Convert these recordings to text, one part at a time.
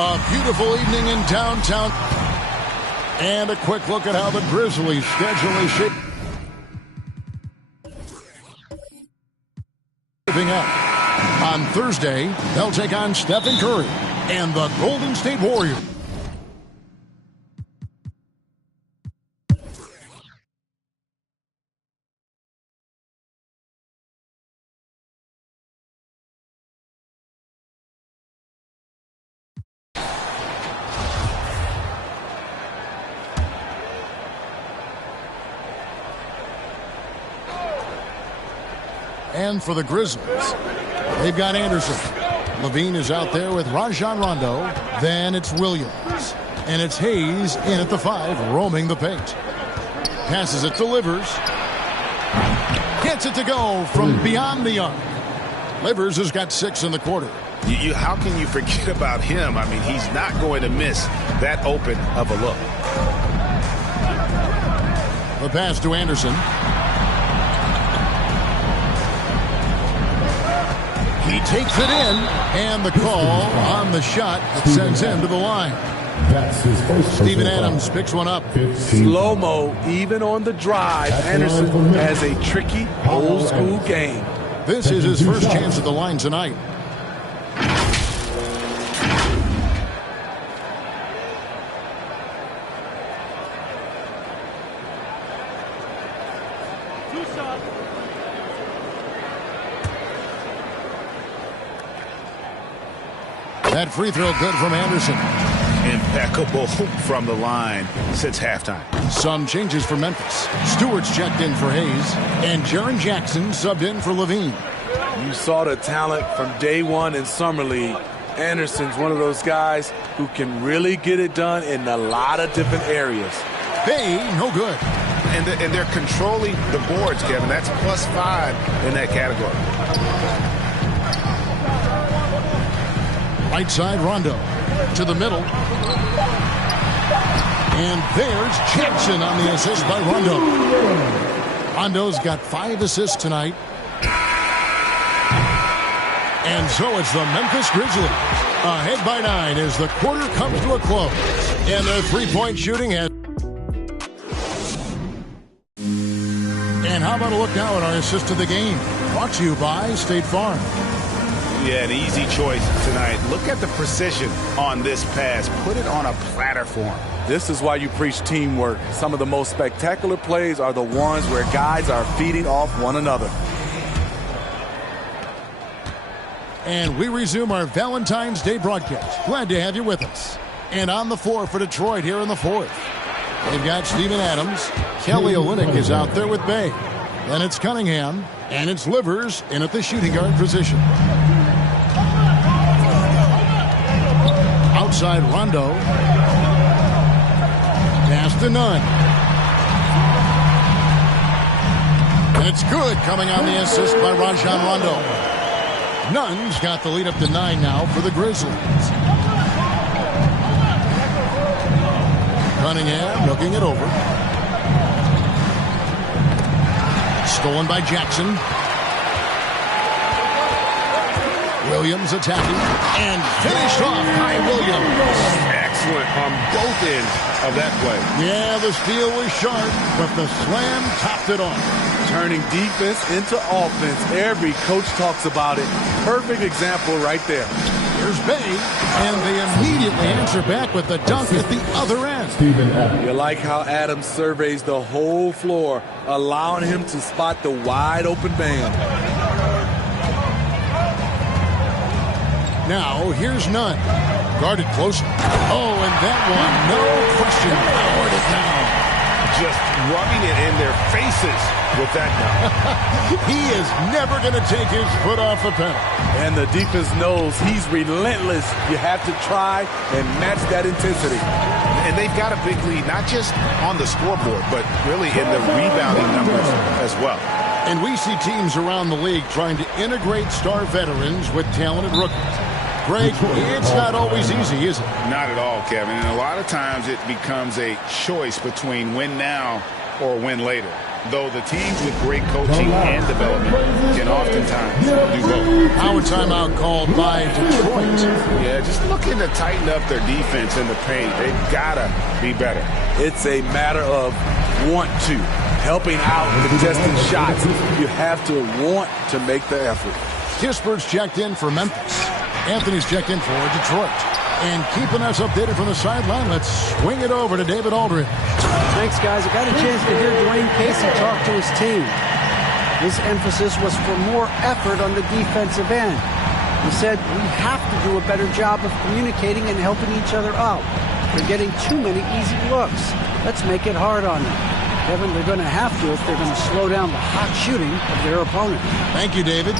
A beautiful evening in downtown. And a quick look at how the Grizzlies' schedule is shaping up. On Thursday, they'll take on Stephen Curry and the Golden State Warriors. And for the Grizzlies, they've got Anderson. Levine is out there with Rajon Rondo. Then it's Williams. And it's Hayes in at the 5, roaming the paint. Passes it to Livers. Gets it to go from beyond the arc. Livers has got 6 in the quarter. How can you forget about him? I mean, he's not going to miss that open of a look. The pass to Anderson. He takes it in, and the call on the shot that sends him to the line. Steven Adams picks one up. Slow-mo, even on the drive. Anderson has a tricky, old-school game. This is his first chance at the line tonight. That free throw good from Anderson. Impeccable from the line since halftime. Some changes for Memphis. Stewart's checked in for Hayes, and Jaren Jackson subbed in for Levine. You saw the talent from day one in Summer League. Anderson's one of those guys who can really get it done in a lot of different areas. Bay, no good. And they're controlling the boards, Kevin. That's +5 in that category. Right side, Rondo. To the middle. And there's Jackson on the assist by Rondo. Rondo's got 5 assists tonight. And so it's the Memphis Grizzlies ahead by 9 as the quarter comes to a close. And their three-point shooting has... And how about a look now at our assist of the game? Brought to you by State Farm. Yeah, an easy choice tonight. Look at the precision on this pass. Put it on a platter for him. This is why you preach teamwork. Some of the most spectacular plays are the ones where guys are feeding off one another. And we resume our Valentine's Day broadcast. Glad to have you with us. And on the floor for Detroit here in the 4th. They've got Steven Adams. Kelly Olynyk is out there with Bay. Then it's Cunningham. And it's Livers in at the shooting guard position. Outside Rondo. Pass to Nunn. And it's good coming on the assist by Rajon Rondo. Nunn's got the lead up to 9 now for the Grizzlies. Cunningham looking it over. Stolen by Jackson. Williams attacking and finished off by Williams. Excellent on both ends of that play. Yeah, the steal was sharp, but the slam topped it off. Turning defense into offense. Every coach talks about it. Perfect example right there. Here's Bay, and they immediately answer back with the dunk at the other end. You like how Adams surveys the whole floor, allowing him to spot the wide open man. Now, here's Nunn. Guarded close. Oh, and that one, no question, powered it down. Just rubbing it in their faces with that dunk. He is never going to take his foot off the pedal. And the defense knows he's relentless. You have to try and match that intensity. And they've got a big lead, not just on the scoreboard, but really in the rebounding numbers as well. And we see teams around the league trying to integrate star veterans with talented rookies. Greg, it's not always easy, is it? Not at all, Kevin. And a lot of times it becomes a choice between win now or win later. though the teams with great coaching and development can oftentimes do both. Now a timeout called by Detroit. Yeah, just looking to tighten up their defense in the paint. They've got to be better. It's a matter of want to. Helping out, contesting shots. You have to want to make the effort. Kispert's checked in for Memphis. Anthony's checked in for Detroit. And keeping us updated from the sideline, let's swing it over to David Aldridge. Thanks, guys. I got a chance to hear Dwayne Casey talk to his team. His emphasis was for more effort on the defensive end. He said, we have to do a better job of communicating and helping each other out. They're getting too many easy looks. Let's make it hard on them. Kevin, they're going to have to if they're going to slow down the hot shooting of their opponent. Thank you, David.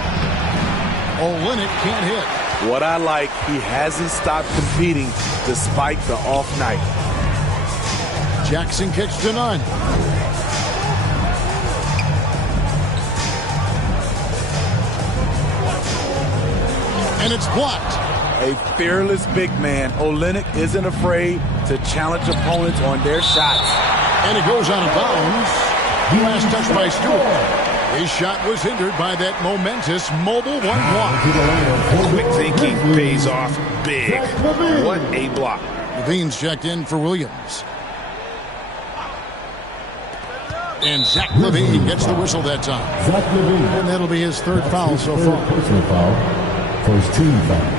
Olynyk can't hit. What I like, he hasn't stopped competing despite the off night. Jackson kicks to none. And it's blocked. A fearless big man. Olynyk isn't afraid to challenge opponents on their shots. And it goes out of bounds. Last touch by Stewart. His shot was hindered by that momentous mobile one block. Quick thinking pays off big. What a block. Levine's checked in for Williams. And Zach Levine gets the whistle that time. And that'll be his third foul so far. Personal foul. First team foul.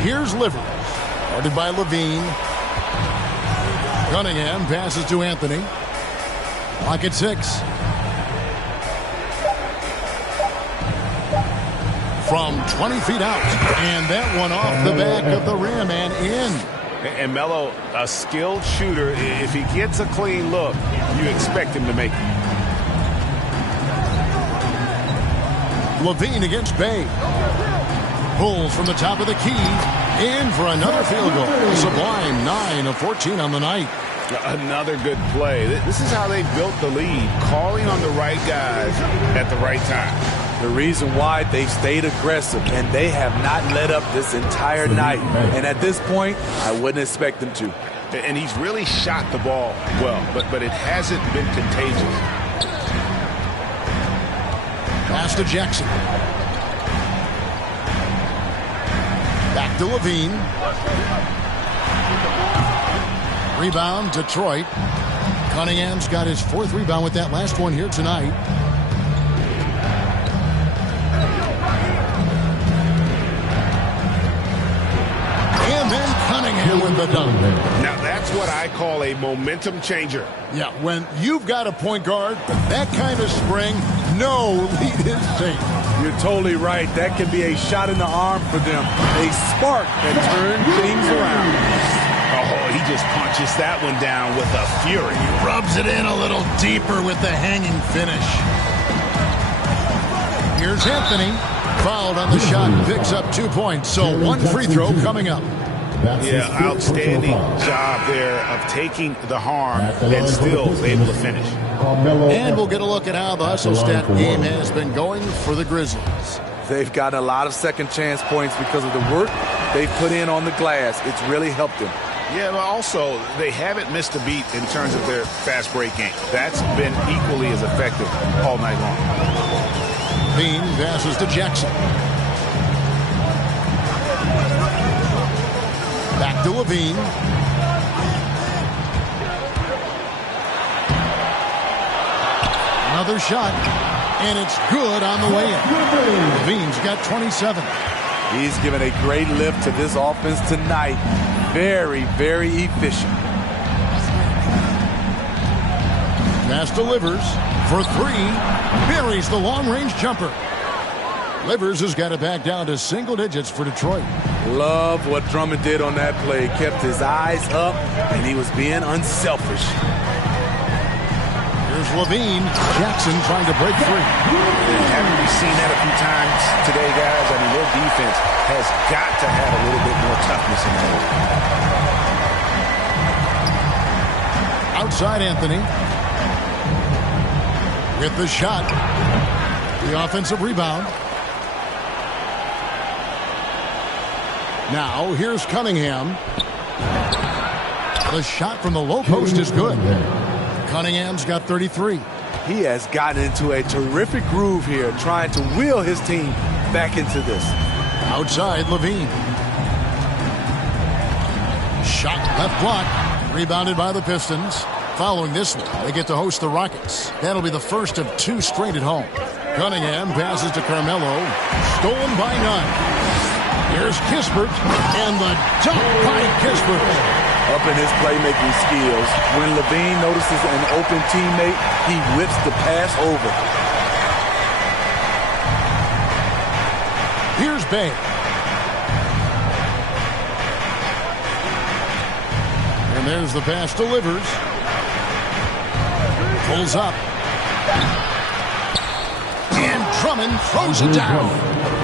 Here's Livers. Guarded by Levine. Cunningham passes to Anthony. Clock at 6. From 20 feet out. And that one off the back of the rim and in. And Melo, a skilled shooter, if he gets a clean look, you expect him to make it. Levine against Bay. Pulls from the top of the key. In for another field goal. Sublime 9 of 14 on the night. Another good play. This is how they built the lead. Calling on the right guys at the right time. The reason why they've stayed aggressive, and they have not let up this entire night. And at this point, I wouldn't expect them to. And he's really shot the ball well, but it hasn't been contagious. Pass to Jackson. Back to Levine. Rebound, Detroit. Cunningham's got his 4th rebound with that last one here tonight. And then Cunningham with the dunk. Now that's what I call a momentum changer. Yeah, when you've got a point guard, that kind of spring, no lead is safe. You're totally right. That can be a shot in the arm for them. A spark that turns things around. Oh, he just punches that one down with a fury. He rubs it in a little deeper with the hanging finish. Here's Anthony. Fouled on the shot, picks up 2 points. So one free throw coming up. Yeah, outstanding job there of taking the harm and still able to finish. And we'll get a look at how the hustle stat game has been going for the Grizzlies. They've gotten a lot of second chance points because of the work they've put in on the glass. It's really helped them. Yeah, but also they haven't missed a beat in terms of their fast break game. That's been equally as effective all night long. Bean passes to Jackson. Back to Levine. Another shot, and it's good on the way in. Levine's got 27. He's given a great lift to this offense tonight. Very, very efficient. Pass to Livers for 3. Buries the long-range jumper. Livers has got it back down to single digits for Detroit. Love what Drummond did on that play. Kept his eyes up, and he was being unselfish. Here's Levine. Jackson trying to break free. Haven't we seen that a few times today, guys? I mean, their defense has got to have a little bit more toughness in there. Outside Anthony. With the shot. The offensive rebound. Now here's Cunningham. The shot from the low post is good. Cunningham's got 33. He has gotten into a terrific groove here, trying to wheel his team back into this. Outside, Levine. Shot left block. Rebounded by the Pistons. Following this one, they get to host the Rockets. That'll be the first of 2 straight at home. Cunningham passes to Carmelo. Stolen by none. Here's Kispert. And the dunk by Kispert. Up in his playmaking skills, when Levine notices an open teammate, he whips the pass over. Here's Bay. And there's the pass delivers. Pulls up. And Drummond throws it down.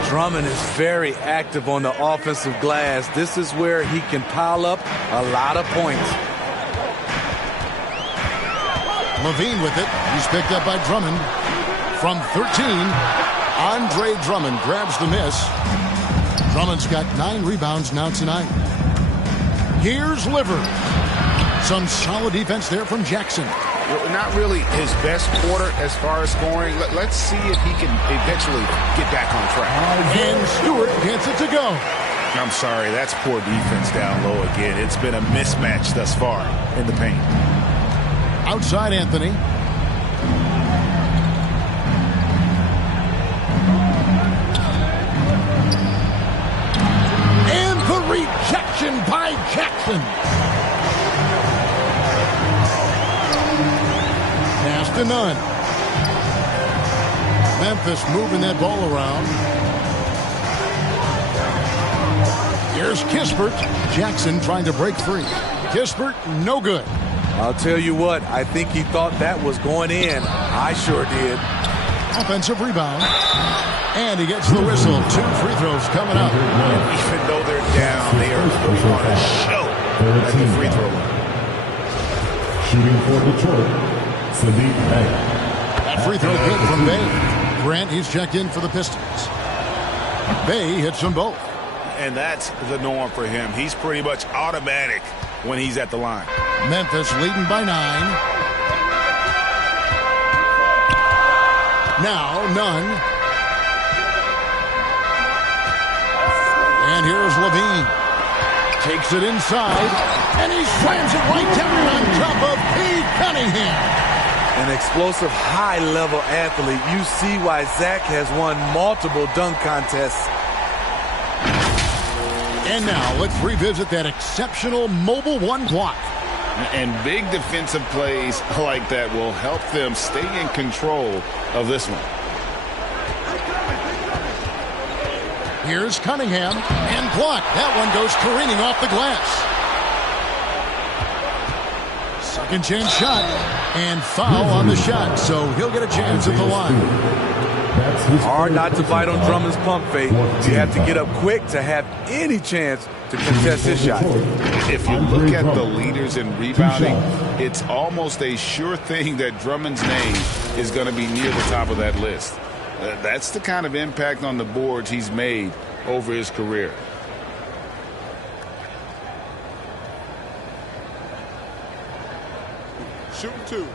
Drummond is very active on the offensive glass. This is where he can pile up a lot of points. Levine with it. He's picked up by Drummond. From 13, Andre Drummond grabs the miss. Drummond's got 9 rebounds now tonight. Here's Liver. Some solid defense there from Jackson. Well, not really his best quarter as far as scoring. Let's see if he can eventually get back on track. And Stewart gets it to go. I'm sorry, that's poor defense down low again. It's been a mismatch thus far in the paint. Outside Anthony. And the rejection by Jackson. Pass to none. Memphis moving that ball around. Here's Kispert. Jackson trying to break free. Kispert, no good. I'll tell you what, I think he thought that was going in. I sure did. Offensive rebound. And he gets the whistle. 2 free throws coming up. Even though they're down, they are putting on a show at the free throw line. Shooting for Detroit. That free throw good from Bay. Grant, he's checked in for the Pistons. Bay hits them both. And that's the norm for him. He's pretty much automatic when he's at the line. Memphis leading by 9. Now, none. And here's Levine. Takes it inside. And he slams it right down on top of Pete Cunningham. An explosive, high-level athlete. You see why Zach has won multiple dunk contests. And now let's revisit that exceptional mobile 1 block. And big defensive plays like that will help them stay in control of this one. Here's Cunningham and blocked. That one goes careening off the glass. Second chance shot and foul on the shot, so he'll get a chance at the line. Hard not to bite on Drummond's pump fake. You have to get up quick to have any chance to contest his shot. If you look at the leaders in rebounding, it's almost a sure thing that Drummond's name is going to be near the top of that list. That's the kind of impact on the boards he's made over his career. Shooting 2.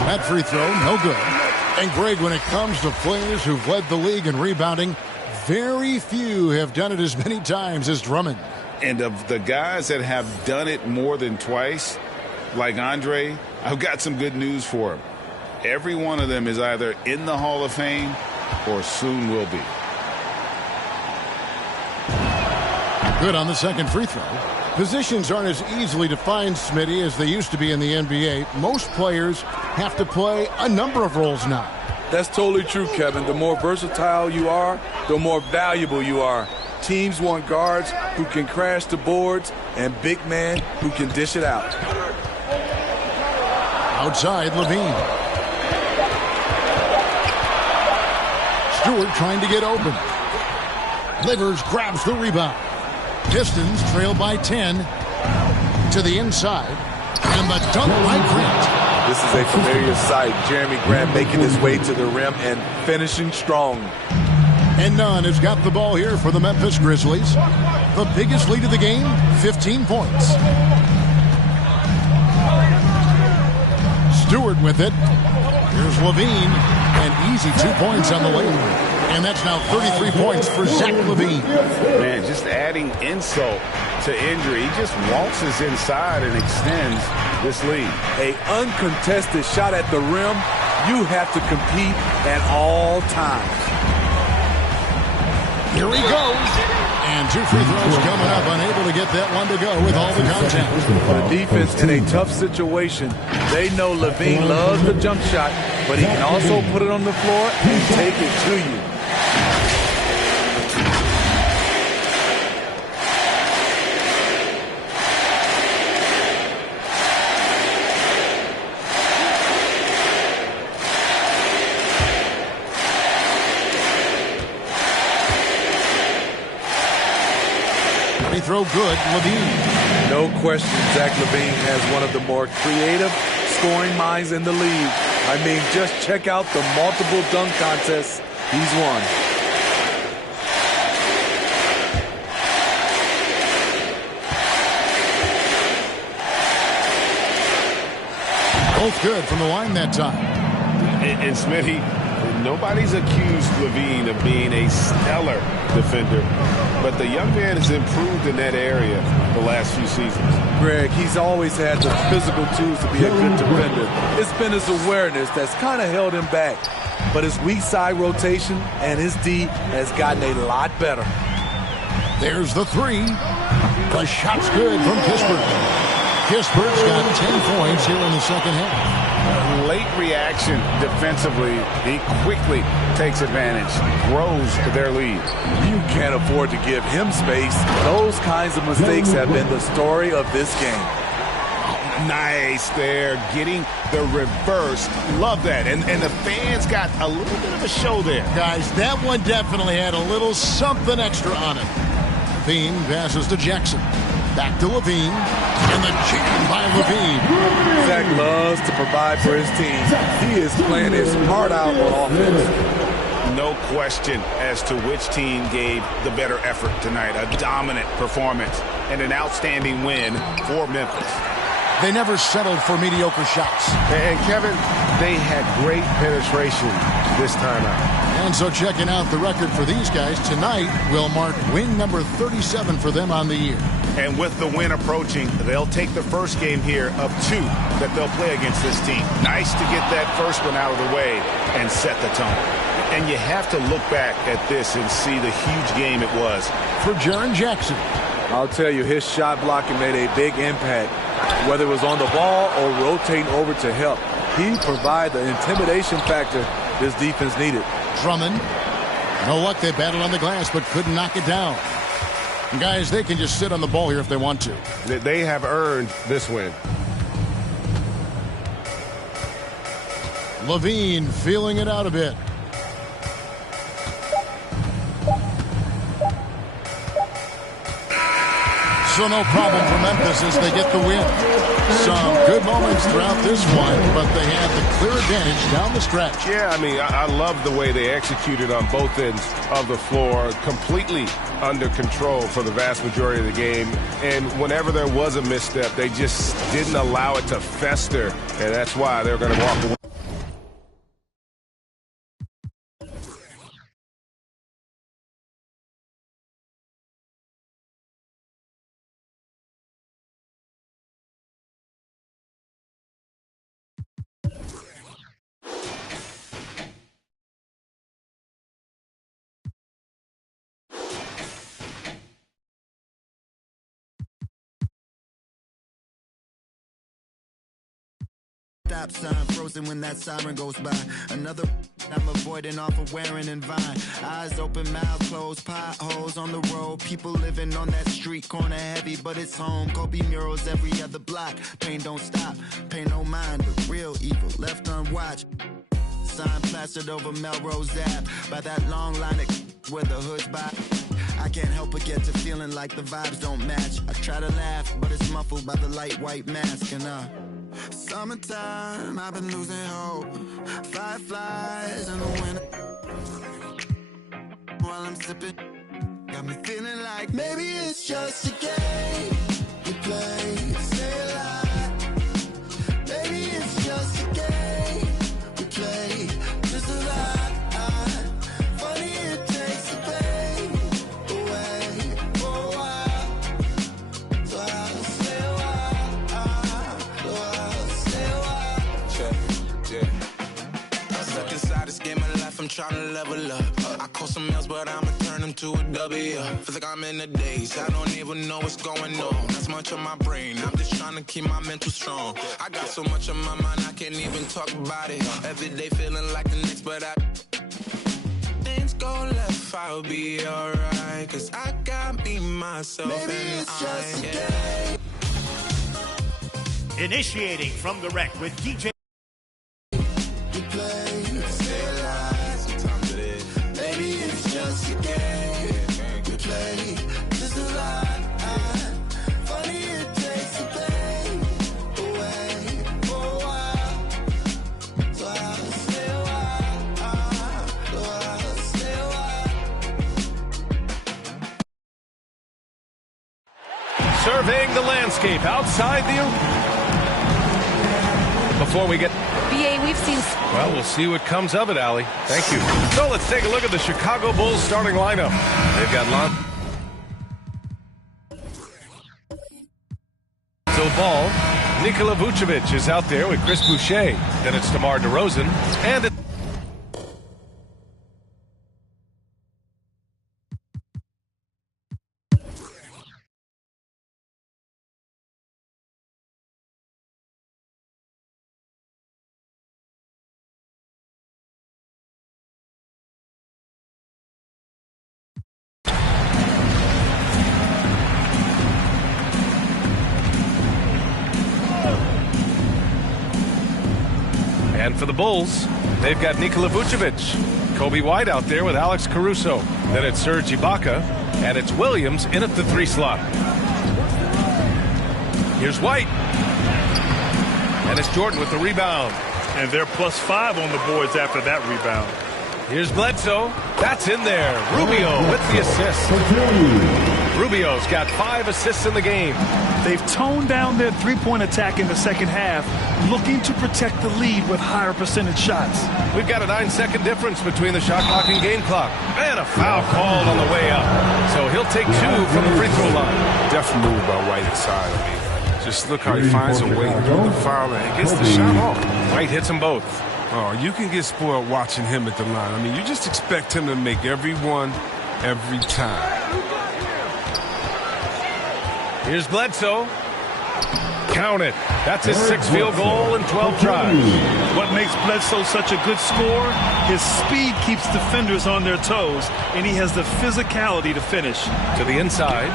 That free throw, no good. And Greg, when it comes to players who've led the league in rebounding, very few have done it as many times as Drummond. And of the guys that have done it more than twice, like Andre, I've got some good news for him. Every one of them is either in the Hall of Fame or soon will be. Good on the second free throw. Positions aren't as easily defined, Smitty, as they used to be in the NBA. Most players have to play a number of roles now. That's totally true, Kevin. The more versatile you are, the more valuable you are. Teams want guards who can crash the boards and big men who can dish it out. Outside, Levine. Stewart trying to get open. Livers grabs the rebound. Pistons trail by 10 to the inside. And the dunk by Grant. This is a familiar sight. Jeremy Grant making his way to the rim and finishing strong. And Nunn has got the ball here for the Memphis Grizzlies. The biggest lead of the game, 15 points. Stewart with it. Here's Levine. An easy 2 points on the layup. And that's now 33 points for Zach Levine. Man, just adding insult to injury. He just waltzes inside and extends this lead. An uncontested shot at the rim. You have to compete at all times. Here he goes. And 2 free throws coming up. Unable to get that one to go with all the contact. The defense in a tough situation. They know Levine loves the jump shot, but he can also put it on the floor and take it to you. Throw good, Levine. No question, Zach Levine has one of the more creative scoring minds in the league. I mean, just check out the multiple dunk contests he's won. Both good from the line that time. And Smitty, nobody's accused Levine of being a stellar defender, but the young man has improved in that area the last few seasons. Greg, he's always had the physical tools to be a good defender. It's been his awareness that's kind of held him back, but his weak side rotation and his D has gotten a lot better. There's the three. The shot's good from Kispert. Kispert's got 10 points here in the second half. Late reaction defensively. He quickly takes advantage, grows their lead. You can't afford to give him space. Those kinds of mistakes have been the story of this game. Nice there, getting the reverse. Love that. And the fans got a little bit of a show there. Guys, that one definitely had a little something extra on it. Levine passes to Jackson. Back to Levine. And the jam by Levine. Zach loves to provide for his team. He is playing his heart out on offense. No question as to which team gave the better effort tonight. A dominant performance and an outstanding win for Memphis. They never settled for mediocre shots. And Kevin, they had great penetration this time out. And so checking out the record for these guys, tonight will mark win number 37 for them on the year. And with the win approaching, they'll take the first game here of 2 that they'll play against this team. Nice to get that first one out of the way and set the tone. And you have to look back at this and see the huge game it was for Jaren Jackson. I'll tell you, his shot blocking made a big impact. Whether it was on the ball or rotating over to help, he provided the intimidation factor this defense needed. Drummond. No luck, they battled on the glass, but couldn't knock it down. And guys, they can just sit on the ball here if they want to. They have earned this win. Levine feeling it out a bit. So no problem for Memphis as they get the win. Some good moments throughout this one, but they had the clear advantage down the stretch. Yeah, I mean, I love the way they executed on both ends of the floor, completely under control for the vast majority of the game. And whenever there was a misstep, they just didn't allow it to fester, and that's why they're going to walk away. Stop sign frozen when that siren goes by. Another I'm avoiding off of wearing and Vine. Eyes open, mouth closed, potholes on the road. People living on that street corner heavy, but it's home. Kobe murals every other block. Pain don't stop, pay no mind. The real evil left unwatched. Sign plastered over Melrose Ave by that long line of where the hood's by. I can't help but get to feeling like the vibes don't match. I try to laugh, but it's muffled by the light white mask. And Summertime, I've been losing hope. Fireflies in the winter. While I'm sipping, got me feeling like maybe it's just a game you play to stay alive. Maybe it's just a game we play to survive. Funny it takes the pain away for a while. So I'll stay a while. So I'll stay a while. Yeah. I'm stuck inside this game of life, I'm trying to level up. I call some L's, but I'ma turn them to a W. Feel like I'm in the days, I don't even know what's going on. That's much on my brain, I'm just trying to keep my mental strong. I got so much on my mind, I can't even talk about it. Every day feeling like the next, but things go left, I'll be alright. Cause I got me, myself, Maybe and it's just a yeah. game. Initiating from the wreck with DJ. You play to stay alive. Sometimes it is. Maybe it's just a game we play to survive. Funny it takes the pain away for a while. So I'll stay a while. So I'll stay a while. Surveying the landscape outside the... Before we get... BA, we've seen... Well, we'll see what comes of it, Allie. Thank you. So let's take a look at the Chicago Bulls starting lineup. They've got Lonzo Ball. Nikola Vucevic is out there with Chris Boucher. Then it's DeMar DeRozan. And for the Bulls, they've got Nikola Vucevic. Kobe White out there with Alex Caruso. Then it's Serge Ibaka. And it's Williams in at the 3 slot. Here's White. And it's Jordan with the rebound. And they're +5 on the boards after that rebound. Here's Bledsoe. That's in there. Rubio with the assist. Rubio's got 5 assists in the game. They've toned down their three-point attack in the second half, looking to protect the lead with higher percentage shots. We've got a 9-second difference between the shot clock and game clock. And a foul called on the way up. So he'll take 2 from the free throw line. Definitely move by White inside. I mean, just look how he finds a way to do the foul and gets the shot off. White hits them both. Oh, you can get spoiled watching him at the line. I mean, you just expect him to make every one, every time. Here's Bledsoe. Count it. That's his 6th field goal in 12 tries. What makes Bledsoe such a good scorer? His speed keeps defenders on their toes, and he has the physicality to finish. To the inside.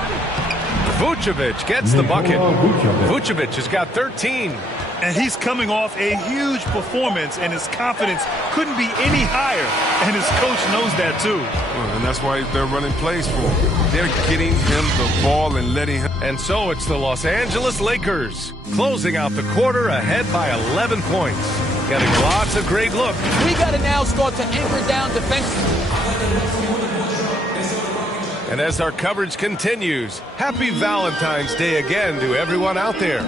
Vucevic gets the bucket. Vucevic has got 13. And he's coming off a huge performance, and his confidence couldn't be any higher. And his coach knows that, too. Well, and that's why they're running plays for him. They're getting him the ball and letting him. And so it's the Los Angeles Lakers closing out the quarter ahead by 11 points. Getting lots of great looks. We got to now start to anchor down defensively. And as our coverage continues, happy Valentine's Day again to everyone out there.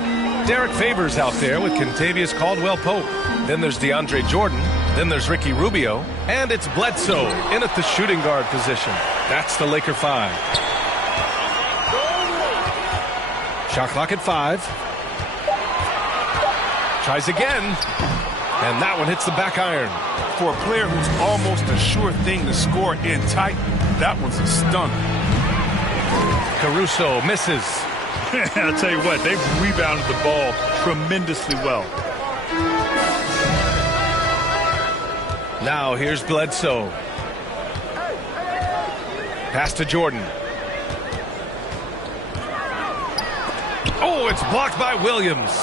Derek Favors out there with Kentavious Caldwell-Pope. Then there's DeAndre Jordan. Then there's Ricky Rubio. And it's Bledsoe in at the shooting guard position. That's the Laker 5. Shot clock at 5. Tries again. And that one hits the back iron. For a player who's almost a sure thing to score in tight, that one's a stunner. Caruso misses. I'll tell you what, they've rebounded the ball tremendously well. Now here's Bledsoe. Pass to Jordan. Oh, it's blocked by Williams.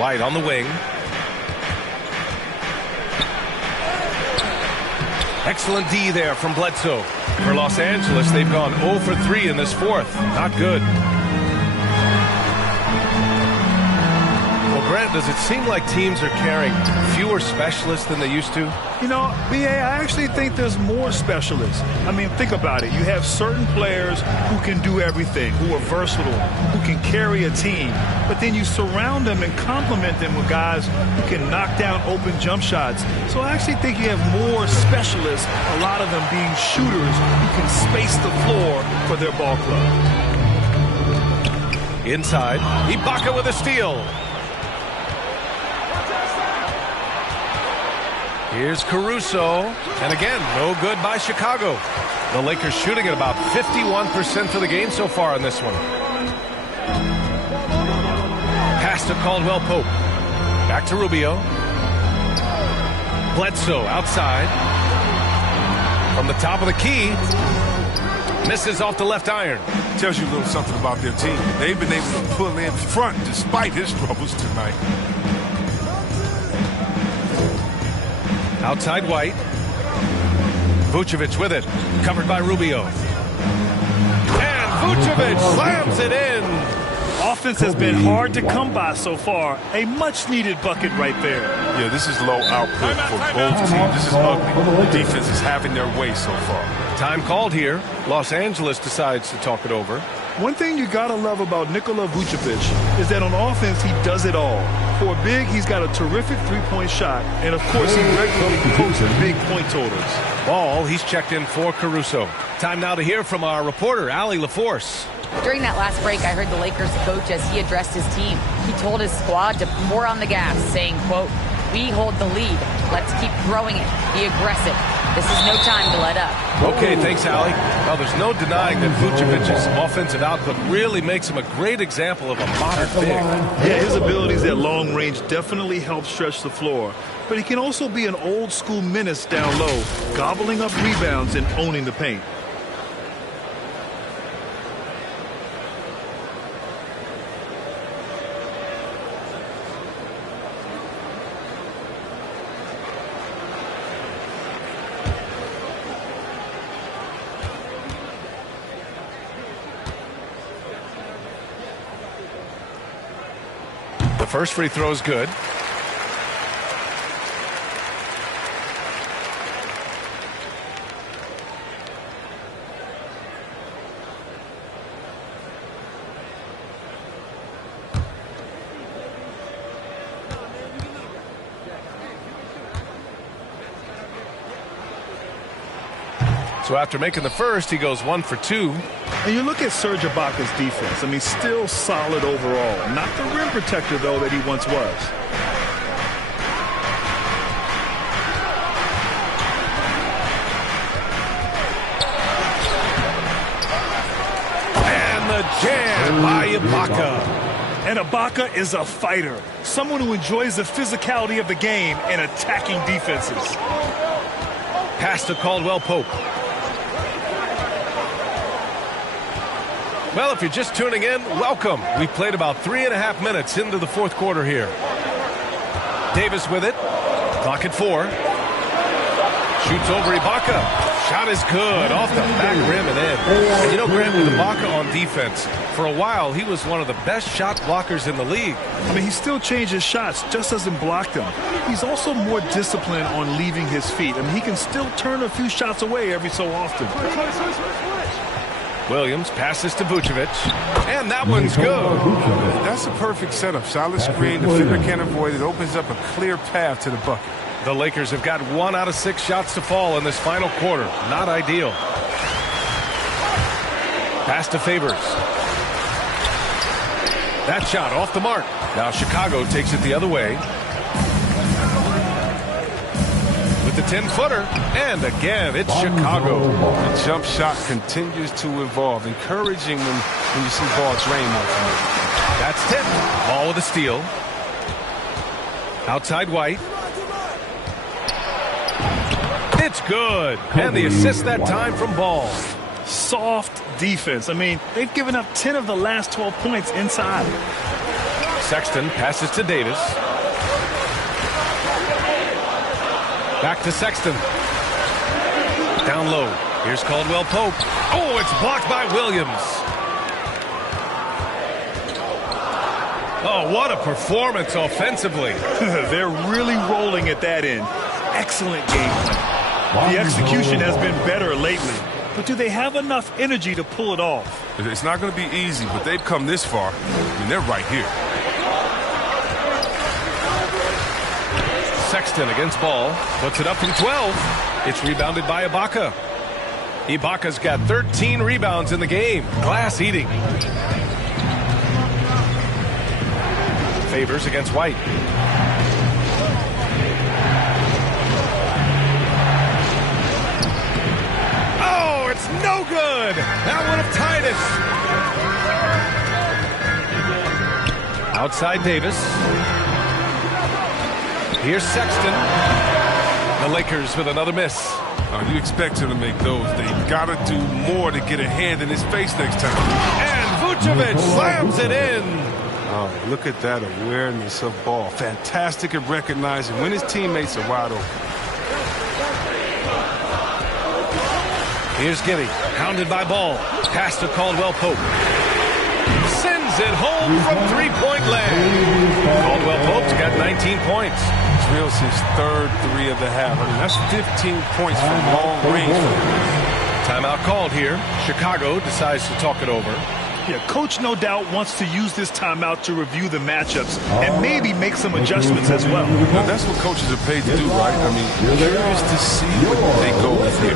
White on the wing. Excellent D there from Bledsoe. For Los Angeles, they've gone 0 for 3 in this fourth. Not good. Grant, does it seem like teams are carrying fewer specialists than they used to? You know, B.A., I actually think there's more specialists. I mean, think about it. You have certain players who can do everything, who are versatile, who can carry a team. But then you surround them and complement them with guys who can knock down open jump shots. So I actually think you have more specialists, a lot of them being shooters who can space the floor for their ball club. Inside, Ibaka with a steal. Here's Caruso, and again, no good by Chicago. The Lakers shooting at about 51% for the game so far in this one. Pass to Caldwell Pope. Back to Rubio. Bledsoe outside. From the top of the key. Misses off the left iron. Tells you a little something about their team. They've been able to pull in front despite his troubles tonight. Outside White. Vucevic with it. Covered by Rubio. And Vucevic slams it in. Offense has been hard to come by so far. A much-needed bucket right there. Yeah, this is low output for both teams. This is ugly. Defense is having their way so far. Time called here. Los Angeles decides to talk it over. One thing you got to love about Nikola Vucevic is that on offense, he does it all. For a big, he's got a terrific three-point shot, and of course, he regularly posts big point totals. Ball, he's checked in for Caruso. Time now to hear from our reporter, Allie LaForce. During that last break, I heard the Lakers coach as he addressed his team. He told his squad to pour on the gas, saying, quote, "We hold the lead. Let's keep throwing it. Be aggressive. This is no time to let up." Okay, thanks, Allie. Well, there's no denying that Vucevic's offensive output really makes him a great example of a modern big. Yeah, his abilities at long range definitely help stretch the floor. But he can also be an old-school menace down low, gobbling up rebounds and owning the paint. The first free throw is good. So after making the first, he goes 1 for 2. And you look at Serge Ibaka's defense. I mean, still solid overall. Not the rim protector, though, that he once was. And the jam by Ibaka. And Ibaka is a fighter. Someone who enjoys the physicality of the game and attacking defenses. Pass to Caldwell Pope. Well, if you're just tuning in, welcome. We've played about 3.5 minutes into the fourth quarter here. Davis with it. Clock at 4. Shoots over Ibaka. Shot is good. Off the back rim and in. And you know, Grant, with Ibaka on defense, for a while, he was one of the best shot blockers in the league. I mean, he still changes shots, just doesn't block them. He's also more disciplined on leaving his feet. I mean, he can still turn a few shots away every so often. Williams passes to Vucevic, and that one's good. That's a perfect setup. Solid screen. The defender can't avoid it. Opens up a clear path to the bucket. The Lakers have got 1 out of 6 shots to fall in this final quarter. Not ideal. Pass to Favors. That shot off the mark. Now Chicago takes it the other way. The 10-footer, and again, it's Chicago. The jump shot continues to evolve, encouraging when you see ball drain off. That's tipped. Ball with a steal. Outside White. It's good. And the assist that time from Ball. Soft defense. I mean, they've given up 10 of the last 12 points inside. Sexton passes to Davis. Back to Sexton. Down low. Here's Caldwell Pope. Oh, it's blocked by Williams. Oh, what a performance offensively. They're really rolling at that end. Excellent game plan. The execution has been better lately. But do they have enough energy to pull it off? It's not going to be easy, but they've come this far. I mean, they're right here. Sexton against ball. Puts it up from 12. It's rebounded by Ibaka. Ibaka's got 13 rebounds in the game. Glass eating. Favors against White. Oh, it's no good. That would have tied it. Outside Davis. Here's Sexton. The Lakers with another miss. You expect him to make those. They got to do more to get a hand in his face next time. And Vucevic slams it in. Oh, look at that awareness of ball. Fantastic at recognizing when his teammates are wide open. Here's Giddy, hounded by Ball. Pass to Caldwell Pope. Sends it home from three-point land. Caldwell Pope's got 19 points. Drills his third three of the half. I mean, that's 15 points from long range. Timeout called here. Chicago decides to talk it over. Yeah, coach no doubt wants to use this timeout to review the matchups and maybe make some adjustments as well. Now, that's what coaches are paid to do, right? I mean, curious to see what they go with here.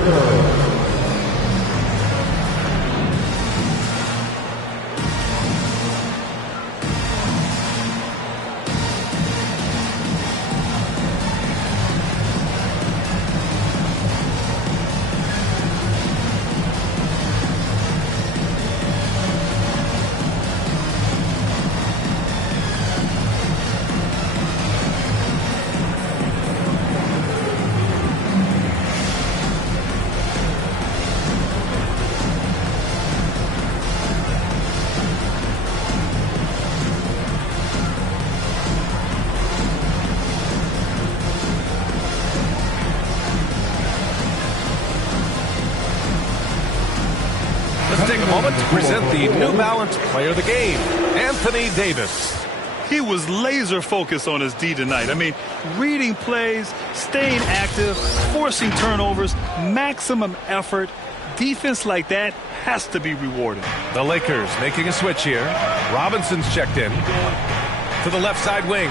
Present the New Balance Player of the Game, Anthony Davis. He was laser focused on his D tonight. I mean, reading plays, staying active, forcing turnovers, maximum effort. Defense like that has to be rewarded. The Lakers making a switch here. Robinson's checked in to the left side wing.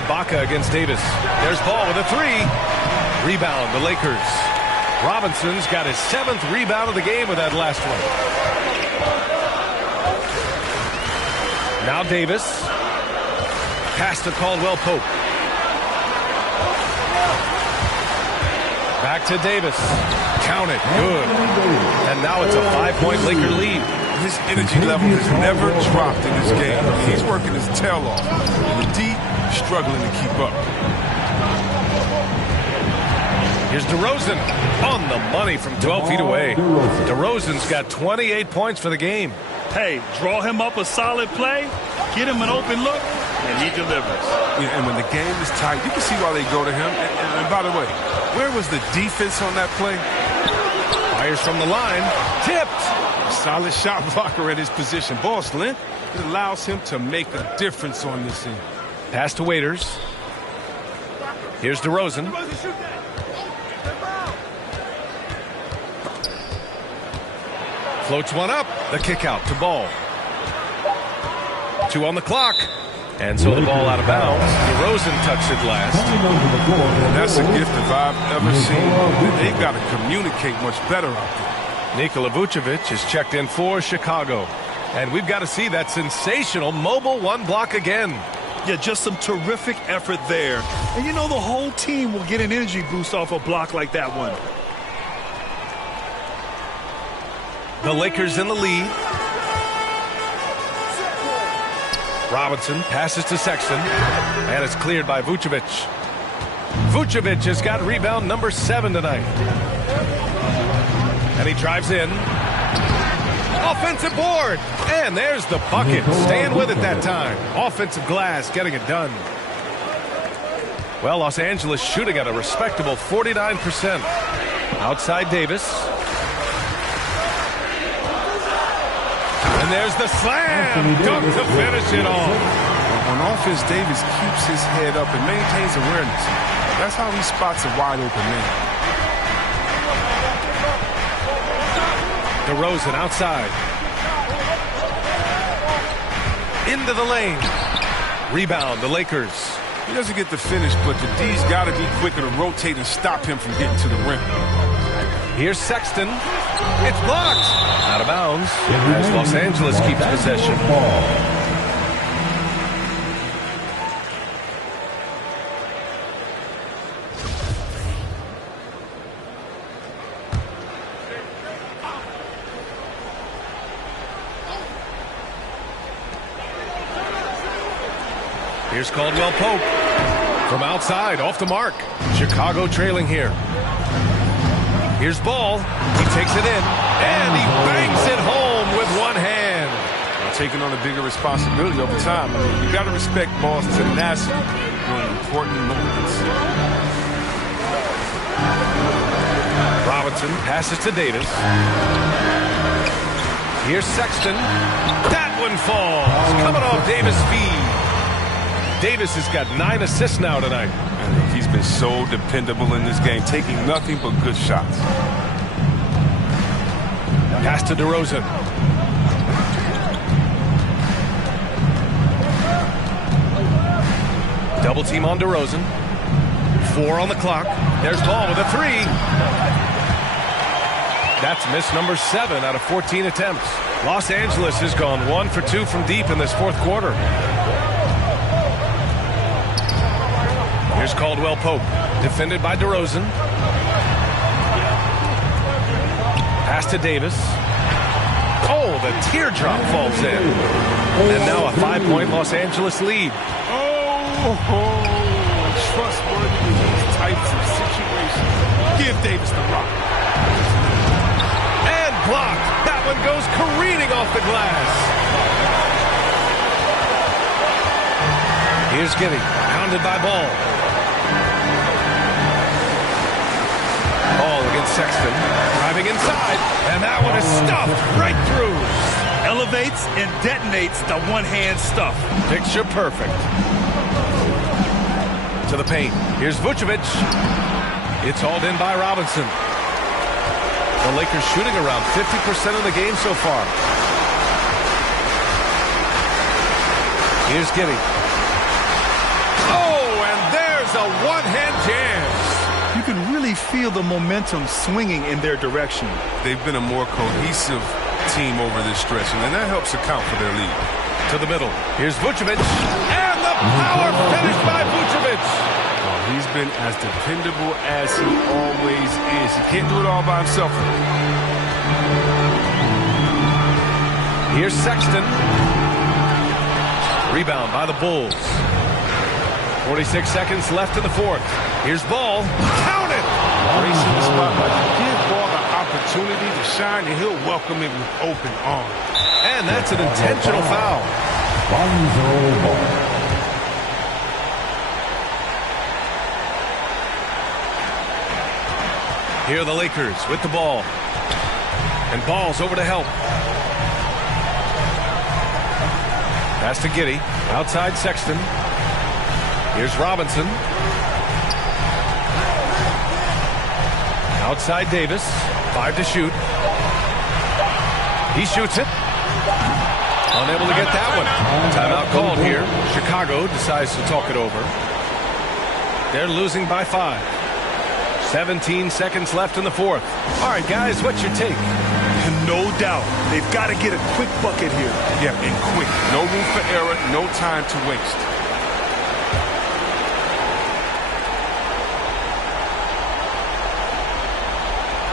Ibaka against Davis. There's Ball with a three. Rebound, the Lakers. Robinson's got his 7th rebound of the game with that last one. Now Davis. Pass to Caldwell Pope. Back to Davis. Count it. Good. And now it's a 5-point Laker lead. His energy level has never dropped in this game. He's working his tail off. The D struggling to keep up. Here's DeRozan on the money from 12 feet away. DeRozan's got 28 points for the game. Hey, draw him up a solid play, get him an open look, and he delivers. Yeah, and when the game is tight, you can see why they go to him. And by the way, where was the defense on that play? Fires from the line. Tipped. Solid shot blocker at his position. Ball's length. It allows him to make a difference on this end. Pass to Waiters. Here's DeRozan. Floats one up. The kick out to Ball. 2 on the clock. And so the ball out of bounds. DeRozan touched it last. And that's a gift if I've ever seen. They've got to communicate much better out there. Nikola Vucevic is checked in for Chicago. And we've got to see that sensational mobile one block again. Yeah, just some terrific effort there. And you know the whole team will get an energy boost off a block like that one. The Lakers in the lead. Robinson passes to Sexton. And it's cleared by Vucevic. Vucevic has got rebound number 7 tonight. And he drives in. Offensive board. And there's the bucket. Staying with it that time. Offensive glass getting it done. Well, Los Angeles shooting at a respectable 49%. Outside Davis. And there's the slam dunk to finish it off. On offense, Davis keeps his head up and maintains awareness. That's how he spots a wide open man. DeRozan outside. Into the lane. Rebound, the Lakers. He doesn't get the finish, but the D's got to be quicker to rotate and stop him from getting to the rim. Here's Sexton. It's blocked. Out of bounds as Los Angeles keeps possession. Here's Caldwell Pope from outside, off the mark. Chicago trailing here. Here's Ball. He takes it in, and he bangs it home with one hand. Taking on a bigger responsibility over time. You got to respect Ball's tenacity during important moments. Robinson passes to Davis. Here's Sexton. That one falls. Coming off Davis' feed. Davis has got 9 assists now tonight. He's been so dependable in this game, taking nothing but good shots. Pass to DeRozan. Double team on DeRozan. 4 on the clock. There's Ball with a 3. That's miss number 7 out of 14 attempts. Los Angeles has gone 1 for 2 from deep in this fourth quarter. Here's Caldwell Pope, defended by DeRozan. Pass to Davis. Oh, the teardrop falls in. And now a 5-point Los Angeles lead. Trustworthy in these types of situations. Give Davis the rock. And blocked. That one goes careening off the glass. Here's Giddey, pounded by Ball. Ball against Sexton, driving inside, and that one is stuffed right through. Elevates and detonates the one-hand stuff. Picture perfect. To the paint. Here's Vucevic. It's hauled in by Robinson. The Lakers shooting around 50% of the game so far. Here's Giddey. Oh, and there's a one-hand jam. You can really feel the momentum swinging in their direction. They've been a more cohesive team over this stretch, and that helps account for their lead. To the middle. Here's Vucevic. And the power finish by Vucevic. He's been as dependable as he always is. He can't do it all by himself. Here's Sexton. Rebound by the Bulls. 46 seconds left in the fourth. Here's Ball. Count it! Racing the spotlight. Give Ball the opportunity to shine, and he'll welcome it with open arms. And that's an intentional foul. Here are the Lakers with the ball. And Ball's over to help. Pass to Giddey. Outside Sexton. Here's Robinson. Outside Davis. 5 to shoot. He shoots it. Unable to get that one. Timeout called here. Chicago decides to talk it over. They're losing by 5. 17 seconds left in the fourth. All right, guys, what's your take? No doubt. They've got to get a quick bucket here. Yeah, and quick. No room for error, no time to waste.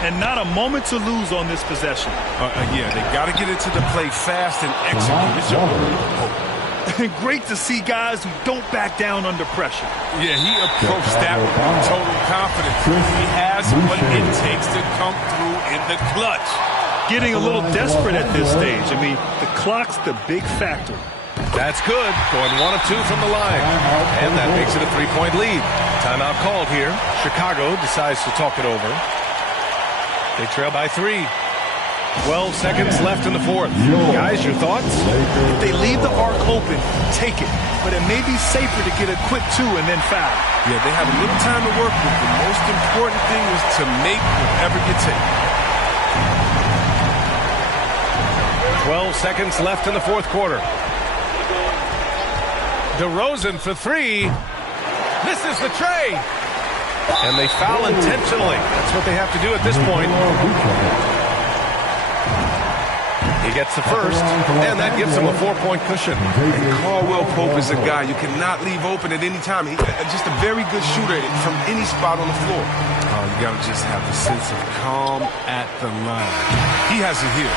And not a moment to lose on this possession. Yeah, they got to get into the play fast and execute. It's your hope. Great to see guys who don't back down under pressure. Yeah, he approached that with total confidence. He has what it takes to come through in the clutch. Getting a little desperate at this stage. I mean, the clock's the big factor. That's good. Going 1 of 2 from the line. And that makes it a 3-point lead. Timeout called here. Chicago decides to talk it over. They trail by 3. 12 seconds left in the fourth. Guys, your thoughts? If they leave the arc open, take it. But it may be safer to get a quick 2 and then foul. Yeah, they have a little time to work with. The most important thing is to make whatever you take. 12 seconds left in the fourth quarter. DeRozan for 3. Misses the tray. And they foul intentionally. That's what they have to do at this point. He gets the first, and that gives him a 4-point cushion. And Caldwell Pope is a guy you cannot leave open at any time. He's just a very good shooter from any spot on the floor. Oh, you got to just have the sense of calm at the line. He has it here.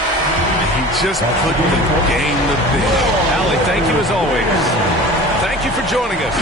He just put the game to bed. Allie, thank you as always. Thank you for joining us.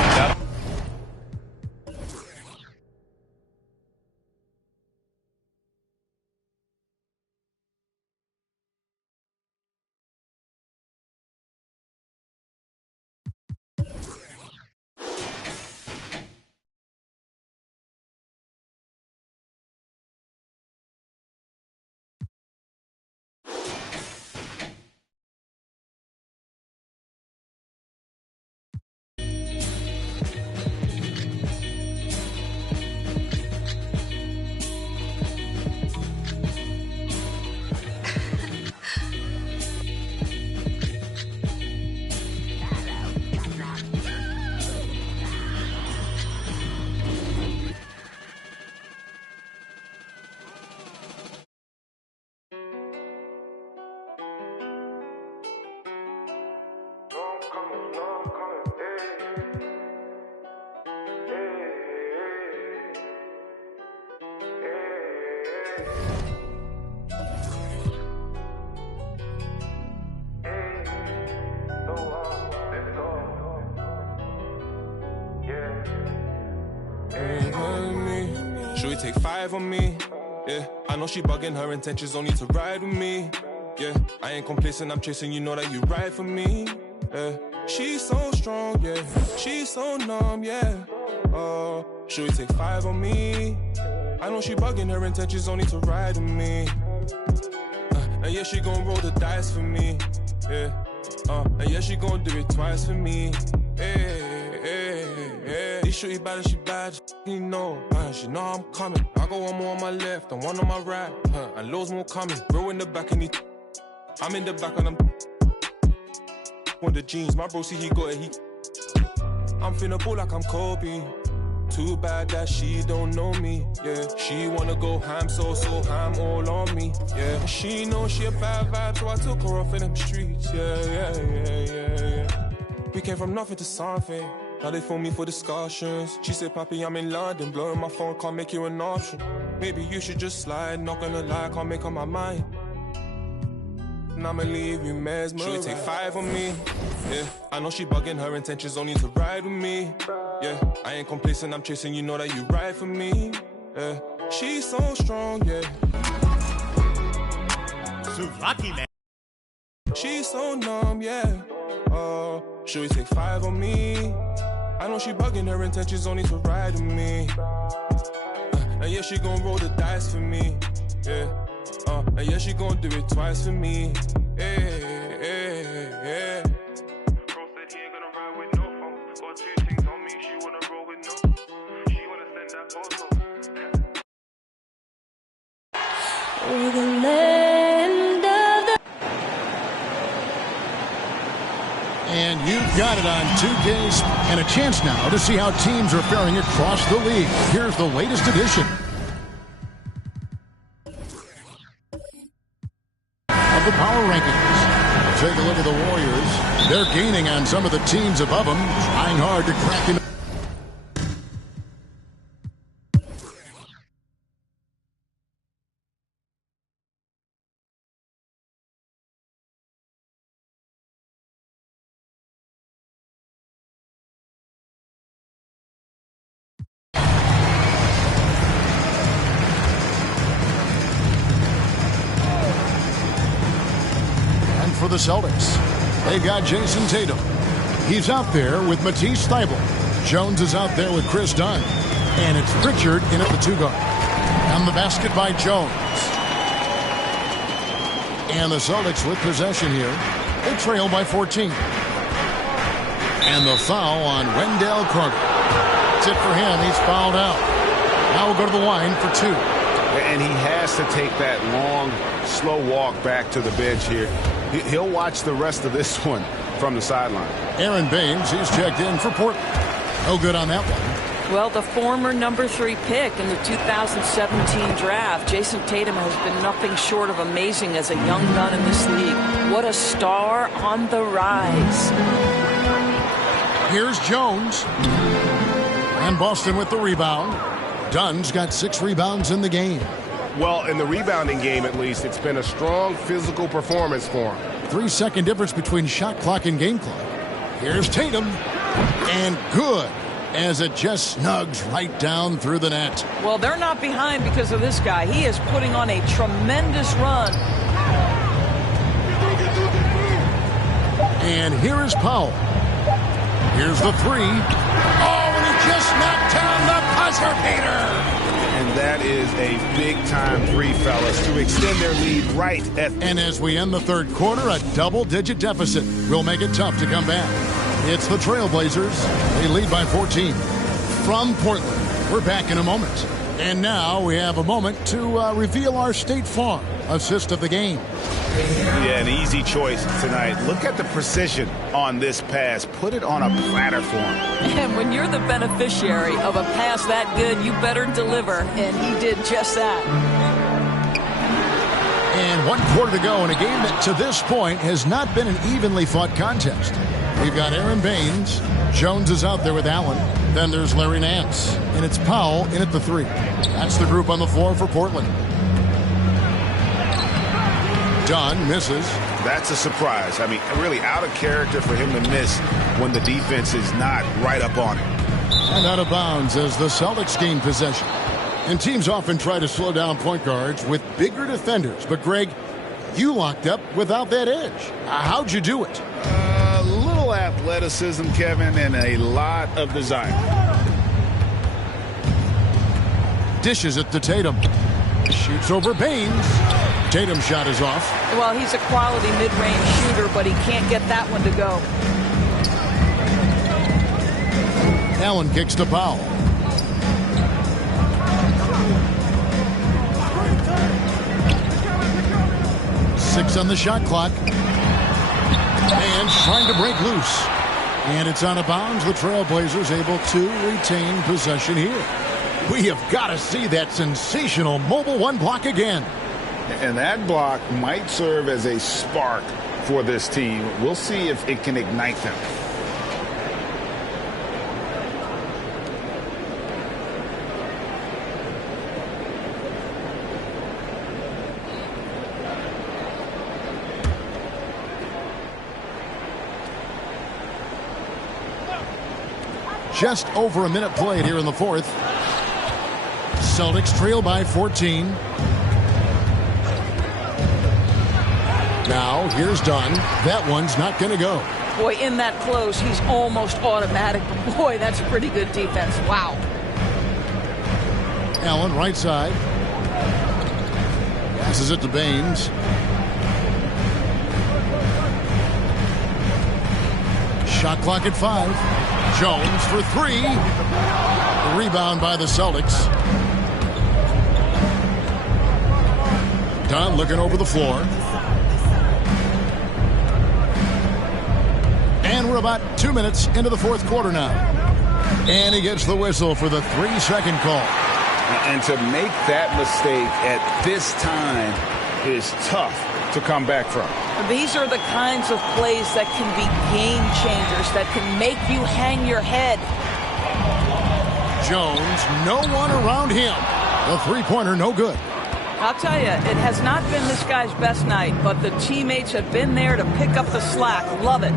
Should we take 5 on me? Yeah, I know she bugging, her intentions only to ride with me. Yeah, I ain't complacent, I'm chasing, you know that you ride for me. Yeah, she's so strong, yeah, she's so numb, yeah. Should we take 5 on me? I know she bugging, her intentions only to ride with me. And yeah, she gon' roll the dice for me. Yeah, and yeah, she gon' do it twice for me. This shorty bad as she bad, you know. She know I'm coming. I got one more on my left and one on my right. And loads more coming. Bro in the back and I'm in the back and I'm on the jeans. My bro see he got it. I'm finna ball like I'm Kobe. Too bad that she don't know me. Yeah, she wanna go ham, so ham all on me. Yeah, she know she a bad vibe, so I took her off in them streets. Yeah. We came from nothing to something. Now they phone me for discussions. She said, Papi, I'm in London. Blowing my phone, can't make you an option. Maybe you should just slide. Not gonna lie, can't make up my mind. And I'ma leave you mesmerized. Should we take 5 on me? Yeah, I know she bugging, her intentions only to ride with me. Yeah, I ain't complacent, I'm chasing, you know that you ride for me. Yeah, she's so strong, yeah. Lucky man. She's so numb, yeah. Should we take 5 on me? I know she bugging, her intentions only to ride with me. And yeah, she gon' roll the dice for me. Yeah, and yeah, she gon' do it twice for me. Yeah. Bro said he ain't gonna ride with no phone. Got 2 things on me, she wanna roll with no. She wanna send that photo. We're the land of the... And you've got it on 2K and a chance now to see how teams are faring across the league. Here's the latest edition of the power rankings. Take a look at the Warriors. They're gaining on some of the teams above them, trying hard to crack him. For the Celtics, they've got Jason Tatum. He's out there with Matisse Thybulle. Jones is out there with Chris Dunn. And it's Pritchard in at the 2 guard. And the basket by Jones. And the Celtics with possession here. They trail by 14. And the foul on Wendell Carter. That's it for him. He's fouled out. Now we'll go to the line for 2. And he has to take that long, slow walk back to the bench here. He'll watch the rest of this one from the sideline. Aaron Baines, he's checked in for Portland. No good on that one. Well, the former number 3 pick in the 2017 draft, Jason Tatum has been nothing short of amazing as a young gun in this league. What a star on the rise. Here's Jones. And Boston with the rebound. Dunn's got 6 rebounds in the game. Well, in the rebounding game, at least, it's been a strong physical performance for him. 3-second difference between shot clock and game clock. Here's Tatum. And good, as it just snugs right down through the net. Well, they're not behind because of this guy. He is putting on a tremendous run. And here is Powell. Here's the 3. Oh, and he just knocked down the buzzer beater. And that is a big-time 3, fellas, to extend their lead right at... And as we end the third quarter, a double-digit deficit will make it tough to come back. It's the Trailblazers. They lead by 14. From Portland, we're back in a moment. And now we have a moment to reveal our State Farm assist of the game. Yeah, an easy choice tonight. Look at the precision on this pass. Put it on a platter for him. And when you're the beneficiary of a pass that good, you better deliver. And he did just that. And 1 quarter to go in a game that to this point has not been an evenly fought contest. We've got Aaron Baines. Jones is out there with Allen. Then there's Larry Nance. And it's Powell in at the 3. That's the group on the floor for Portland. Dunn misses. That's a surprise. I mean, really out of character for him to miss when the defense is not right up on him. And out of bounds as the Celtics gain possession. And teams often try to slow down point guards with bigger defenders. But, Greg, you locked up without that edge. How'd you do it? A little athleticism, Kevin, and a lot of desire. Dishes it to Tatum. Shoots over Baines. Tatum's shot is off. Well, he's a quality mid-range shooter, but he can't get that one to go. Allen kicks to Powell. Six on the shot clock. And trying to break loose. And it's out of bounds. The Trailblazers able to retain possession here. We have got to see that sensational mobile 1 block again. And that block might serve as a spark for this team. We'll see if it can ignite them. Just over a minute played here in the fourth. Celtics trail by 14. Now, here's Dunn. That one's not going to go. Boy, in that close, he's almost automatic. But boy, that's pretty good defense. Wow. Allen, right side. Passes it to Baines. Shot clock at 5. Jones for 3. The rebound by the Celtics. Dunn looking over the floor. And we're about 2 minutes into the fourth quarter now. And he gets the whistle for the 3-second call. And to make that mistake at this time is tough to come back from. These are the kinds of plays that can be game changers, that can make you hang your head. Jones, no one around him. The three-pointer, no good. I'll tell you, it has not been this guy's best night, but the teammates have been there to pick up the slack. Love it.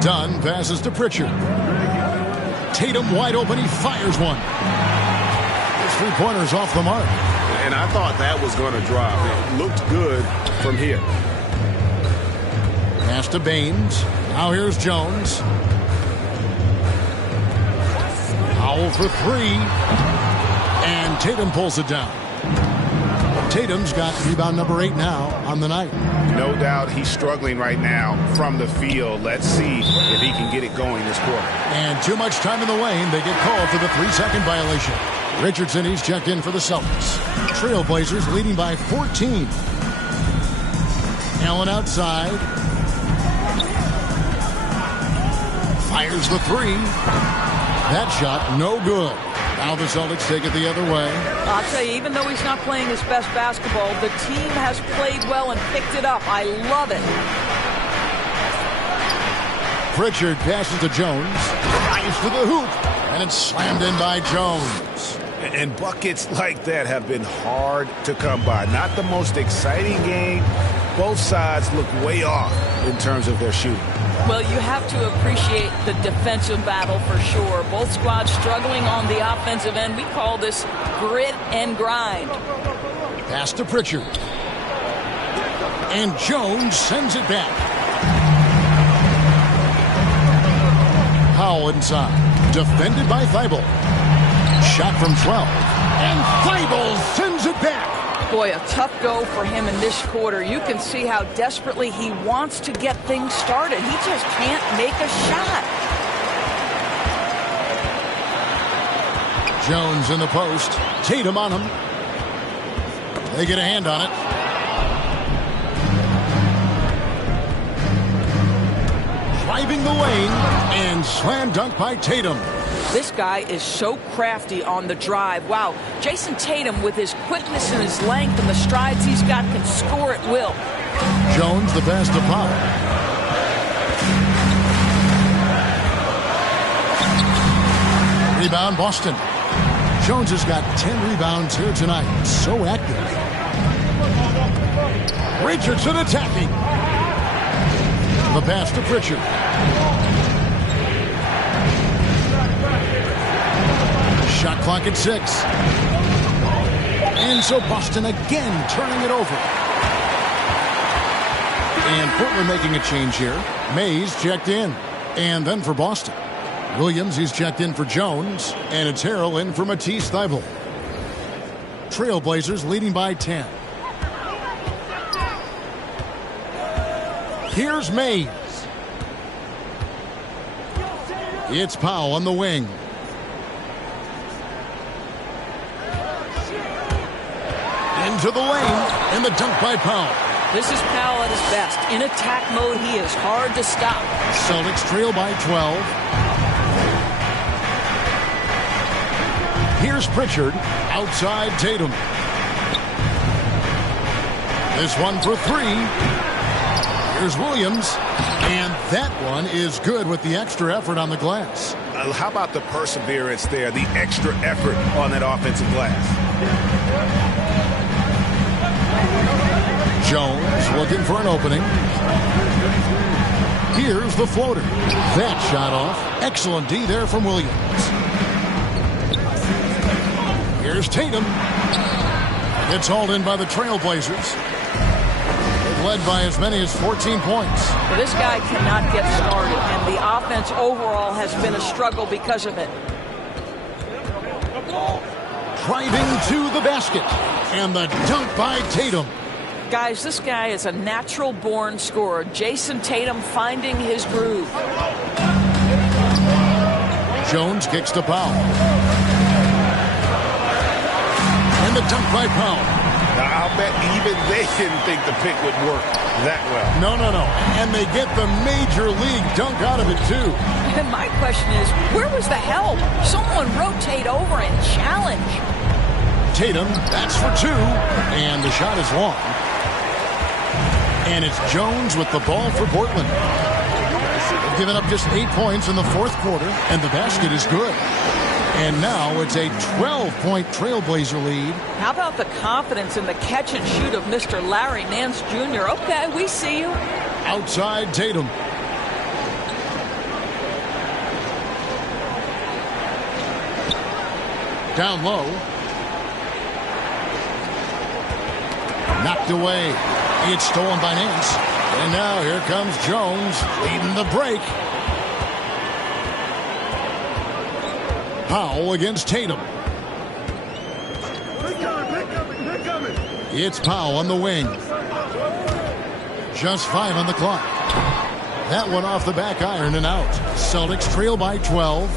Dunn passes to Pritchard. Tatum wide open. He fires one. His three-pointer's off the mark. And I thought that was going to drop. It looked good from here. Pass to Baines. Now here's Jones. Powell for 3. And Tatum pulls it down. Tatum's got rebound number 8 now on the night. No doubt he's struggling right now from the field. Let's see if he can get it going this quarter. And too much time in the lane. They get called for the 3-second violation. Richardson, he's checked in for the Celtics. Trailblazers leading by 14. Allen outside. Fires the 3. That shot, no good. Now the Celtics take it the other way. I'll tell you, even though he's not playing his best basketball, the team has played well and picked it up. I love it. Pritchard passes to Jones. Drives to the hoop. And it's slammed in by Jones. And buckets like that have been hard to come by. Not the most exciting game. Both sides look way off in terms of their shooting. Well, you have to appreciate the defensive battle for sure. Both squads struggling on the offensive end. We call this grit and grind. Pass to Pritchard. And Jones sends it back. Powell inside. Defended by Thibault. Shot from 12. And Thibault sends it back. Boy, a tough go for him in this quarter. You can see how desperately he wants to get things started. He just can't make a shot. Jones in the post. Tatum on him. They get a hand on it. Driving the lane and slam dunk by Tatum. This guy is so crafty on the drive. Wow, Jason Tatum, with his quickness and his length and the strides he's got, can score at will. Jones, the pass to Powell. Rebound, Boston. Jones has got 10 rebounds here tonight. So active. Richardson attacking. The pass to Pritchard. Shot clock at 6. And so Boston again turning it over. And Portland making a change here. Mays checked in. And then for Boston, Williams, he's checked in for Jones. And it's Harrell in for Matisse Thybulle. Trailblazers leading by 10. Here's Mays. It's Powell on the wing. Into the lane, and the dunk by Powell. This is Powell at his best. In attack mode, he is hard to stop. Celtics trail by 12. Here's Pritchard, outside Tatum. This one for 3. Here's Williams, and that one is good with the extra effort on the glass. How about the perseverance there, the extra effort on that offensive glass? Jones looking for an opening. Here's the floater. That shot off. Excellent D there from Williams. Here's Tatum. It's hauled in by the Trailblazers. They've led by as many as 14 points. Well, this guy cannot get started, and the offense overall has been a struggle because of it. Driving to the basket. And the dunk by Tatum. Guys, this guy is a natural-born scorer. Jason Tatum finding his groove. Jones kicks to Powell. And the dunk by Powell. Now, I'll bet even they didn't think the pick would work that well. No. And they get the major league dunk out of it, too. And my question is, where was the help? Someone rotate over and challenge. Tatum, that's for 2. And the shot is long. And it's Jones with the ball for Portland. They've given up just 8 points in the fourth quarter, and the basket is good. And now it's a 12-point Trailblazer lead. How about the confidence in the catch and shoot of Mr. Larry Nance Jr.? Okay, we see you. Outside Tatum. Down low. Knocked away. It's stolen by Nance. And now here comes Jones leading the break. Powell against Tatum. It's Powell on the wing. Just 5 on the clock. That one off the back iron and out. Celtics trail by 12.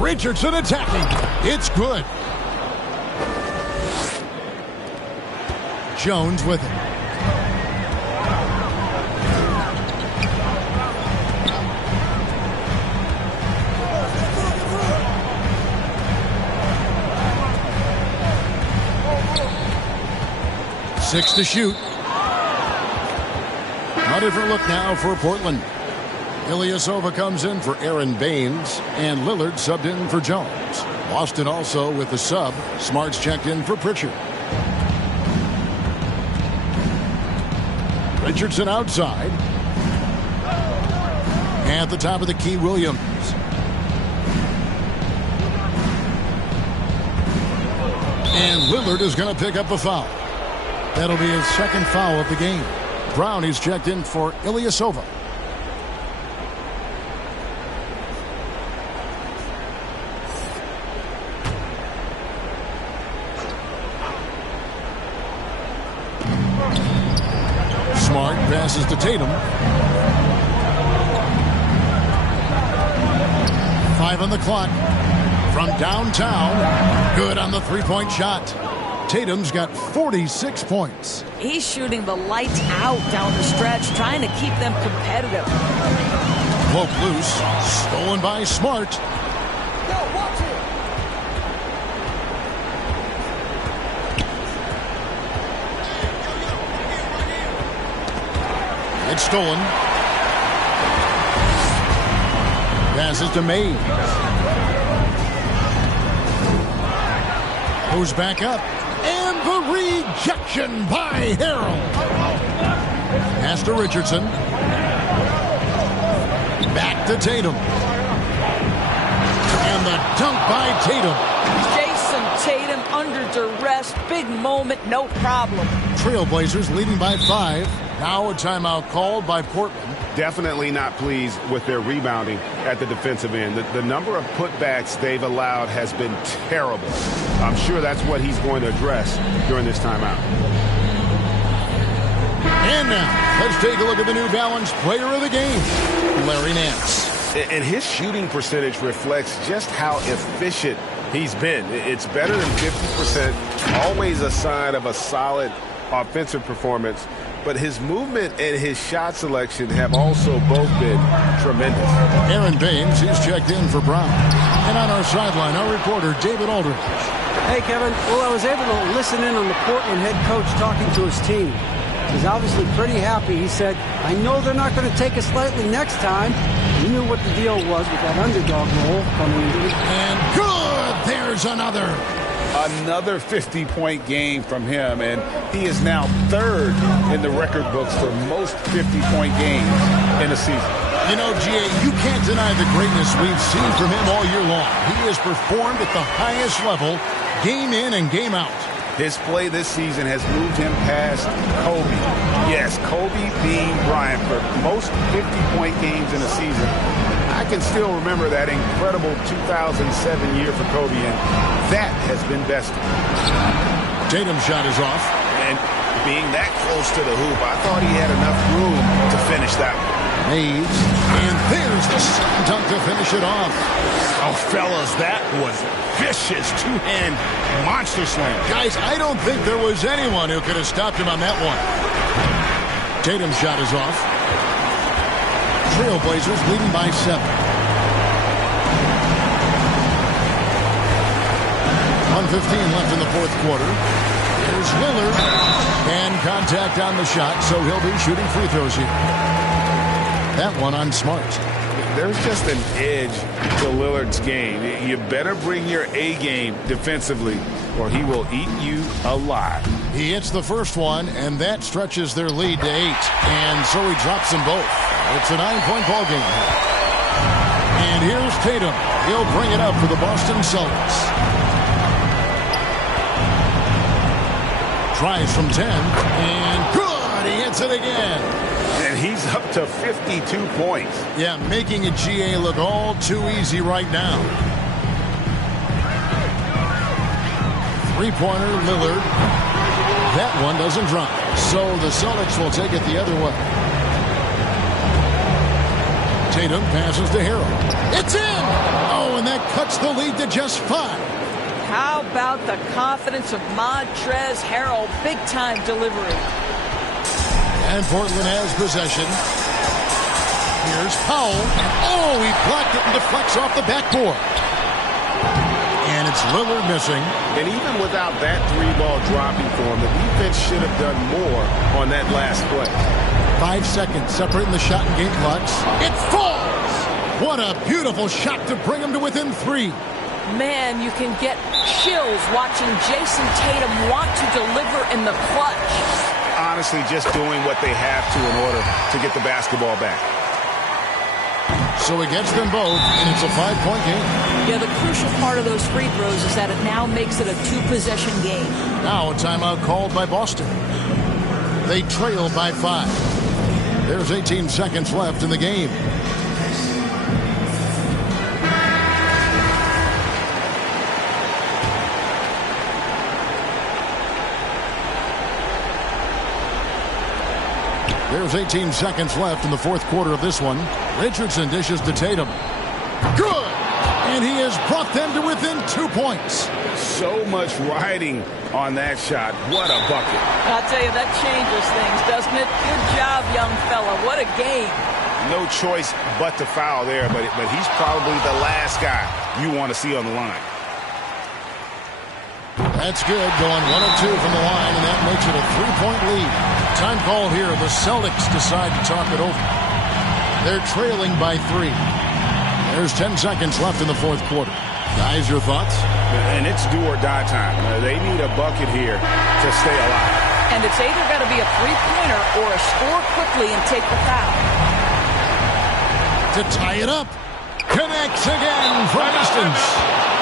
Richardson attacking. It's good. Jones with it. Six to shoot. A different look now for Portland. Ilyasova comes in for Aaron Baines, and Lillard subbed in for Jones. Boston also with the sub. Smart's checked in for Pritchard. Richardson outside. At the top of the key, Williams. And Lillard is going to pick up a foul. That'll be his second foul of the game. Brown, he's checked in for Ilyasova. Smart passes to Tatum. 5 on the clock. From downtown. Good on the three-point shot. Tatum's got 46 points. He's shooting the lights out down the stretch, trying to keep them competitive. Woke loose. Stolen by Smart. It's stolen. Passes to Mays. Goes back up. And the rejection by Harrell. Pass to Richardson. Back to Tatum. And the dunk by Tatum. Jason Tatum under duress. Big moment, no problem. Trailblazers leading by 5. Now a timeout called by Portland. Definitely not pleased with their rebounding at the defensive end. The number of putbacks they've allowed has been terrible. I'm sure that's what he's going to address during this timeout. And now, let's take a look at the New Balance player of the game, Larry Nance. And his shooting percentage reflects just how efficient he's been. It's better than 50%, always a sign of a solid offensive performance. But his movement and his shot selection have also both been tremendous. Aaron Baines, he's checked in for Brown. And on our sideline, our reporter, David Aldridge. Hey, Kevin. Well, I was able to listen in on the Portland head coach talking to his team. He's obviously pretty happy. He said, I know they're not going to take us lightly next time. He knew what the deal was with that underdog role coming into it. And good! There's another 50-point game from him, and he is now third in the record books for most 50-point games in a season. You know, G.A., you can't deny the greatness we've seen from him all year long. He has performed at the highest level, game in and game out. His play this season has moved him past Kobe. Yes, Kobe being Bryant for most 50-point games in a season. I can still remember that incredible 2007 year for Kobe, and that has been bested. Tatum's shot is off. And being that close to the hoop, I thought he had enough room to finish that one. Mays, and there's the dunk to finish it off. Oh, fellas, that was vicious two-hand monster slam. Guys, I don't think there was anyone who could have stopped him on that one. Tatum's shot is off. Trailblazers leading by 7. 1:15 left in the fourth quarter. Here's Lillard. And contact on the shot, so he'll be shooting free throws here. That one on Smart. There's just an edge to Lillard's game. You better bring your A game defensively, or he will eat you alive. He hits the first one, and that stretches their lead to 8. And so he drops them both. It's a 9-point ball game. And here's Tatum. He'll bring it up for the Boston Celtics. Tries from 10, and good! He hits it again. And he's up to 52 points. Yeah, making a GA look all too easy right now. Three-pointer, Lillard. That one doesn't drop. So the Celtics will take it the other way. Tatum passes to Harrell. It's in! Oh, and that cuts the lead to just 5. How about the confidence of Montrezl Harrell? Big-time delivery. And Portland has possession. Here's Powell. Oh, he blocked it and deflects off the backboard. And it's Lillard missing. And even without that 3-ball dropping for him, the defense should have done more on that last play. 5 seconds separating the shot and game clocks. It falls! What a beautiful shot to bring him to within 3. Man, you can get chills watching Jason Tatum want to deliver in the clutch. Honestly, just doing what they have to in order to get the basketball back. So he gets them both, and it's a 5-point game. Yeah, the crucial part of those free throws is that it now makes it a 2-possession game. Now a timeout called by Boston. They trail by 5. There's 18 seconds left in the game. There's 18 seconds left in the fourth quarter of this one. Richardson dishes to Tatum. Good! And he has brought them to within 2 points. So much riding on that shot. What a bucket. I'll tell you, that changes things, doesn't it? Good job, young fella. What a game. No choice but to foul there, but he's probably the last guy you want to see on the line. That's good, going 1 of 2 from the line, and that makes it a 3-point lead. Time call here. The Celtics decide to talk it over. They're trailing by 3. There's 10 seconds left in the fourth quarter. Guys, your thoughts? And it's do or die time. They need a bucket here to stay alive. And it's either got to be a three-pointer or a score quickly and take the foul. To tie it up. Connects again from distance.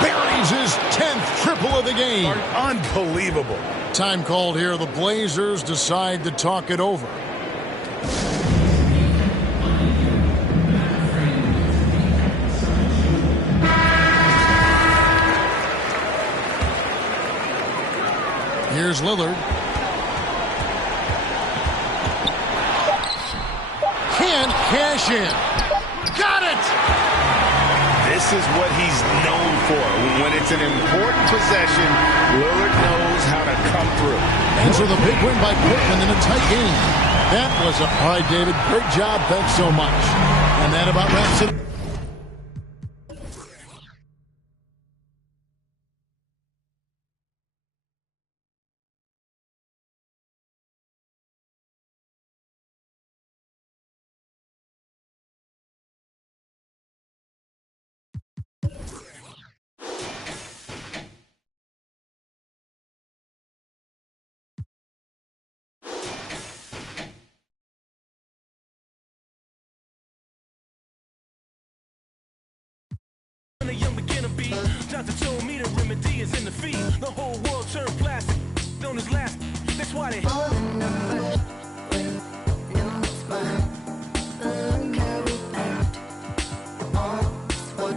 Buries his 10th triple of the game. Unbelievable. Time called here. The Blazers decide to talk it over. Here's Lillard. Can't cash in. Got it! This is what he's known for. When it's an important possession, Lillard knows how to come through. And so the big win by Portland in a tight game. That was a... All right, David, great job. Thanks so much. And that about wraps it. A young beginner beat. Doctor told me the remedy is in the feet. The whole world turned plastic on his last. That's why they all in the first way. No spine. Carry back. All what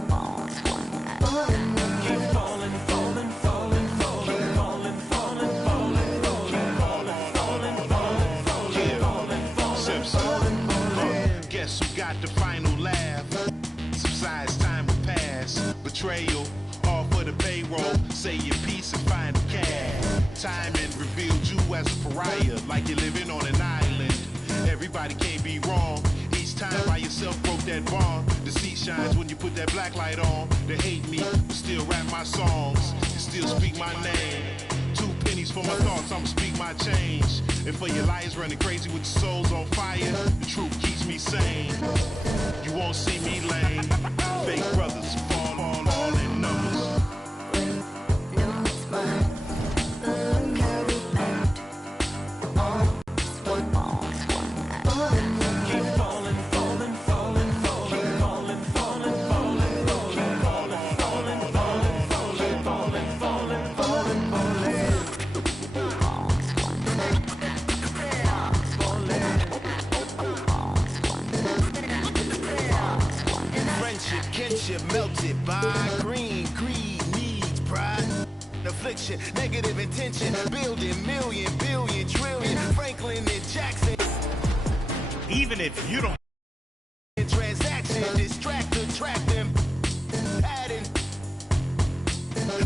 keep falling, falling, falling, falling, keep falling, falling, falling, falling, keep falling, falling, falling, falling, keep falling, falling, falling. Guess who got the final laugh? Subsides time will pass. Betrayal, all for the payroll. Say your piece and find the cash. Timing revealed you as a pariah, like you're living on an island. Everybody can't be wrong. Each time by yourself broke that bond. The seat shines when you put that black light on. They hate me, but still rap my songs. And still speak my name. 2 pennies for my thoughts, I'ma speak my change. And for your liars running crazy with your souls on fire, the truth keeps me sane. You won't see me lame. Fake brothers fall in numbers. No spine. Carry back. All what keep falling, falling, falling, falling, falling, falling, falling, falling, falling, falling, falling, falling, falling, falling, friendship, kinship melted by green, greed, needs, pride, affliction. attention, negative intention, building million, billion, trillion, Franklin and Jackson. Even if you don't. Transaction, distract, attract them, adding.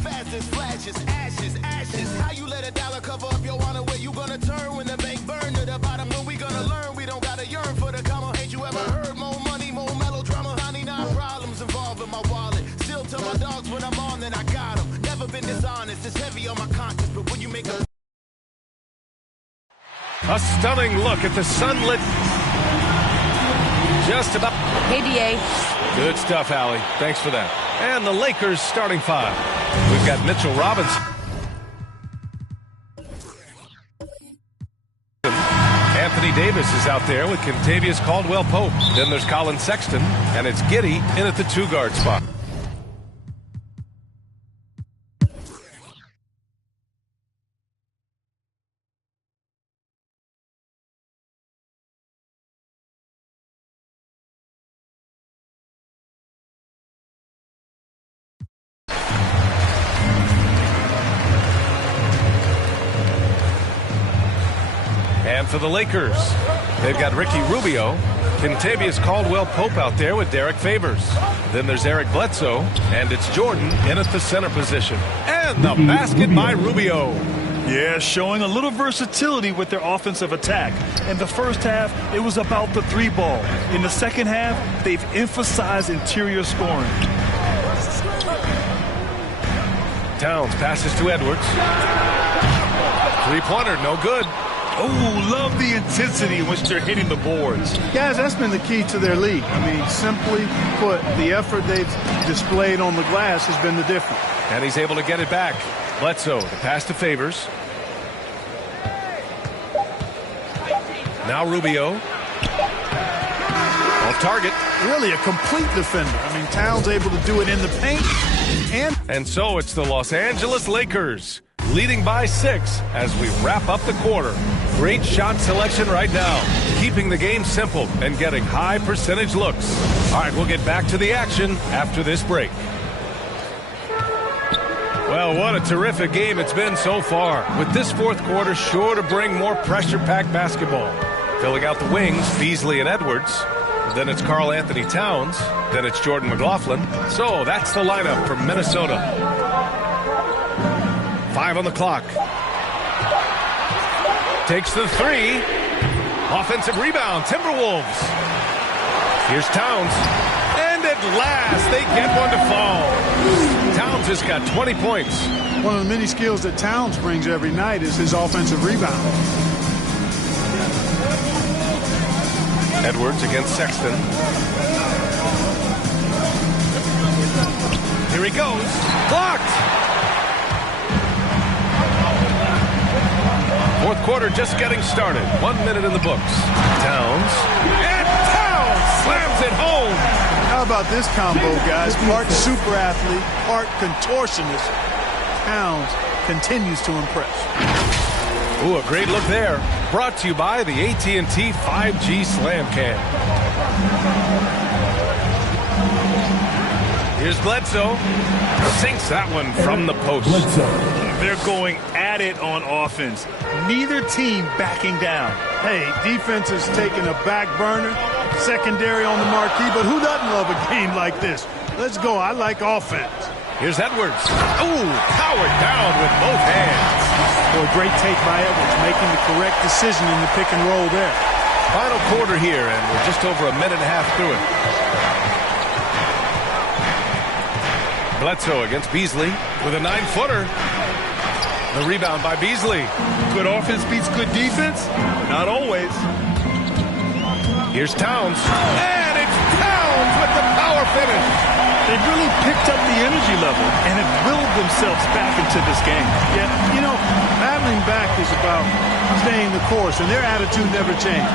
Fast as flashes, ashes, ashes. How you let $1 cover up your honor? Where you gonna turn when the bank burn to the bottom? When we gonna learn? We don't gotta yearn for the comma. Ain't you ever heard more money, more melodrama? 99 problems involving my wallet. Still tell my dogs when I'm on, then I got them. Never been dishonest. It's heavy on my conscience, but when you make a stunning look at the sunlit. Just about. Hey, DA. Good stuff, Allie. Thanks for that. And the Lakers starting five. We've got Mitchell Robinson. Anthony Davis is out there with Kentavious Caldwell-Pope. Then there's Colin Sexton, and it's Giddey in at the 2-guard spot. And for the Lakers, they've got Ricky Rubio, Kentavious Caldwell-Pope out there with Derek Favors. Then there's Eric Bledsoe, and it's Jordan in at the center position. And the basket by Rubio. Yeah, showing a little versatility with their offensive attack. In the first half, it was about the 3-ball. In the second half, they've emphasized interior scoring. Towns passes to Edwards. Three-pointer, no good. Oh, love the intensity in which they're hitting the boards. Guys, that's been the key to their league. I mean, simply put, the effort they've displayed on the glass has been the difference. And he's able to get it back. Bledsoe, the pass to Favors. Now Rubio. Off target. Really a complete defender. I mean, Towns able to do it in the paint. And so it's the Los Angeles Lakers leading by 6 as we wrap up the quarter. Great shot selection right now, keeping the game simple and getting high percentage looks. All right, we'll get back to the action after this break. Well, what a terrific game it's been so far, with this fourth quarter sure to bring more pressure-packed basketball. Filling out the wings, Beasley and Edwards. Then it's Karl Anthony Towns. Then it's Jordan McLaughlin. So that's the lineup for Minnesota. 5 on the clock. Takes the 3. Offensive rebound, Timberwolves. Here's Towns. And at last, they get one to fall. Towns has got 20 points. One of the many skills that Towns brings every night is his offensive rebound. Edwards against Sexton. Here he goes. Blocked. Fourth quarter just getting started. 1 minute in the books. Towns. And Towns slams it home. How about this combo, guys? Part super athlete, part contortionist. Towns continues to impress. Ooh, a great look there. Brought to you by the AT&T 5G Slam Cam. Here's Bledsoe. Sinks that one from the post. They're going at it on offense. Neither team backing down. Hey, defense is taking a back burner, secondary on the marquee, but who doesn't love a game like this? Let's go. I like offense. Here's Edwards. Ooh, powered down with both hands. Boy, great take by Edwards, making the correct decision in the pick and roll there. Final quarter here, and we're just over a minute and a half through it. Bledsoe against Beasley with a 9-footer. The rebound by Beasley. Good offense beats good defense? Not always. Here's Towns. And it's Towns with the power finish. They've really picked up the energy level and have willed themselves back into this game. Yeah, you know, battling back is about staying the course, and their attitude never changed.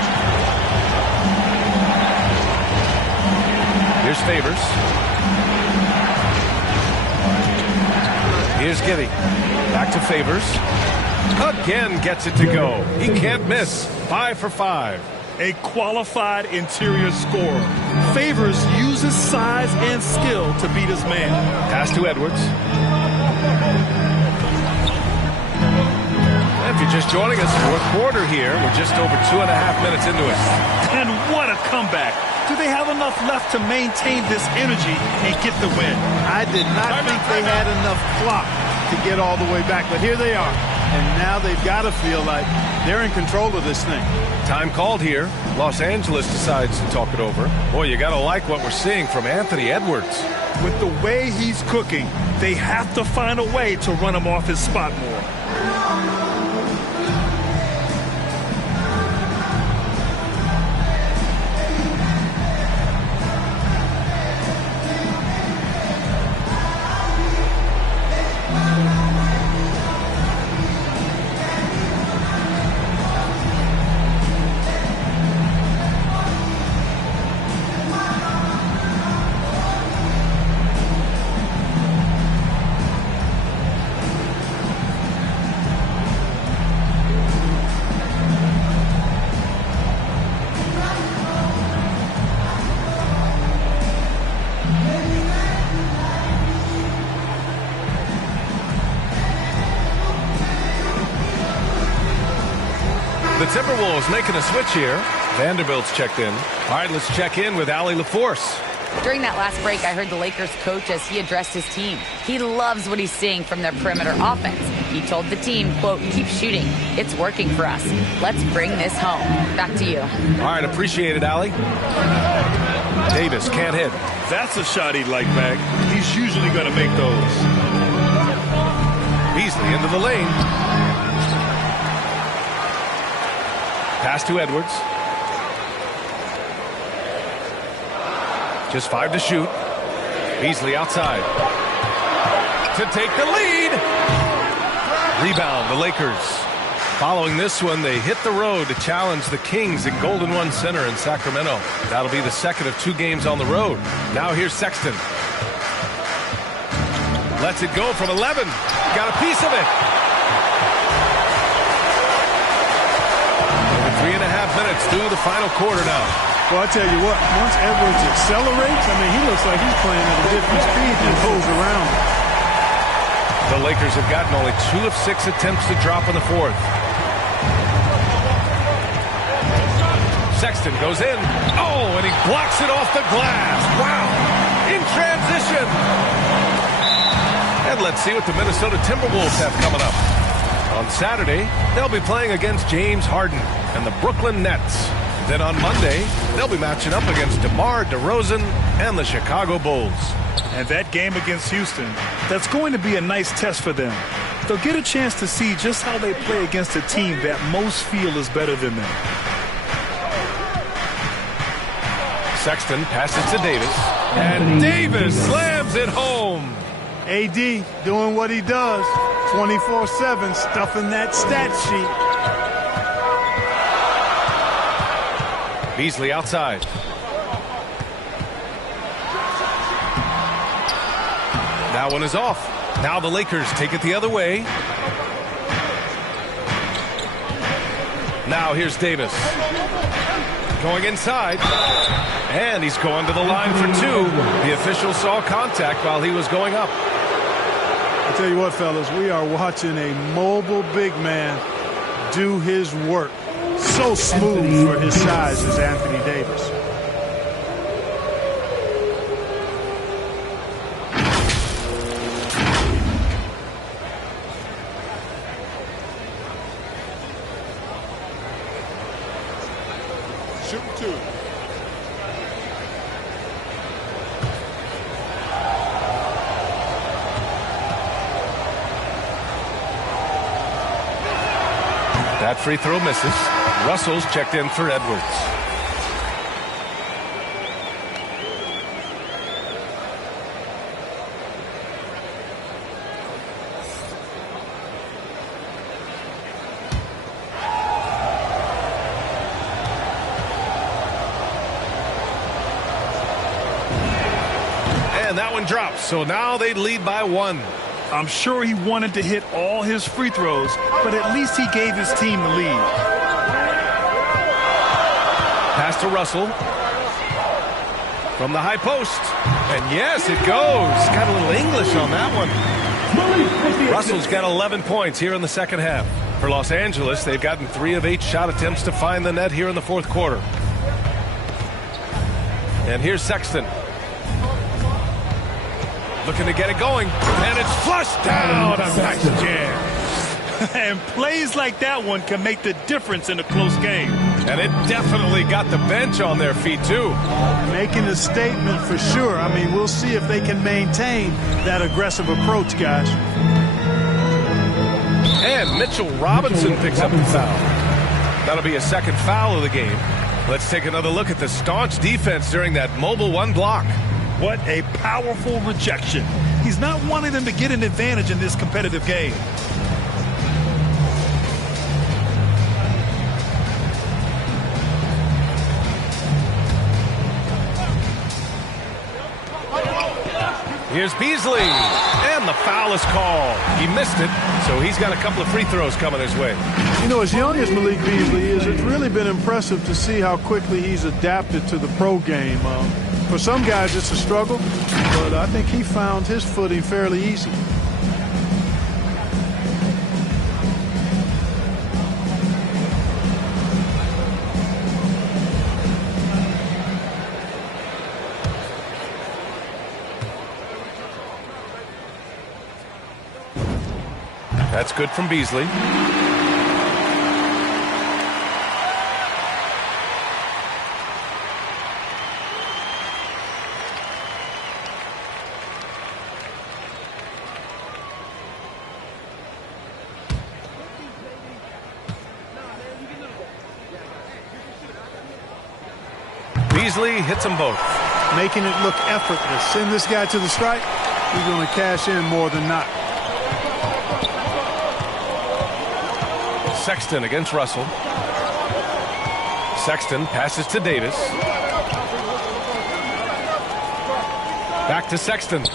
Here's Favors. Here's Giddey. Back to Favors. Again gets it to go. He can't miss. 5 for 5. A qualified interior scorer. Favors uses size and skill to beat his man. Pass to Edwards. If you're just joining us, fourth quarter here. We're just over 2.5 minutes into it. And what a comeback. Do they have enough left to maintain this energy and get the win? I did not think they had enough clock to get all the way back, but here they are. And now they've got to feel like they're in control of this thing. Time called here. Los Angeles decides to talk it over. Boy, you got to like what we're seeing from Anthony Edwards. With the way he's cooking, they have to find a way to run him off his spot more. The Timberwolves making a switch here. Vanderbilt's checked in. All right, let's check in with Allie LaForce. During that last break, I heard the Lakers coach as he addressed his team. He loves what he's seeing from their perimeter offense. He told the team, quote, keep shooting. It's working for us. Let's bring this home. Back to you. All right, appreciate it, Allie. Davis can't hit. That's a shot he'd like back. He's usually going to make those. Beasley into the lane. Pass to Edwards. Just 5 to shoot. Beasley outside. To take the lead. Rebound, the Lakers. Following this one, they hit the road to challenge the Kings at Golden One Center in Sacramento. That'll be the second of 2 games on the road. Now here's Sexton. Lets it go from 11. Got a piece of it. 3.5 minutes through the final quarter now. Well, I tell you what, once Edwards accelerates, I mean, he looks like he's playing at a different speed and goes around. The Lakers have gotten only 2 of 6 attempts to drop in the fourth. Sexton goes in. Oh, and he blocks it off the glass. Wow. In transition. And let's see what the Minnesota Timberwolves have coming up. On Saturday, they'll be playing against James Harden and the Brooklyn Nets. Then on Monday, they'll be matching up against DeMar DeRozan and the Chicago Bulls. And that game against Houston, that's going to be a nice test for them. They'll get a chance to see just how they play against a team that most feel is better than them. Sexton passes to Davis. And Davis slams it home. AD doing what he does. 24/7, stuffing that stat sheet. Beasley outside. That one is off. Now the Lakers take it the other way. Now here's Davis. Going inside. And he's going to the line for 2. The official saw contact while he was going up. I tell you what, fellas, we are watching a mobile big man do his work. So smooth for his size is Anthony Davis. Shoot 2. That free throw misses. Russell's checked in for Edwards. And that one drops. So now they lead by 1. I'm sure he wanted to hit all his free throws, but at least he gave his team the lead. Pass to Russell. From the high post. And yes, it goes. Got a little English on that one. Russell's got 11 points here in the second half. For Los Angeles, they've gotten 3 of 8 shot attempts to find the net here in the fourth quarter. And here's Sexton. Looking to get it going. And it's flushed down. A nice jam. And plays like that one can make the difference in a close game. And it definitely got the bench on their feet, too. Making a statement for sure. I mean, we'll see if they can maintain that aggressive approach, guys. And Mitchell Robinson picks up the foul. That'll be a second foul of the game. Let's take another look at the staunch defense during that mobile 1 block. What a powerful rejection. He's not wanting them to get an advantage in this competitive game. Here's Beasley, and the foul is called. He missed it, so he's got a couple of free throws coming his way. You know, as young as Malik Beasley is, it's really been impressive to see how quickly he's adapted to the pro game. For some guys, it's a struggle, but I think he found his footing fairly easy. That's good from Beasley. Beasley hits them both. Making it look effortless. Send this guy to the stripe. He's going to cash in more than not. Sexton against Russell. Sexton passes to Davis. Back to Sexton.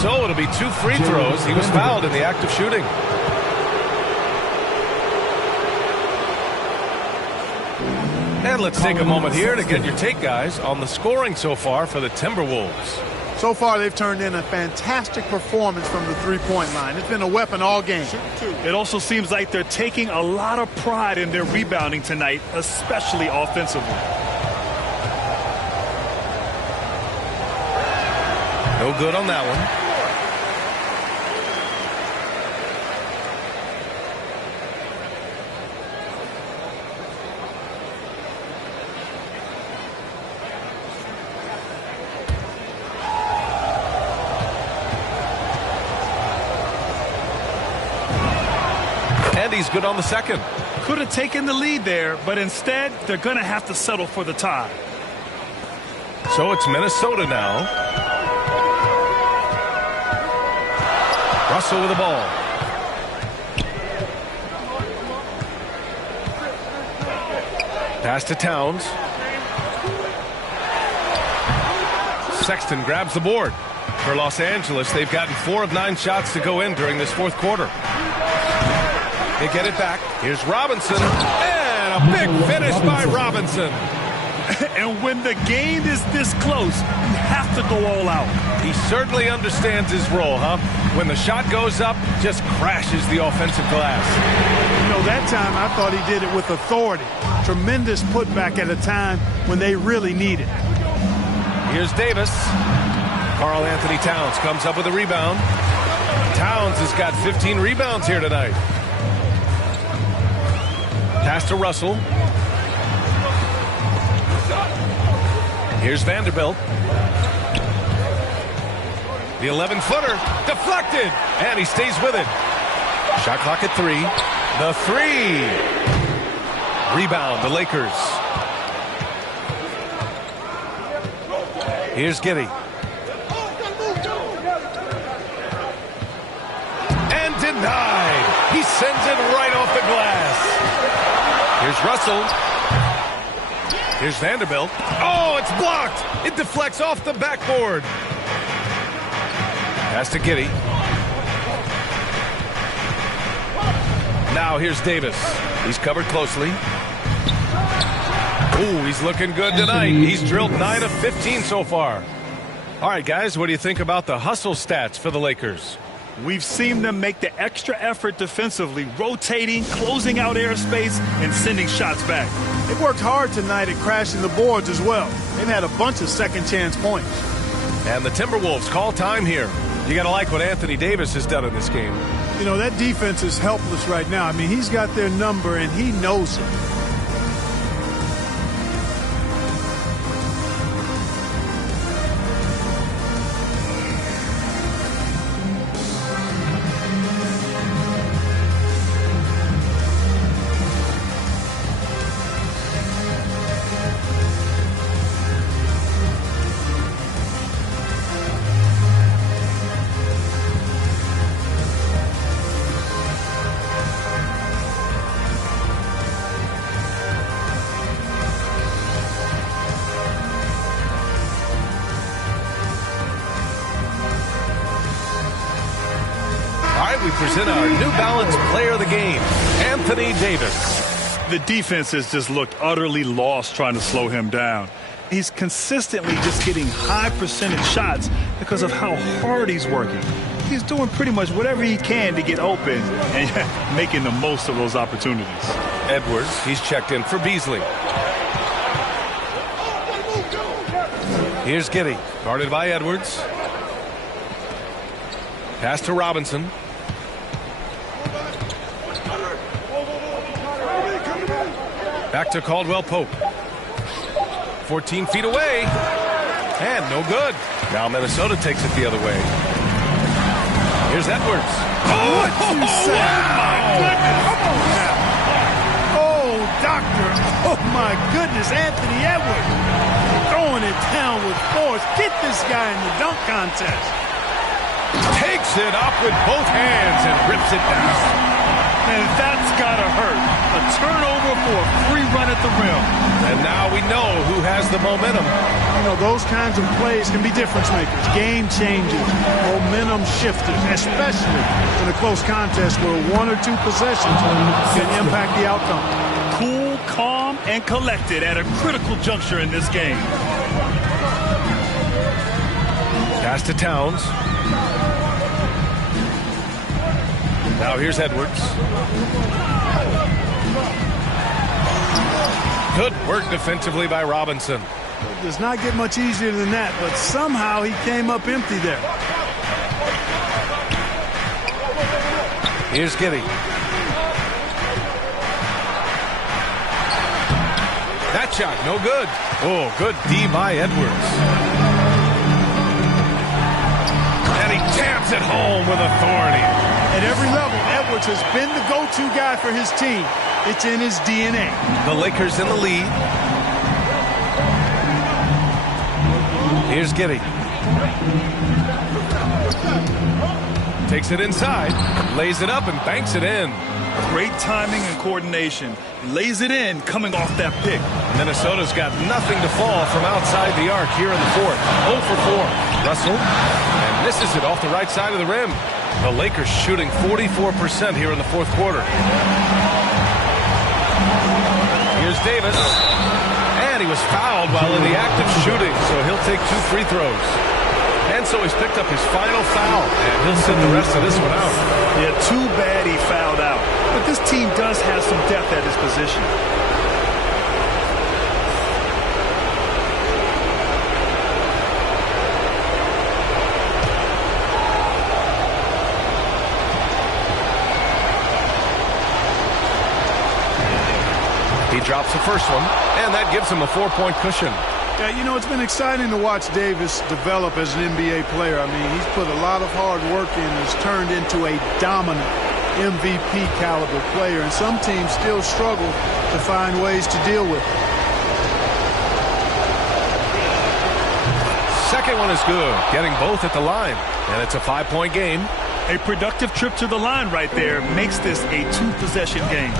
So it'll be 2 free throws. He was fouled in the act of shooting. And let's take a moment here to get your take, guys, on the scoring so far for the Timberwolves. So far, they've turned in a fantastic performance from the three-point line. It's been a weapon all game. It also seems like they're taking a lot of pride in their rebounding tonight, especially offensively. No good on that one. And he's good on the second. Could have taken the lead there, but instead they're going to have to settle for the tie. So it's Minnesota now. Russell with the ball. Pass to Towns. Sexton grabs the board. For Los Angeles, they've gotten 4 of 9 shots to go in during this fourth quarter. They get it back. Here's Robinson. And a big finish by Robinson. And when the game is this close, you have to go all out. He certainly understands his role, huh? When the shot goes up, just crashes the offensive glass. You know, that time I thought he did it with authority. Tremendous putback at a time when they really need it. Here's Davis. Karl Anthony Towns comes up with a rebound. Towns has got 15 rebounds here tonight. Pass to Russell. Here's Vanderbilt. The 11-footer deflected, and he stays with it. Shot clock at 3. The 3. Rebound, the Lakers. Here's Giddey. And denied. He sends it right off the glass. Here's Russell. Here's Vanderbilt. Oh, it's blocked. It deflects off the backboard. Pass to Giddey. Now here's Davis. He's covered closely. Ooh, he's looking good tonight. He's drilled 9 of 15 so far. All right, guys, what do you think about the hustle stats for the Lakers? We've seen them make the extra effort defensively, rotating, closing out airspace, and sending shots back. They worked hard tonight at crashing the boards as well. They've had a bunch of second-chance points. And the Timberwolves call time here. You got to like what Anthony Davis has done in this game. You know, that defense is helpless right now. I mean, he's got their number, and he knows it. We present our New Balance Player of the Game, Anthony Davis. The defense has just looked utterly lost trying to slow him down. He's consistently just getting high percentage shots because of how hard he's working. He's doing pretty much whatever he can to get open and making the most of those opportunities. Edwards, he's checked in for Beasley. Here's Giddey, guarded by Edwards. Pass to Robinson. Back to Caldwell Pope. 14 feet away. And no good. Now Minnesota takes it the other way. Here's Edwards. Oh, what you say? My goodness. Come on now. Oh, doctor. Oh, my goodness. Anthony Edwards throwing it down with force. Get this guy in the dunk contest. Takes it up with both hands and rips it down. And that's got to hurt. A turnover for a free run at the rim. And now we know who has the momentum. You know, those kinds of plays can be difference makers, game changers, momentum shifters, especially in a close contest where one or two possessions can impact the outcome. Cool, calm, and collected at a critical juncture in this game. Pass to Towns. Now here's Edwards. Good work defensively by Robinson. It does not get much easier than that, but somehow he came up empty there. Here's Giddey. That shot, no good. Oh, good D by Edwards. And he jams it home with authority. At every level, Edwards has been the go-to guy for his team. It's in his DNA. The Lakers in the lead. Here's Giddey. Takes it inside, lays it up, and banks it in. Great timing and coordination. Lays it in, coming off that pick. Minnesota's got nothing to fall from outside the arc here in the fourth. 0 for 4. Russell, and misses it off the right side of the rim. The Lakers shooting 44% here in the fourth quarter. Here's Davis. And he was fouled while in the act of shooting, so he'll take 2 free throws. And so he's picked up his final foul, and he'll sit the rest of this one out. Yeah, too bad he fouled out. But this team does have some depth at his position. He drops the first one, and that gives him a 4-point cushion. Yeah, you know, it's been exciting to watch Davis develop as an NBA player. I mean, he's put a lot of hard work in and has turned into a dominant MVP caliber player, and some teams still struggle to find ways to deal with it. Second one is good, getting both at the line, and it's a 5-point game. A productive trip to the line right there makes this a 2-possession game.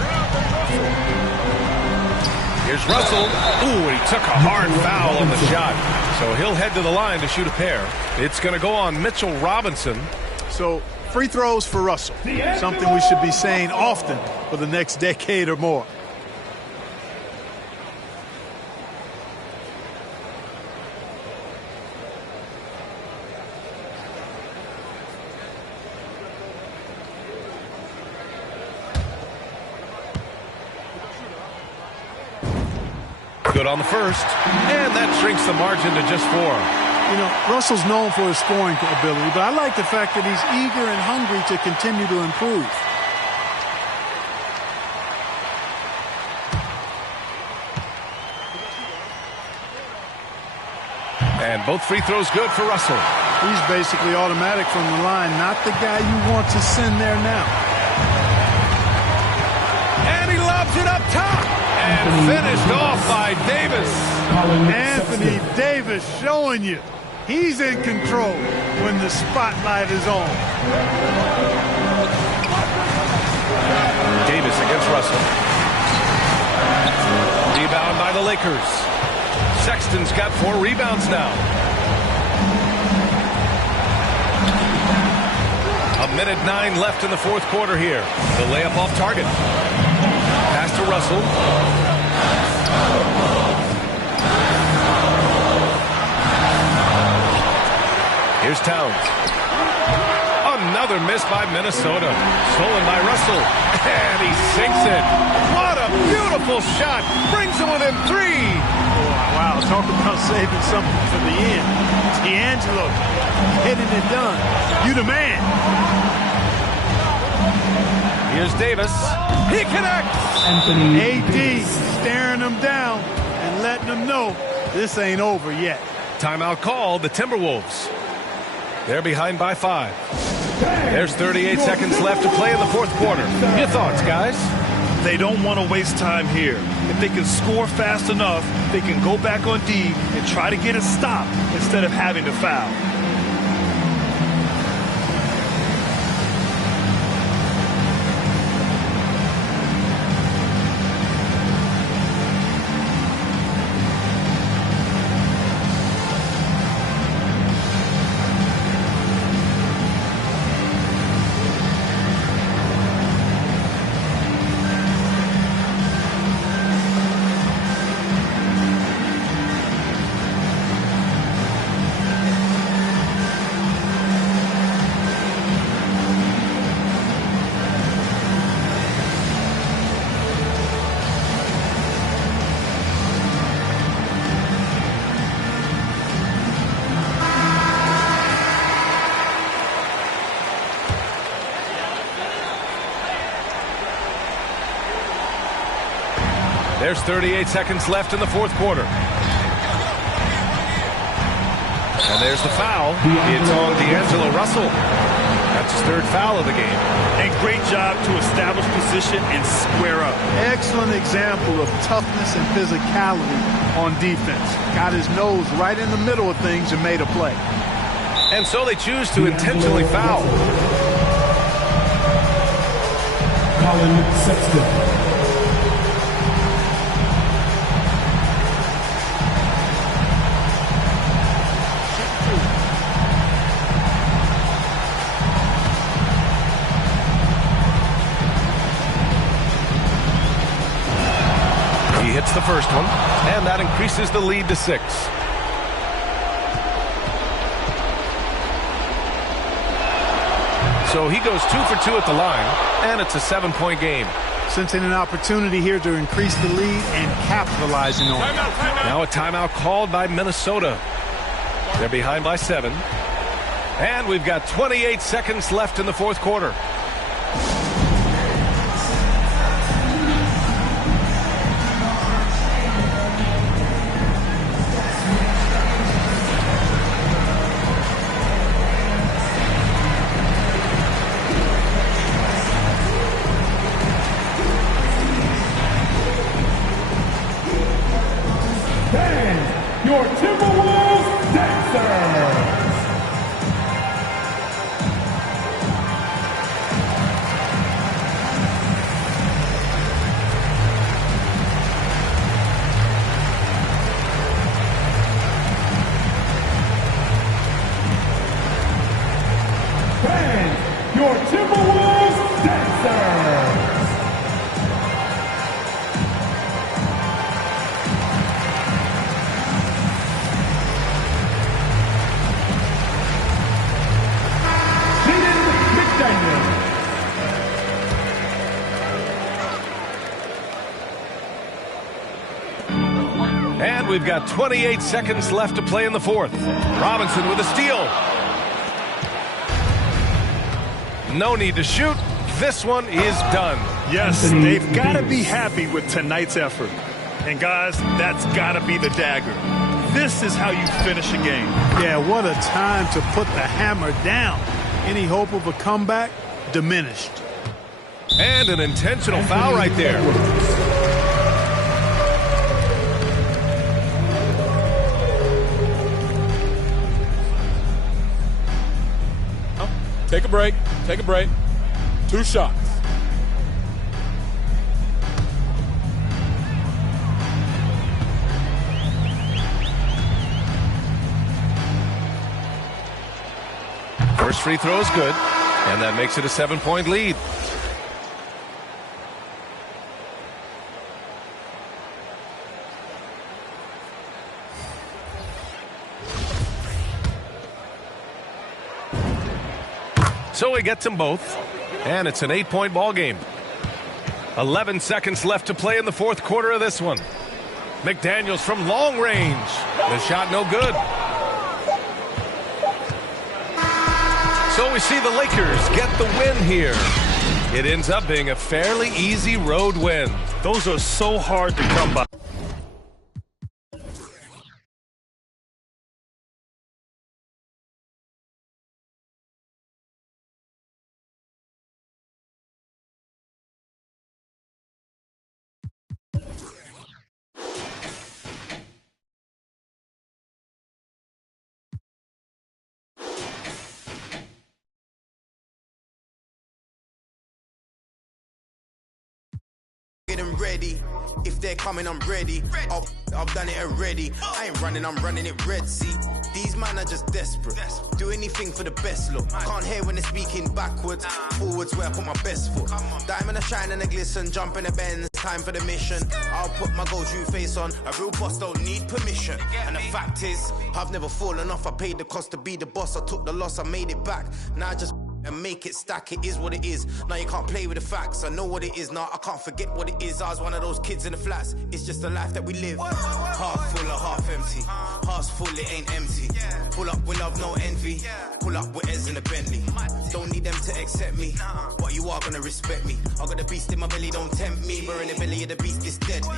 Here's Russell. Ooh, he took a hard foul on the shot. So he'll head to the line to shoot a pair. It's going to go on Mitchell Robinson. So free throws for Russell. Something we should be saying often for the next decade or more. Good on the first. And that shrinks the margin to just 4. You know, Russell's known for his scoring ability, but I like the fact that he's eager and hungry to continue to improve. And both free throws good for Russell. He's basically automatic from the line, not the guy you want to send there now. And he lobs it up top. And finished off by Davis. Anthony Davis showing you he's in control when the spotlight is on. Davis against Russell. Rebound by the Lakers. Sexton's got 4 rebounds now. A minute 9 left in the fourth quarter here. The layup off target. Pass to Russell. Here's Towns. Another miss by Minnesota. Stolen by Russell. And he sinks it. What a beautiful shot. Brings him within 3. Wow, talk about saving something for the end. D'Angelo getting it done. You the man. Here's Davis. He connects. AD staring him down and letting him know this ain't over yet. Timeout called, the Timberwolves. They're behind by 5. There's 38 seconds left to play in the fourth quarter. Your thoughts, guys? They don't want to waste time here. If they can score fast enough, they can go back on D and try to get a stop instead of having to foul. There's 38 seconds left in the fourth quarter. And there's the foul. It's on D'Angelo Russell. That's his 3rd foul of the game. And great job to establish position and square up. Excellent example of toughness and physicality on defense. Got his nose right in the middle of things and made a play. And so they choose to intentionally foul. Colin Sexton. Hits the first one, and that increases the lead to 6. So he goes 2 for 2 at the line, and it's a 7-point game. Sensing an opportunity here to increase the lead and capitalizing on it. Now a timeout called by Minnesota. They're behind by 7. And we've got 28 seconds left in the fourth quarter. Your Timberwolves Dancers. Fans, your Timberwolves Dancers. And we've got 28 seconds left to play in the fourth. Robinson with a steal. No need to shoot. This one is done. Yes, they've got to be happy with tonight's effort. And guys, that's got to be the dagger. This is how you finish a game. Yeah, what a time to put the hammer down. Any hope of a comeback? Diminished. And an intentional foul right there. Take a break. Take a break. 2 shots. First free throw is good, and that makes it a 7-point lead. So he gets them both, and it's an 8-point ball game. 11 seconds left to play in the fourth quarter of this one. McDaniels from long range. The shot no good. So we see the Lakers get the win here. It ends up being a fairly easy road win. Those are so hard to come by. Getting ready. If they're coming, I'm ready. I've done it already. I ain't running, I'm running it red. See, these men are just desperate. Do anything for the best look. Can't hear when they're speaking backwards. Forwards where I put my best foot. Diamond a shine and a glisten. Jump in the bend. Time for the mission. I'll put my go-to face on. A real boss don't need permission. And the fact is, I've never fallen off. I paid the cost to be the boss. I took the loss, I made it back. Now I just and make it stack. It is what it is. Now you can't play with the facts. I know what it is. Now I can't forget what it is. I was one of those kids in the flats. It's just the life that we live. Half full or half empty. Heart's full, it ain't empty. Pull up with love, no envy. Pull up with Ez in a Bentley. Don't need them to accept me, but you are gonna respect me. I got the beast in my belly, don't tempt me. We're in the belly of the beast, it's deadly.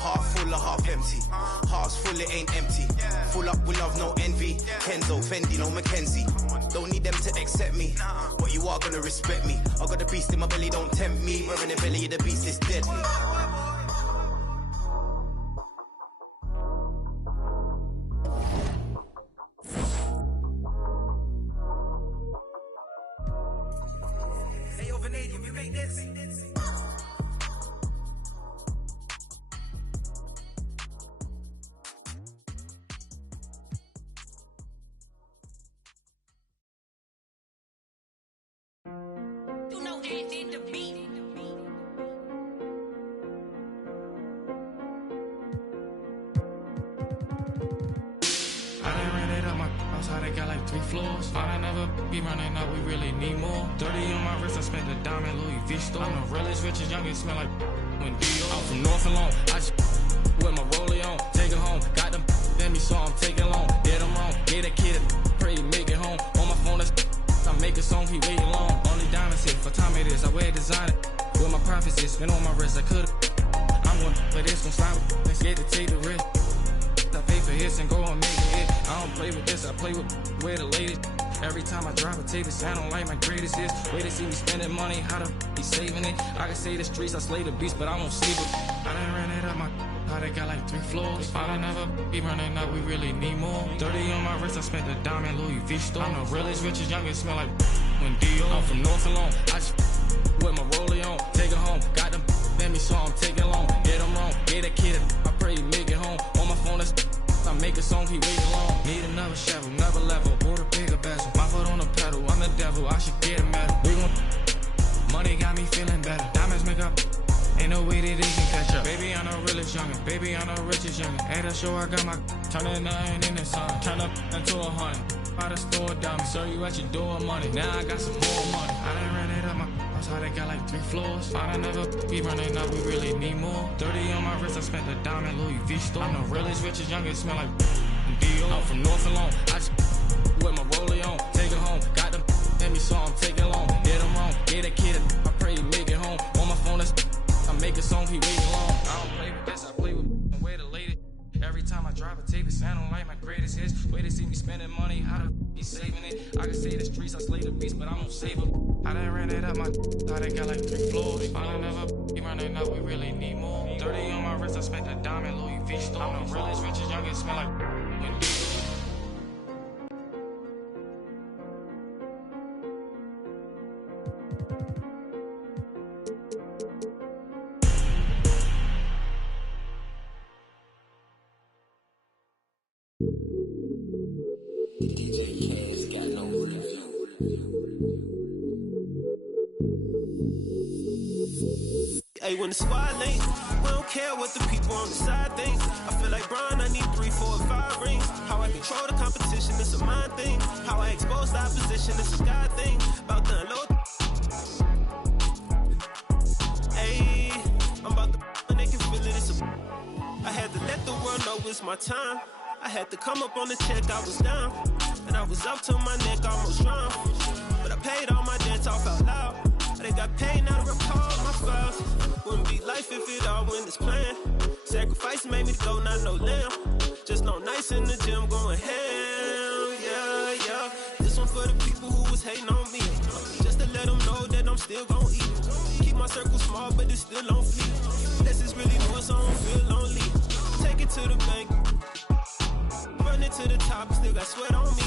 Half full or half empty. Heart's full, it ain't empty. Full up with love, no envy. Kenzo, Fendi, no Mackenzie. Don't need them to accept me, but you are gonna respect me. I got the beast in my belly, don't tempt me. We're in the belly of the beast, it's deadly. Hey, yo, Vanadium, you make this? How they got like 3 floors. I never be running up, we really need more. 30 on my wrist, I spent the diamond Louis V store. I'm the realest, richest, youngest, smell like when Dior. I'm from North and Long, I just with my rollie on. Take it home, got them then me, so I'm taking long. Did them wrong, gave that kid a pray to make it home. On my phone, I make a song, he waiting long. Only diamonds hit, for time it is, I wear designer. With my prophecies, spin on my wrist, I could've. I'm one, but it's gon' slide, let's get to take the risk. I pay for hits and go and make it hit. I don't play with this, I play with the latest. Every time I drop a tape, it sound like my greatest hits. Way to see me spending money, how to be saving it. I can say the streets, I slay the beast, but I won't sleep it. I done ran it up my how they got like 3 floors. I never be running up, we really need more. 30 on my wrist, I spent the diamond Louis V store. I'm the realest, richest, youngest, smell like when Dior. I'm from North and Long, I just with my rollie on. Take it home, got them then me, so I'm taking long. Get them wrong, gave that kid I pray he make it home. On my phone, I make a song, he waiting long. Need another shovel, another level, bought a bigger bezel. My foot on the pedal, I'm the devil, I should get a medal. We gon' money got me feeling better. Diamonds make up, ain't no way that they can catch up. Baby, I'm the realest youngin', baby, I'm the richest youngin'. At the show, I got my turning nothing in the sun. Turn up into 100, by the store diamond. Serve you at your door money, now I got some more money. I done ran it up my how they got like 3 floors. I never be running up, we really need more. 30 on my wrist, I spent the diamond Louis V Visto. I'm the realest, richest, youngest, smell like Dio. I'm from North and Long. I just with my rollie on. Take it home. Got them let me so I'm taking long. Did them wrong. Gave that kid I pray he make it home. On my phone, I make a song, he waiting long. I don't play with this, I play with way the latest. Every time I drop a tape, it sound like my greatest hits. Way they see me spending money, how the be saving it. I can say the streets, I slay the beast, but I don't save them. I done ran it up my how they got like 3 floors. I never be running up, we really need more. 30 on my wrist, I spent a diamond Louis V store. I'm the realest, richest, youngest, smell like when Hey, when the squad link, we don't care what the people on the side think. I feel like Brian, I need 3, 4, 5 rings. How I control the competition, it's a mind thing. How I expose the opposition, it's a God thing. About to unload. Hey, I'm about to and they can feel it, it's a. I had to let the world know it's my time. I had to come up on the check, I was down. And I was up to my neck, almost drowned. But I paid all my debts off out loud. They got paid, now to recall my files. Wouldn't be life if it all went as planned. Sacrifice made me go, not no lamb. Just no nights in the gym going ham, yeah, yeah. This one for the people who was hating on me. Just to let them know that I'm still gon' eat. Keep my circle small, but it's still on fleek. This is really more, so I don't feel lonely. Take it to the bank. Run it to the top, still got sweat on me.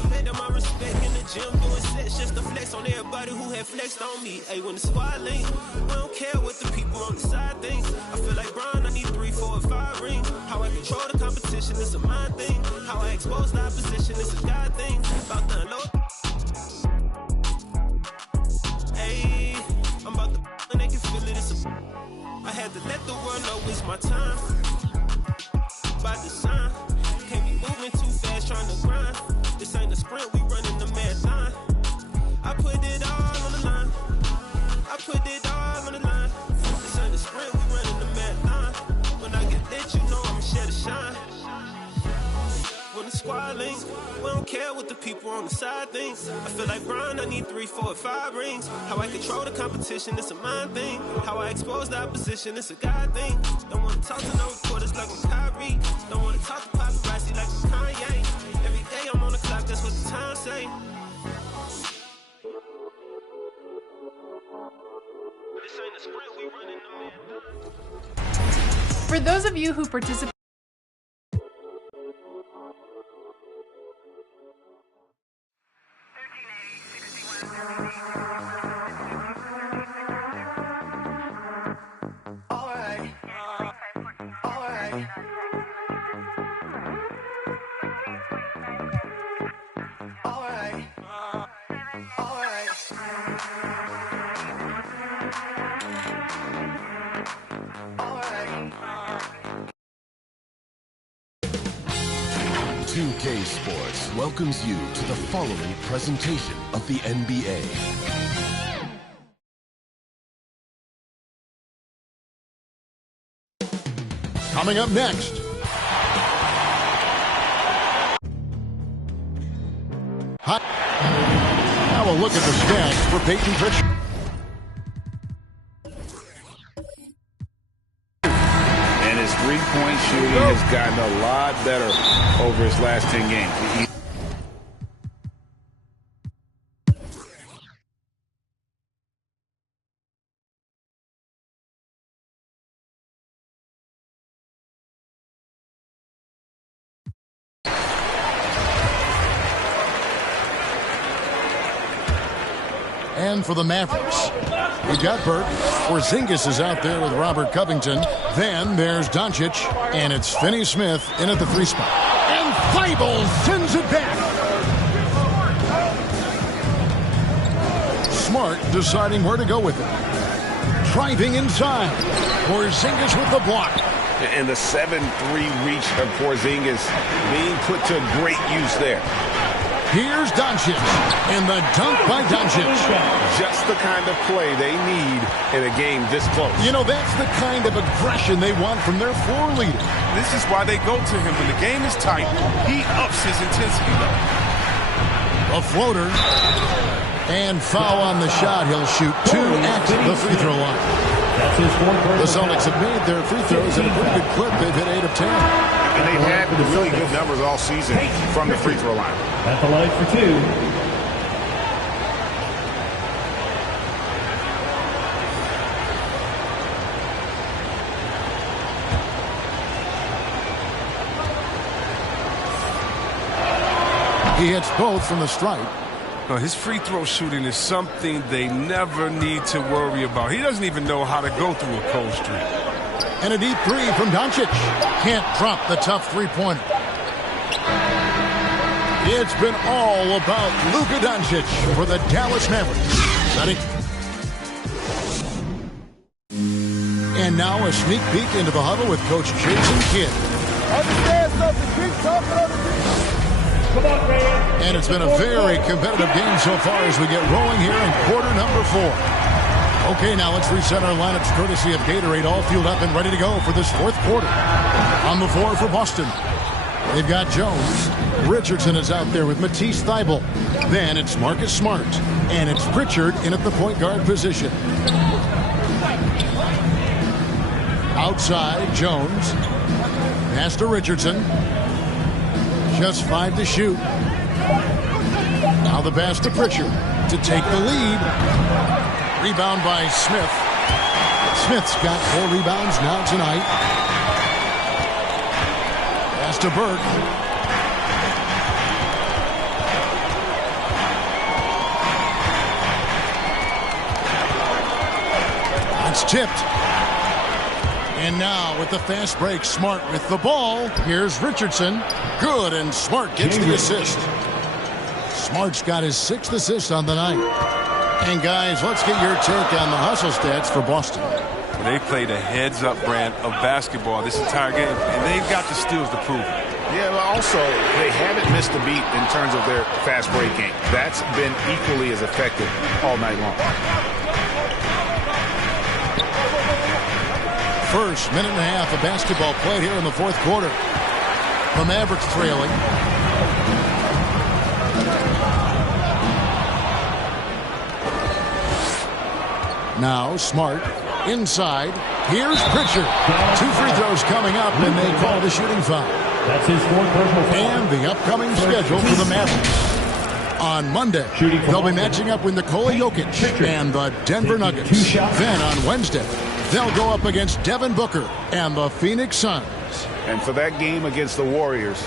Depend on my respect in the gym, doing sets just to flex on everybody who had flexed on me. Hey, when the squad link, we don't care what the people on the side think. I feel like Brian, I need 3, 4, 5 rings. How I control the competition, it's a mind thing. How I expose the opposition, it's a God thing. About to unload. Hey, I'm about to and they can feel it, it's a. I had to let the world know it's my time. By design. Can't be moving too fast, trying to grind. This ain't a sprint, we running the marathon. I put it all on the line. I put it all on the line. This ain't a sprint, we running the marathon. When I get lit, you know I'ma share the shine. When the squad links, we don't care what the people on the side think. I feel like Brian, I need 3, 4, 5 rings. How I control the competition, it's a mind thing. How I expose the opposition, it's a God thing. Don't wanna talk to no reporters like I'm Kyrie. Don't wanna talk to paparazzi like I'm Kanye. Every day I'm on the clock, that's what the time say. This ain't a sprint, we running the marathon. For those of you who participate K Sports welcomes you to the following presentation of the NBA. Coming up next. Now we'll look at the stats for Peyton Pritchard. And his three-point shooting has gotten a lot better over his last 10 games. And for the Mavericks, we got Burke. Porzingis is out there with Robert Covington. Then there's Doncic, and it's Finney-Smith in at the 3 spot. And Thibault sends it back. Smart deciding where to go with it. Driving inside. Porzingis with the block. And the 7-3 reach of Porzingis being put to great use there. Here's Doncic, and the dunk by Doncic. Just the kind of play they need in a game this close. You know, that's the kind of aggression they want from their floor leader. This is why they go to him. When the game is tight, he ups his intensity, though. A floater. And foul on the shot. He'll shoot 2 at the free throw line. The Celtics have made their free throws at a pretty good clip. They've hit 8 of 10. And they've had really good numbers all season from the free throw line. At the line for 2. He hits both from the stripe. His free throw shooting is something they never need to worry about. He doesn't even know how to go through a cold streak. And a deep three from Doncic. Can't drop the tough three-pointer. It's been all about Luka Doncic for the Dallas Mavericks. Ready? And now a sneak peek into the huddle with Coach Jason Kidd. Understand something. Keep talking on the defense. Come on, man. And it's been a very competitive game so far as we get rolling here in quarter number 4. Okay, now let's reset our lineups courtesy of Gatorade, all fueled up and ready to go for this 4th quarter. On the floor for Boston, they've got Jones. Richardson is out there with Matisse Thybulle. Then it's Marcus Smart. And it's Pritchard in at the point guard position. Outside, Jones. Pass to Richardson. Just 5 to shoot. Now the pass to Pritchard to take the lead. Rebound by Smith. Smith's got 4 rebounds now tonight. Pass to Burke. It's tipped. And now with the fast break, Smart with the ball. Here's Richardson. Good, and Smart gets the assist. Smart's got his 6th assist on the night. And guys, let's get your take on the hustle stats for Boston. They played a heads-up brand of basketball this entire game, and they've got the steals to prove it. Yeah, but also, they haven't missed a beat in terms of their fast break game. That's been equally as effective all night long. First minute and a half of basketball played here in the 4th quarter. The Mavericks trailing. Now Smart inside. Here's Pritchard. 2 free throws coming up, and they call the shooting foul. That's his 4th personal foul. And the upcoming schedule for the Mavericks. On Monday, they'll be matching up with Nikola Jokic and the Denver Nuggets. Then on Wednesday, they'll go up against Devin Booker and the Phoenix Suns. And for that game against the Warriors,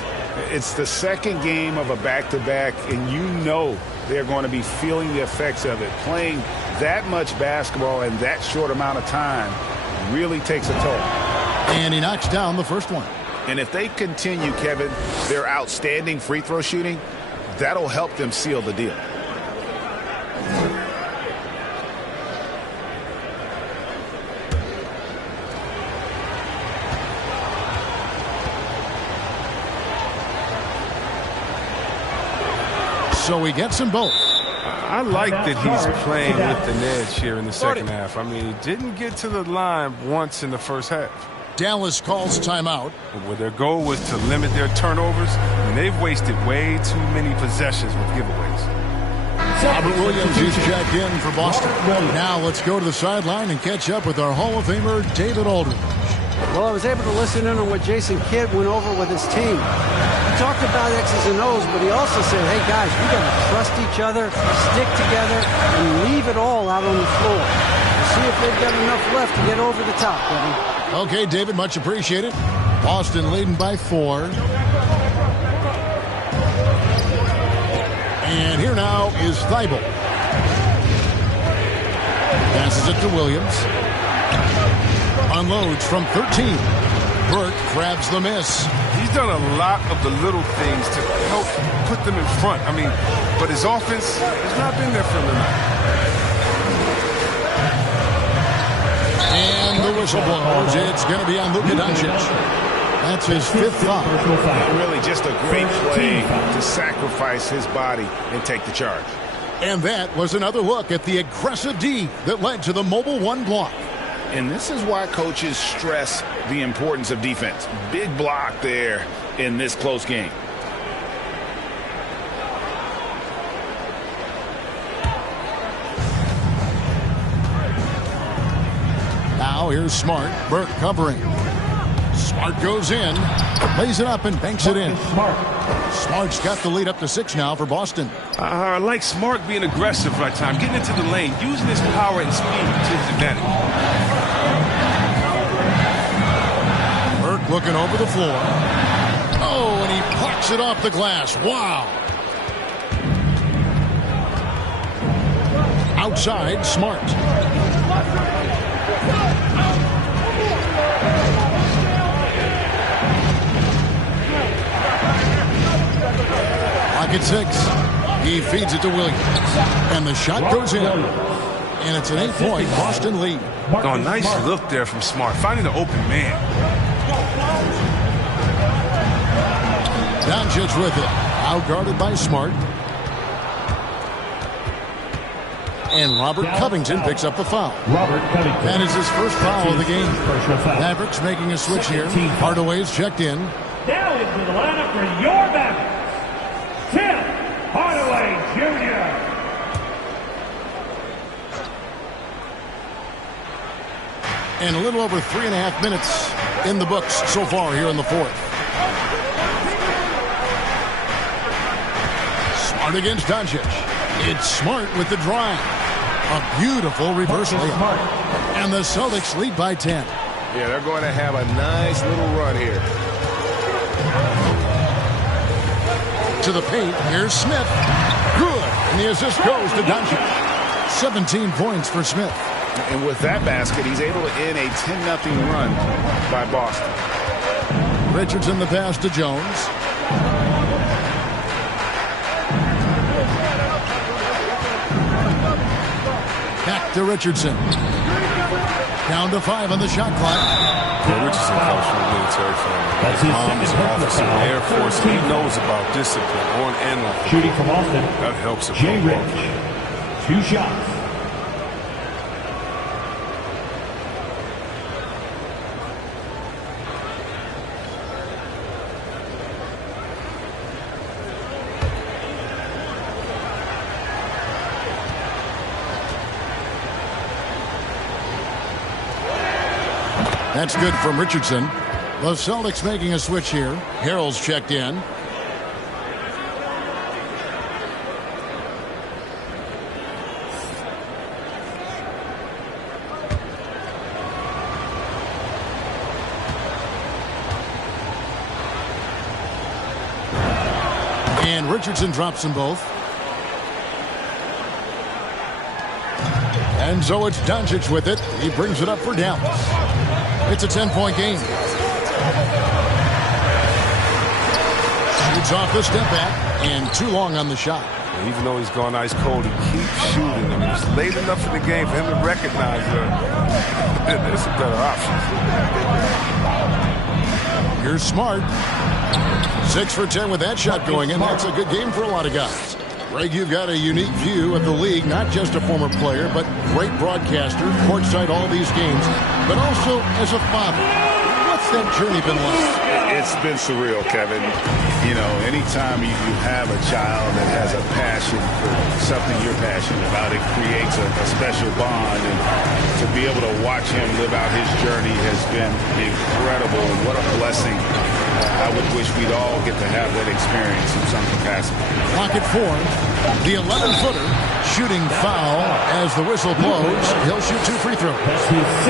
it's the 2nd game of a back-to-back, and you know they're going to be feeling the effects of it. Playing that much basketball in that short amount of time really takes a toll. And he knocks down the first one. And if they continue, Kevin, their outstanding free throw shooting, that'll help them seal the deal. So he gets them both. I like that he's playing with the edge here in the second half. I mean, he didn't get to the line once in the first half. Dallas calls timeout. Where their goal was to limit their turnovers, and they've wasted way too many possessions with giveaways. Robert Williams is checked in for Boston. Now let's go to the sideline and catch up with our Hall of Famer, David Aldridge. Well, I was able to listen in on what Jason Kidd went over with his team. He talked about X's and O's, but he also said, hey, guys, we got to trust each other, stick together, and leave it all out on the floor. We'll see if they've got enough left to get over the top, Kevin. Okay, David, much appreciated. Boston leading by 4. And here now is Thybulle. Passes it to Williams. Unloads from 13. Burke grabs the miss. He's done a lot of the little things to help put them in front. I mean, but his offense has not been there for him tonight. And the whistle blows. It's going to be on Luka Doncic. That's his 5th foul. Really just a great play to sacrifice his body and take the charge. And that was another look at the aggressive D that led to the mobile 1 block. And this is why coaches stress the importance of defense. Big block there in this close game. Now here's Smart. Burke covering. Smart goes in, lays it up and banks it in. Smart's got the lead up to 6 now for Boston. I like Smart being aggressive right time, getting into the lane, using his power and speed to his advantage. Burke looking over the floor. Oh, and he plucks it off the glass. Wow. Outside, Smart. Lock at 6. He feeds it to Williams. And the shot goes in. And it's an 8-point Boston lead. Oh, nice look there from Smart, finding the open man. Doncic with it. Outguarded by Smart. And Robert Covington picks up the foul. That is his first foul of the game. Mavericks making a switch here. Hardaway's checked in. Now into the lineup for your Mavericks, Tim Hardaway Jr. And a little over 3.5 minutes in the books so far here in the 4th. Smart against Doncic. It's Smart with the drive. A beautiful reverse layup. And the Celtics lead by 10. Yeah, they're going to have a nice little run here. To the paint, here's Smith. Good. And the assist goes to Doncic. 17 points for Smith. And with that basket, he's able to end a 10-0 run by Boston. Richardson the pass to Jones. Back to Richardson. Down to 5 on the shot clock. Yeah, Richardson comes from a military family. His mom is an officer in the Air Force. He knows about discipline on and off. Shooting from Austin. That helps him. Jay Rich. 2 shots. That's good from Richardson. The Celtics making a switch here. Harrell's checked in. And Richardson drops them both. And so it's Doncic with it. He brings it up for Dallas. It's a 10-point game. Shoots off the step back and too long on the shot. And even though he's gone ice cold, he keeps shooting. I mean, it's late enough in the game for him to recognize there's some better options. Here's Smart. 6 for 10 with that shot going in. That's a good game for a lot of guys. Greg, you've got a unique view of the league, not just a former player, but great broadcaster, courtside all these games, but also as a father. What's that journey been like? It's been surreal, Kevin. You know, anytime you have a child that has a passion for something you're passionate about, it creates a special bond. And to be able to watch him live out his journey has been incredible. And what a blessing. I would wish we'd all get to have that experience in some capacity. Clock at 4. The 11-footer shooting foul as the whistle blows. He'll shoot 2 free throws.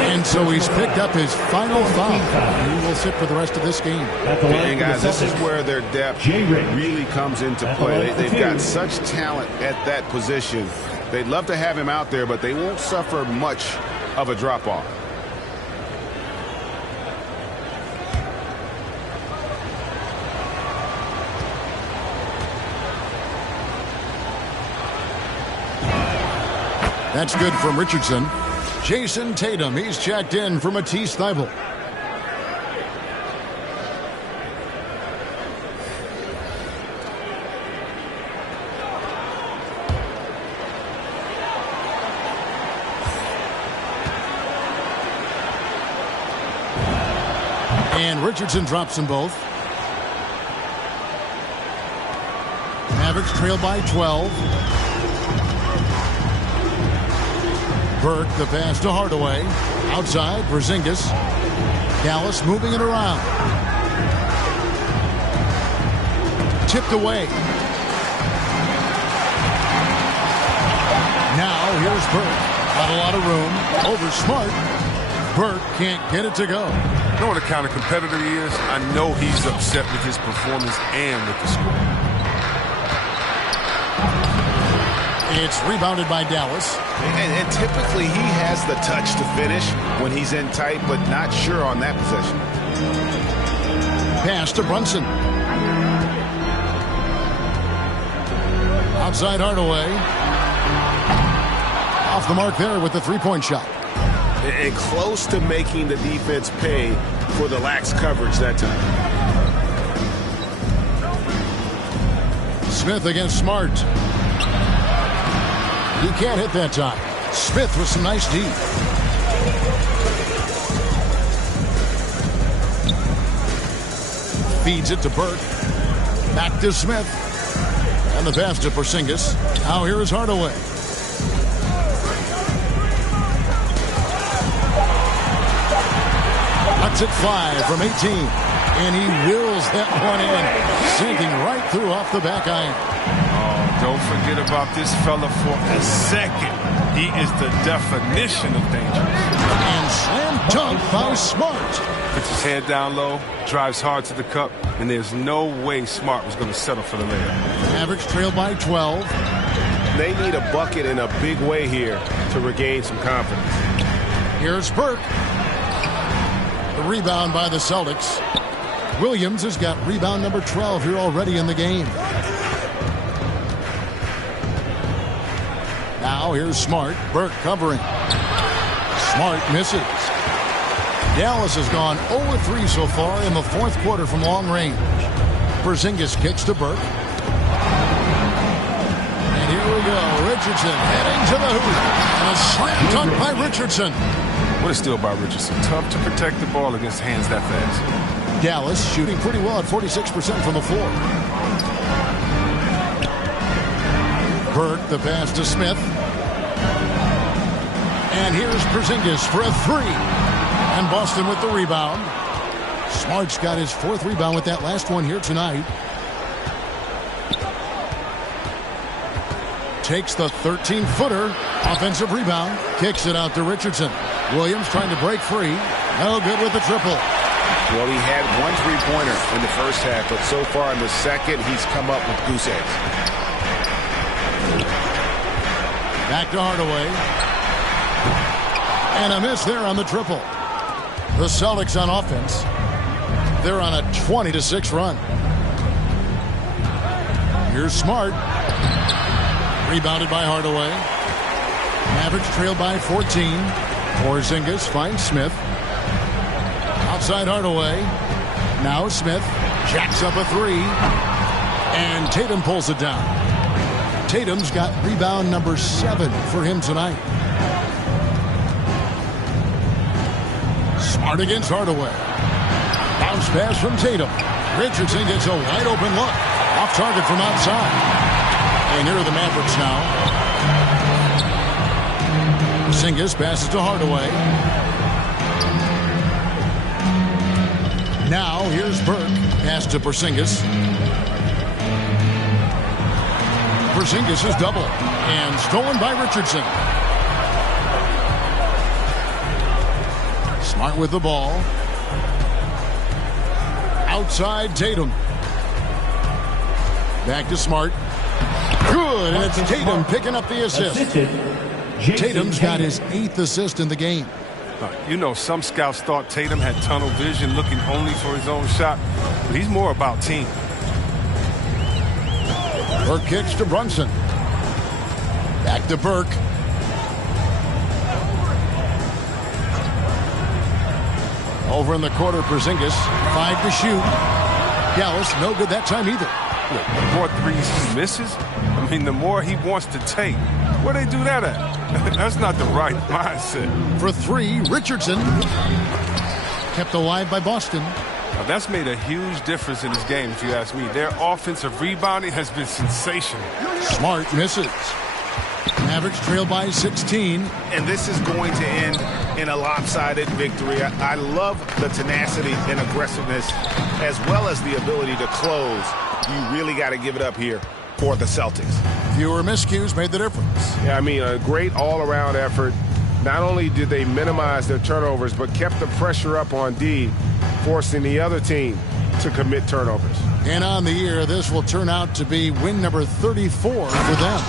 And so he's picked up his final foul. He will sit for the rest of this game. And guys, this is where their depth really comes into play. They've got such talent at that position. They'd love to have him out there, but they won't suffer much of a drop-off. That's good from Richardson. Jason Tatum, he's checked in for Matisse Thybulle. And Richardson drops them both. Mavericks trail by 12. Burke, the pass to Hardaway. Outside, Porzingis. Dallas moving it around. Tipped away. Now here's Burke. Not a lot of room. Over Smart. Burke can't get it to go. You know what a kind of competitor he is? I know he's upset with his performance and with the score. It's rebounded by Dallas. And typically he has the touch to finish when he's in tight, but not sure on that possession. Pass to Brunson. Outside Hardaway. Off the mark there with the three-point shot. And close to making the defense pay for the lax coverage that time. Smith against Smart. He can't hit that time. Smith with some nice D. Feeds it to Burke. Back to Smith. And the pass to Porzingis. Now here is Hardaway. Lets it fly from 18. And he wills that one in. Sinking right through off the back iron. Oh, don't forget about this fella for a second. He is the definition of dangerous. And slam dunk by Smart. Puts his head down low, drives hard to the cup, and there's no way Smart was going to settle for the layup. Mavericks trail by 12. They need a bucket in a big way here to regain some confidence. Here's Burke. The rebound by the Celtics. Williams has got rebound number 12 here already in the game. Now here's Smart. Burke covering. Smart misses. Dallas has gone 0-3 so far in the fourth quarter from long range. Porzingis kicks to Burke. And here we go. Richardson heading to the hoop. And a slam dunk by Richardson. What a steal by Richardson. Tough to protect the ball against hands that fast. Dallas shooting pretty well at 46% from the floor. Burke, the pass to Smith. And here's Porzingis for a three. And Boston with the rebound. Smart's got his fourth rebound with that last one here tonight. Takes the 13-footer. Offensive rebound. Kicks it out to Richardson. Williams trying to break free. No good with the triple. Well, he had one three-pointer in the first half, but so far in the second, he's come up with goose eggs. Back to Hardaway. And a miss there on the triple. The Celtics on offense. They're on a 20-6 run. Here's Smart. Rebounded by Hardaway. Mavericks trail by 14. Porzingis finds Smith. Outside Hardaway. Now Smith jacks up a three. And Tatum pulls it down. Tatum's got rebound number 7 for him tonight. Smart against Hardaway. Bounce pass from Tatum. Richardson gets a wide open look. Off target from outside. And here are the Mavericks now. Porzingis passes to Hardaway. Now here's Burke. Pass to Porzingis. Porzingis is double. And stolen by Richardson. Smart with the ball. Outside Tatum. Back to Smart. Good, and it's Tatum picking up the assist. Tatum's got his 8th assist in the game. You know, some scouts thought Tatum had tunnel vision, looking only for his own shot. But he's more about team. Burke kicks to Brunson. Back to Burke. Over in the quarter, Porzingis. 5 to shoot. Dallas, no good that time either. Look, the more threes he misses, I mean, the more he wants to take. Where they do that at? That's not the right mindset. For 3, Richardson. Kept alive by Boston. That's made a huge difference in this game, if you ask me. Their offensive rebounding has been sensational. Smart misses. Mavericks trail by 16. And this is going to end in a lopsided victory. I love the tenacity and aggressiveness as well as the ability to close. You really got to give it up here for the Celtics. Fewer miscues made the difference. Yeah, I mean, a great all-around effort. Not only did they minimize their turnovers, but kept the pressure up on D, forcing the other team to commit turnovers. And on the year, this will turn out to be win number 34 for them.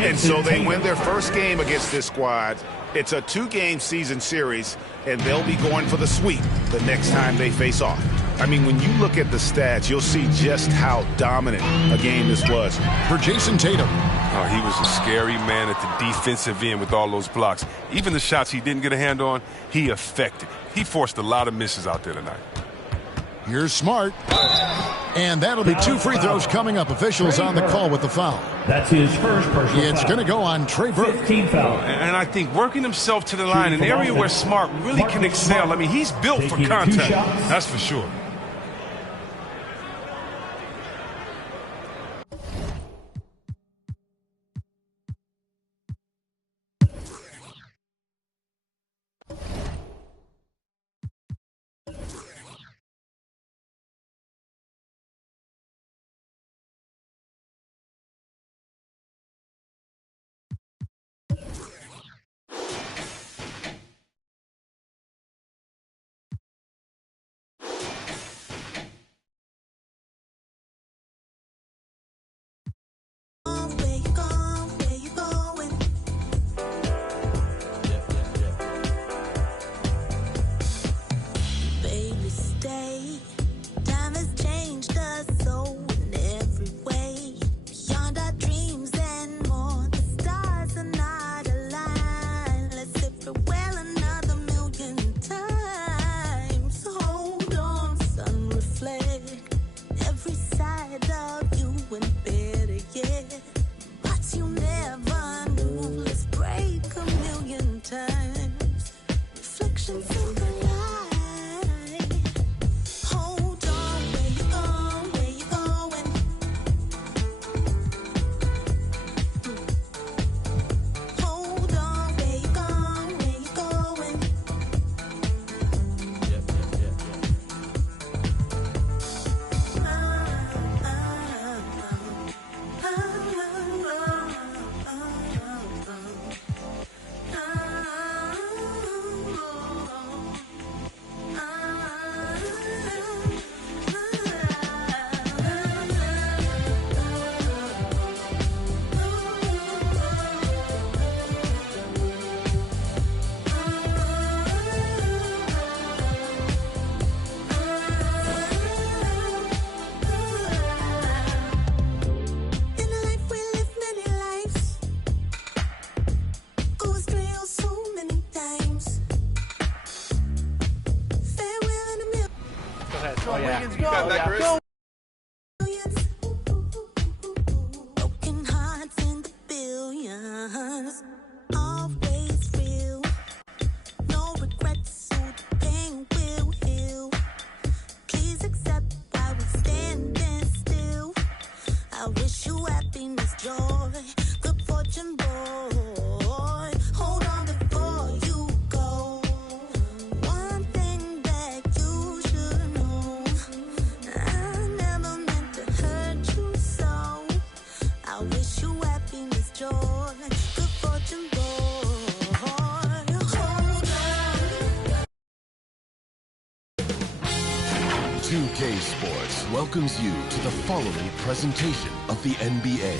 And so they win their first game against this squad. It's a 2-game season series, and they'll be going for the sweep the next time they face off. I mean, when you look at the stats, you'll see just how dominant a game this was. For Jason Tatum. Oh, he was a scary man at the defensive end with all those blocks. Even the shots he didn't get a hand on, he affected. He forced a lot of misses out there tonight. Here's Smart. And that'll be 2 free throws coming up. Officials on the call with the foul. That's his first personal It's going to go on Trey Burke. 15 foul. And I think working himself to the line, an area where Smart really can excel. I mean, he's built for contact. That's for sure. Go. Broken hearts in the billions. Always real. No regrets, so the pain will heal. Please accept why we're standing still. I wish you happiness, joy, good fortune, boy. Hold on before you go. One thing that you should know, I never meant to hurt you so. I wish you happiness, joy, good fortune, boy. Hold on. 2K Sports welcomes you to the following presentation of the NBA.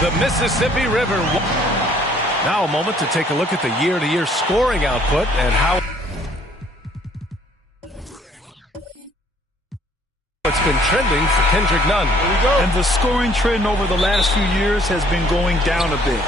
The Mississippi River. Now a moment to take a look at the year-to-year scoring output and how it's been trending for Kendrick Nunn. Here we go. And the scoring trend over the last few years has been going down a bit.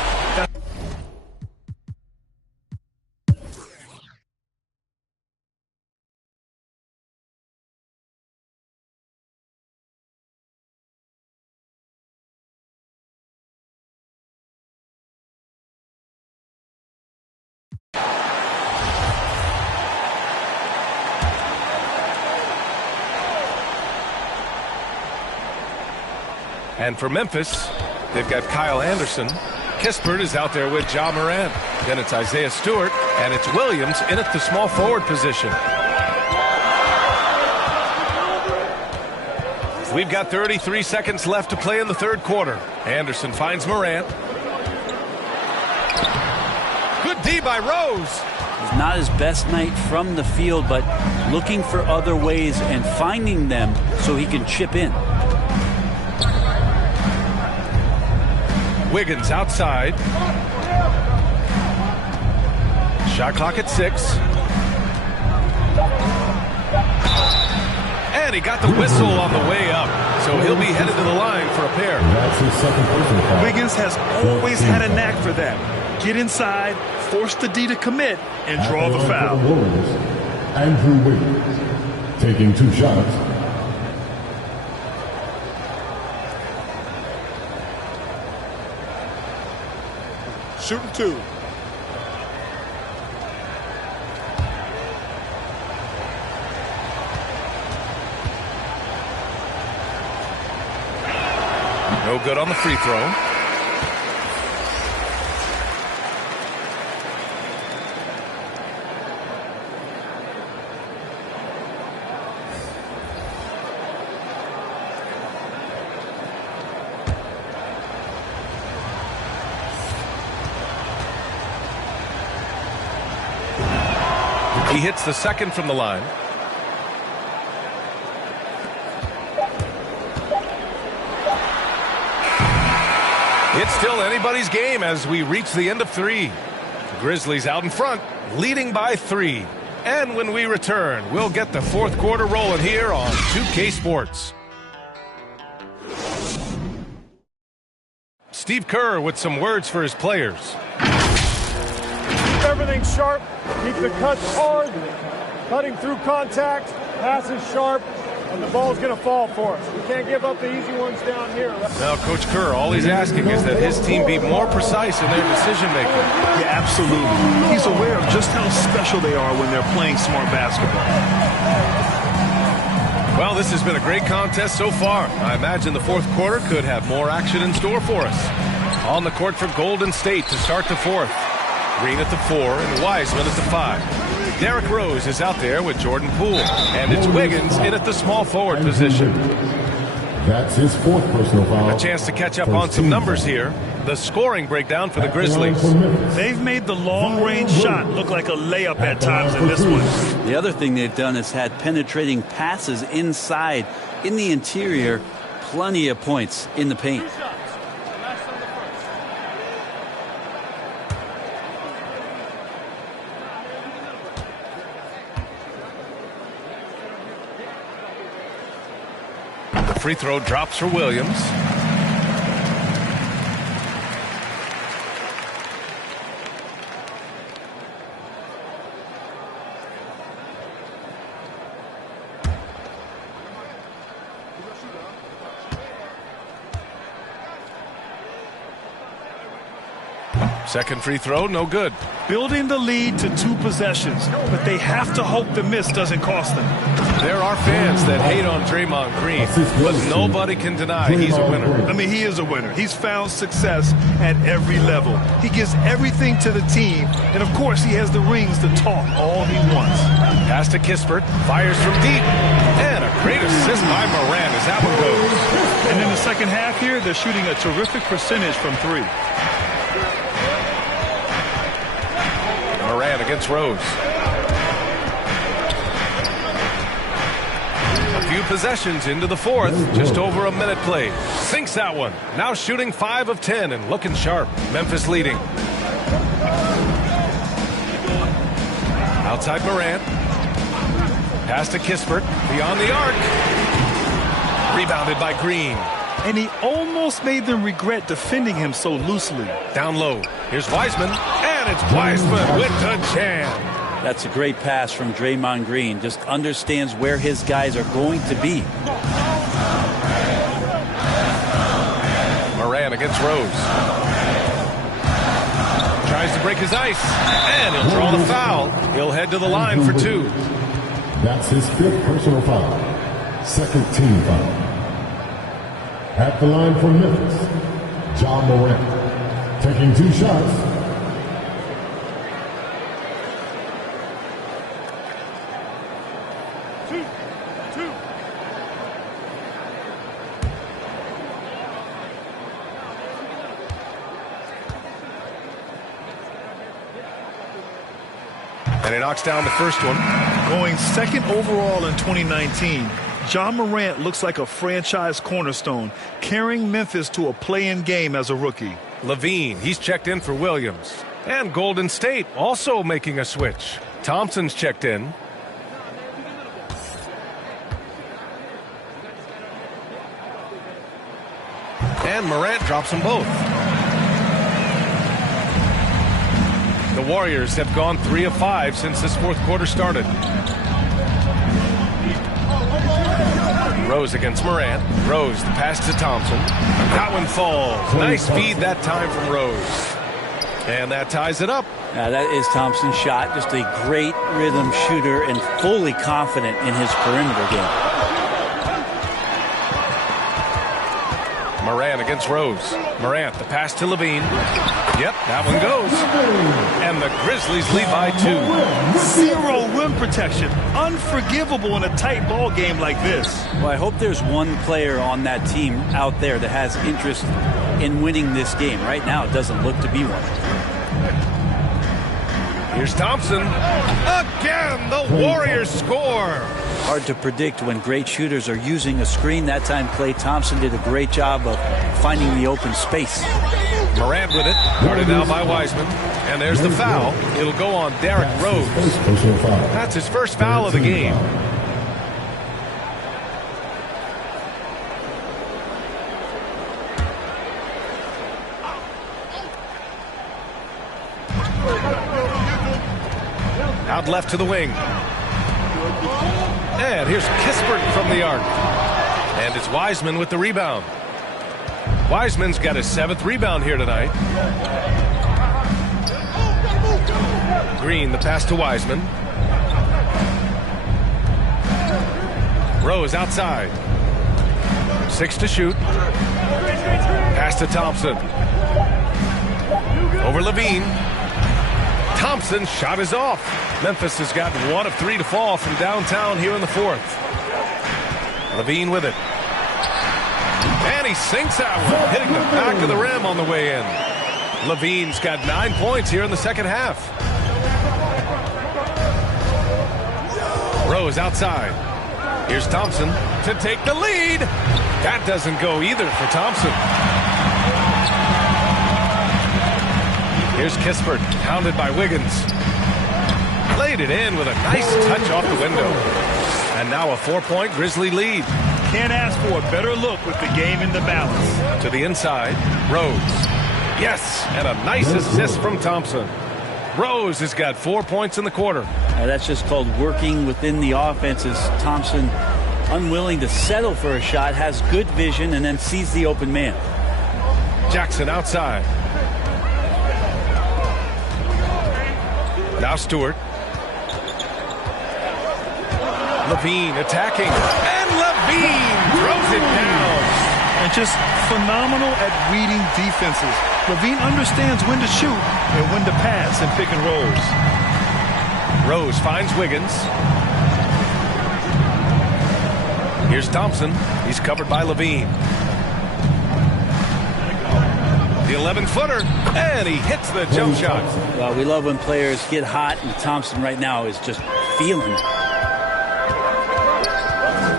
And for Memphis, they've got Kyle Anderson. Kispert is out there with Ja Morant. Then it's Isaiah Stewart, and it's Williams in at the small forward position. We've got 33 seconds left to play in the third quarter. Anderson finds Morant. Good D by Rose. It's not his best night from the field, but looking for other ways and finding them so he can chip in. Wiggins outside. Shot clock at 6. And he got the whistle on the way up, so he'll be headed to the line for a pair. That's his second personal foul. Wiggins has always had a knack for that. Get inside, force the D to commit, and draw the foul. Andrew Wiggins taking 2 shots. Shooting 2. No good on the free throw. He hits the second from the line. It's still anybody's game as we reach the end of 3. The Grizzlies out in front, leading by 3. And when we return, we'll get the fourth quarter rolling here on 2K Sports. Steve Kerr with some words for his players. Keep everything sharp. Keep the cuts hard. Cutting through contact. Passes sharp. And the ball's going to fall for us. We can't give up the easy ones down here. Now, Coach Kerr, all he's asking is that his team be more precise in their decision-making. Yeah, absolutely. He's aware of just how special they are when they're playing smart basketball. Well, this has been a great contest so far. I imagine the fourth quarter could have more action in store for us. On the court for Golden State to start the fourth. Green at the 4 and Wiseman at the 5. Derrick Rose is out there with Jordan Poole. And it's Wiggins in at the small forward position. That's his 4th personal foul. A chance to catch up on some numbers here. The scoring breakdown for the Grizzlies. They've made the long-range shot look like a layup at times in this one. The other thing they've done is had penetrating passes inside, in the interior, plenty of points in the paint. Free throw drops for Williams. Second free throw, no good. Building the lead to 2 possessions, but they have to hope the miss doesn't cost them. There are fans that hate on Draymond Green, but nobody can deny he's a winner. I mean, he is a winner. He's found success at every level. He gives everything to the team, and of course, he has the rings to talk all he wants. Pass to Kispert, fires from deep, and a great assist by Morant as that one goes. And in the second half here, they're shooting a terrific percentage from 3. Morant against Rose. A few possessions into the fourth. Just over a minute played. Sinks that one. Now shooting 5 of 10 and looking sharp. Memphis leading. Outside Morant. Pass to Kispert. Beyond the arc. Rebounded by Green. And he almost made them regret defending him so loosely. Down low. Here's Wiseman. And it's Wiseman with the jam. That's a great pass from Draymond Green. Just understands where his guys are going to be. Morant against Rose. Tries to break his ice. And he'll draw the foul. He'll head to the line for 2. That's his 5th personal foul. 2nd team foul. At the line for Memphis, John Morant. Taking 2 shots. And he knocks down the first one. Going second overall in 2019, John Morant looks like a franchise cornerstone, carrying Memphis to a play-in game as a rookie. Levine, he's checked in for Williams. And Golden State also making a switch. Thompson's checked in. And Morant drops them both. The Warriors have gone 3 of 5 since this fourth quarter started. Rose against Morant. Rose, the pass to Thompson. That one falls. Nice feed that time from Rose. And that ties it up. Now that is Thompson's shot. Just a great rhythm shooter and fully confident in his perimeter game. Morant against Rose. Morant, the pass to Levine. Yep, that one goes. And the Grizzlies lead by 2. 0 rim protection. Unforgivable in a tight ball game like this. Well, I hope there's one player on that team out there that has interest in winning this game. Right now, it doesn't look to be one. Here's Thompson. Again, the Warriors score. Hard to predict when great shooters are using a screen. That time, Klay Thompson did a great job of finding the open space. Morant with it. Guarded now by Wiseman. And there's the foul. It'll go on Derrick Rose. That's his first foul of the game. Out left to the wing. And here's Kispert from the arc. And it's Wiseman with the rebound. Wiseman's got his 7th rebound here tonight. Green, the pass to Wiseman. Rose outside. 6 to shoot. Pass to Thompson. Over Levine. Thompson's shot is off. Memphis has got 1 of 3 to fall from downtown here in the 4th. Levine with it. And he sinks that one, hitting the back of the rim on the way in. Levine's got 9 points here in the second half. Rose outside. Here's Thompson to take the lead. That doesn't go either for Thompson. Here's Kispert, pounded by Wiggins. Laid it in with a nice touch off the window. And now a 4-point Grizzly lead. Can't ask for a better look with the game in the balance. To the inside, Rose. Yes, and a nice assist from Thompson. Rose has got 4 points in the quarter. That's just called working within the offense. As Thompson, unwilling to settle for a shot, has good vision and then sees the open man. Jackson outside. Now Stewart. Levine attacking. And Levine throws it down. And just phenomenal at reading defenses. Levine understands when to shoot and when to pass and pick and rolls. Rose finds Wiggins. Here's Thompson. He's covered by Levine. The 11-footer, and he hits the jump shot. Well, we love when players get hot, and Thompson right now is just feeling it.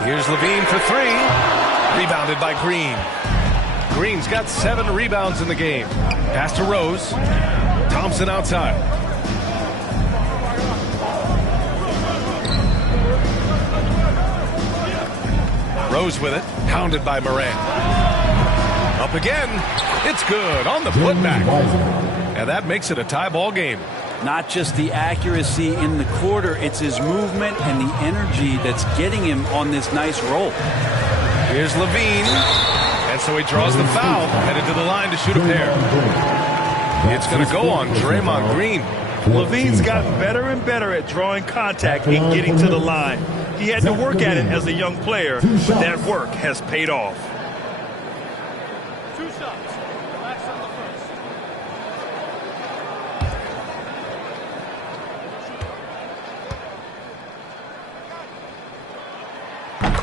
Here's Levine for 3. Rebounded by Green. Green's got 7 rebounds in the game. Pass to Rose. Thompson outside. Rose with it. Hounded by Morant. Up again. It's good on the putback. And that makes it a tie ball game. Not just the accuracy in the quarter, it's his movement and the energy that's getting him on this nice roll. Here's Levine. And so he draws the foul, headed to the line to shoot a pair. It's going to go on Draymond Green. Levine's gotten better and better at drawing contact and getting to the line. He had to work at it as a young player, but that work has paid off.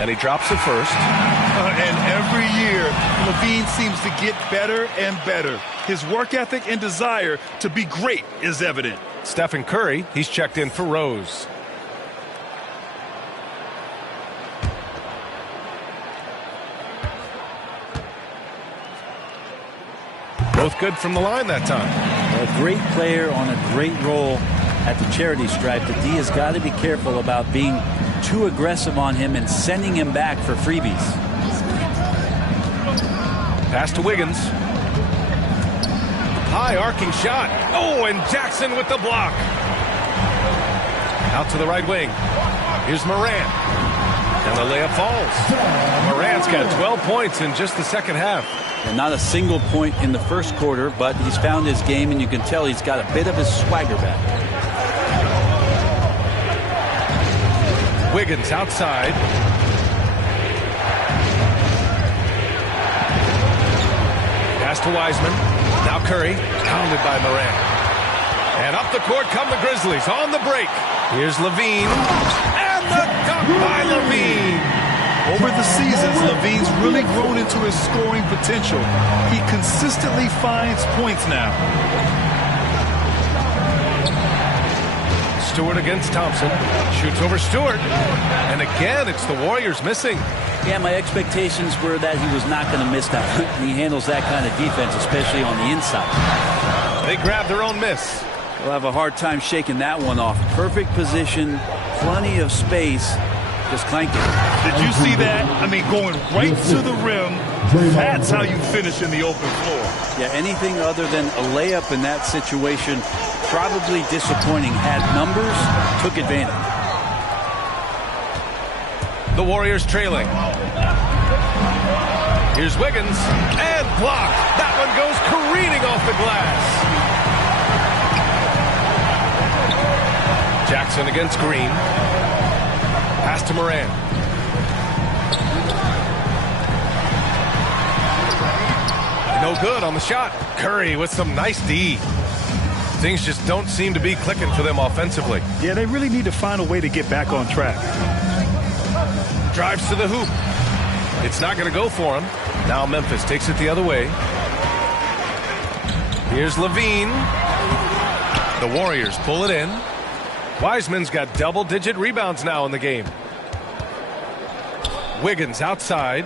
And he drops it first. And every year, Levine seems to get better and better. His work ethic and desire to be great is evident. Stephen Curry, he's checked in for Rose. Both good from the line that time. A great player on a great role at the charity stripe. The D has got to be careful about being too aggressive on him and sending him back for freebies. Pass to Wiggins. High arcing shot. Oh, and Jackson with the block. Out to the right wing. Here's Morant. And the layup falls. Morant's got 12 points in just the second half. And not a single point in the first quarter, but he's found his game, and you can tell he's got a bit of his swagger back. Wiggins outside. Pass to Wiseman. Now Curry, pounded by Morant. And up the court come the Grizzlies on the break. Here's Levine. And the dunk by Levine. Over the seasons, Levine's really grown into his scoring potential. He consistently finds points now. Stewart against Thompson. Shoots over Stewart. And again, it's the Warriors missing. Yeah, my expectations were that he was not going to miss that. He handles that kind of defense, especially on the inside. They grab their own miss. They'll have a hard time shaking that one off. Perfect position, plenty of space. Just clank it. Did you see that? I mean, going right to the rim. That's how you finish in the open floor. Yeah, anything other than a layup in that situation, probably disappointing. Had numbers, took advantage. The Warriors trailing. Here's Wiggins. And blocked. That one goes careening off the glass. Jackson against Green. Pass to Morant. No good on the shot. Curry with some nice D. Things just don't seem to be clicking for them offensively. Yeah, they really need to find a way to get back on track. Drives to the hoop. It's not going to go for him. Now Memphis takes it the other way. Here's Levine. The Warriors pull it in. Wiseman's got double-digit rebounds now in the game. Wiggins outside.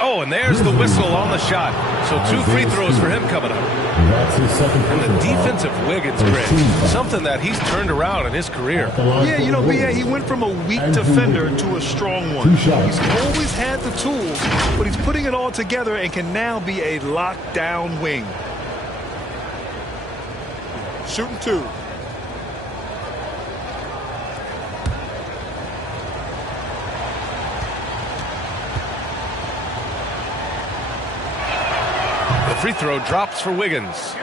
Oh, and there's the whistle on the shot. So 2 free throws for him coming up. And the defense of Wiggins, Greg, something that he's turned around in his career. Yeah, you know, B.A., he went from a weak defender to a strong one. He's always had the tools, but he's putting it all together and can now be a lockdown wing. Shooting 2. The free throw drops for Wiggins.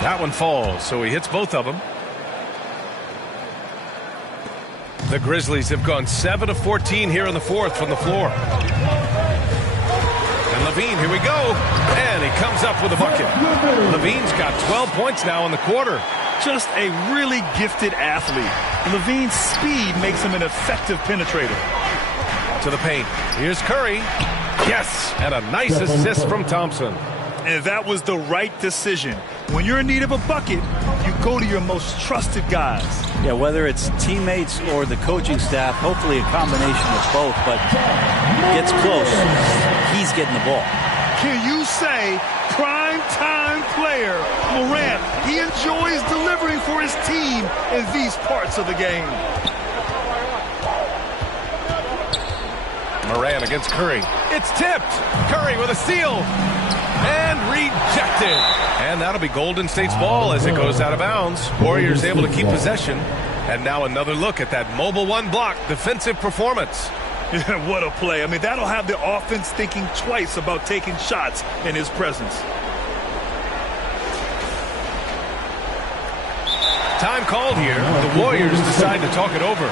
That one falls, so he hits both of them. The Grizzlies have gone 7 of 14 here in the fourth from the floor. And Levine, here we go. And he comes up with a bucket. Levine's got 12 points now in the quarter. Just a really gifted athlete. Levine's speed makes him an effective penetrator. To the paint. Here's Curry. Yes, and a nice assist from Thompson. And that was the right decision. When you're in need of a bucket, you go to your most trusted guys. Yeah, whether it's teammates or the coaching staff, hopefully a combination of both, but gets close. He's getting the ball. Can you say prime time player Morant? He enjoys delivering for his team in these parts of the game. Morant against Curry. It's tipped. Curry with a steal. And rejected. And that'll be Golden State's ball as it goes out of bounds. Warriors able to keep possession. And now another look at that mobile one block defensive performance. Yeah, what a play. I mean, that'll have the offense thinking twice about taking shots in his presence. Time called here. The Warriors decide to talk it over.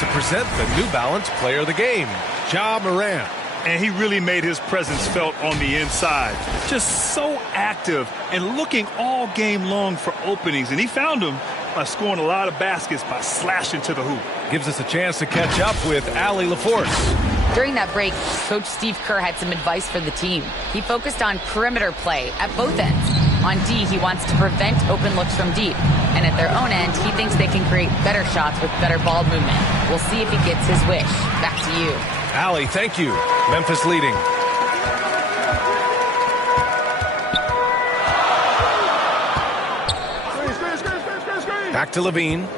To present the New Balance Player of the Game, Ja Morant. And he really made his presence felt on the inside. Just so active and looking all game long for openings. And he found them by scoring a lot of baskets by slashing to the hoop. Gives us a chance to catch up with Allie LaForce. During that break, Coach Steve Kerr had some advice for the team. He focused on perimeter play at both ends. On D, he wants to prevent open looks from deep. And at their own end, he thinks they can create better shots with better ball movement. We'll see if he gets his wish. Back to you. Allie, thank you. Memphis leading. Back to Levine.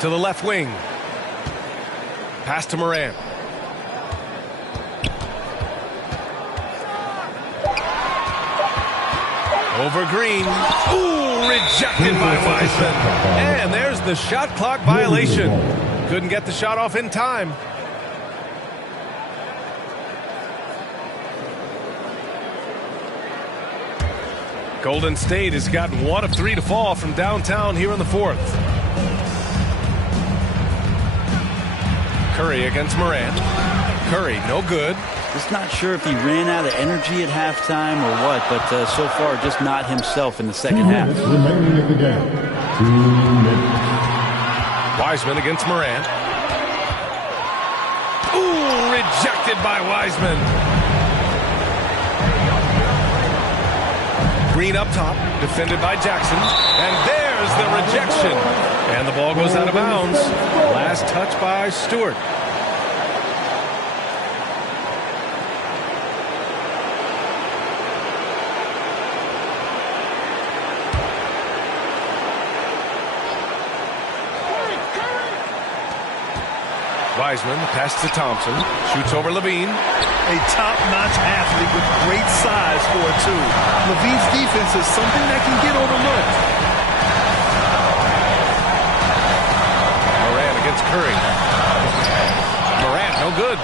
To the left wing. Pass to Morant. Over Green. Ooh, rejected by Wiseman. And there's the shot clock violation. Couldn't get the shot off in time. Golden State has gotten 1 of 3 to fall from downtown here in the fourth. Curry against Morant. Curry, no good. Just not sure if he ran out of energy at halftime or what, but so far just not himself in the second half. Remaining in the game. 2 minutes. Wiseman against Morant. Ooh, rejected by Wiseman. Green up top, defended by Jackson. And there's the rejection. And the ball goes out of bounds. Last touch by Stewart. Wiseman, pass to Thompson, shoots over Levine. A top-notch athlete with great size for a two. Levine's defense is something that can get overlooked. Morant against Curry. Morant, no good.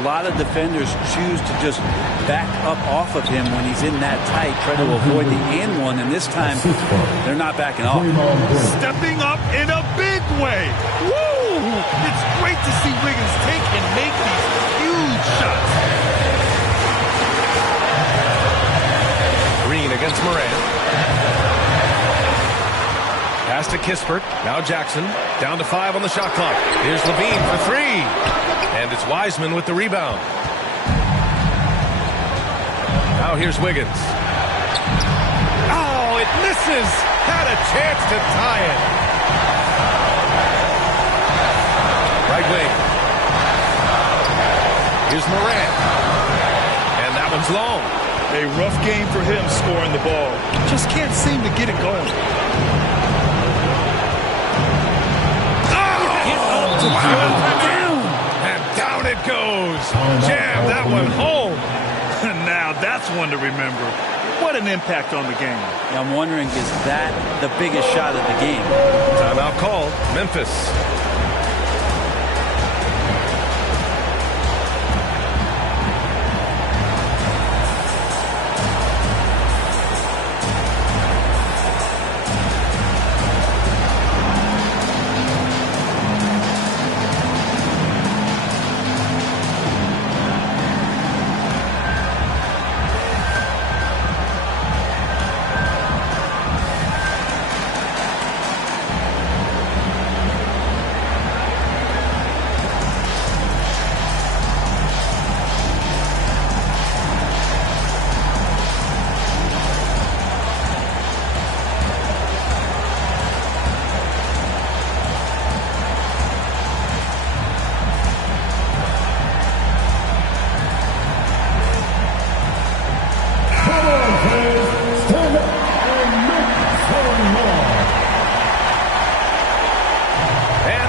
A lot of defenders choose to just back up off of him when he's in that tight, try to avoid the and one, and this time they're not backing off. Stepping up in a big way. Woo! It's great to see Wiggins take and make these huge shots. Green against Morant. Pass to Kispert. Now Jackson. Down to 5 on the shot clock. Here's Levine for 3. And it's Wiseman with the rebound. Now here's Wiggins. Oh, it misses. Had a chance to tie it. Right wing. Here's Morant. And that one's long. A rough game for him scoring the ball. Just can't seem to get it going. Oh! Wow. And down it goes. Jam that one home. Now that's one to remember. What an impact on the game. I'm wondering, is that the biggest shot of the game? Timeout called. Memphis.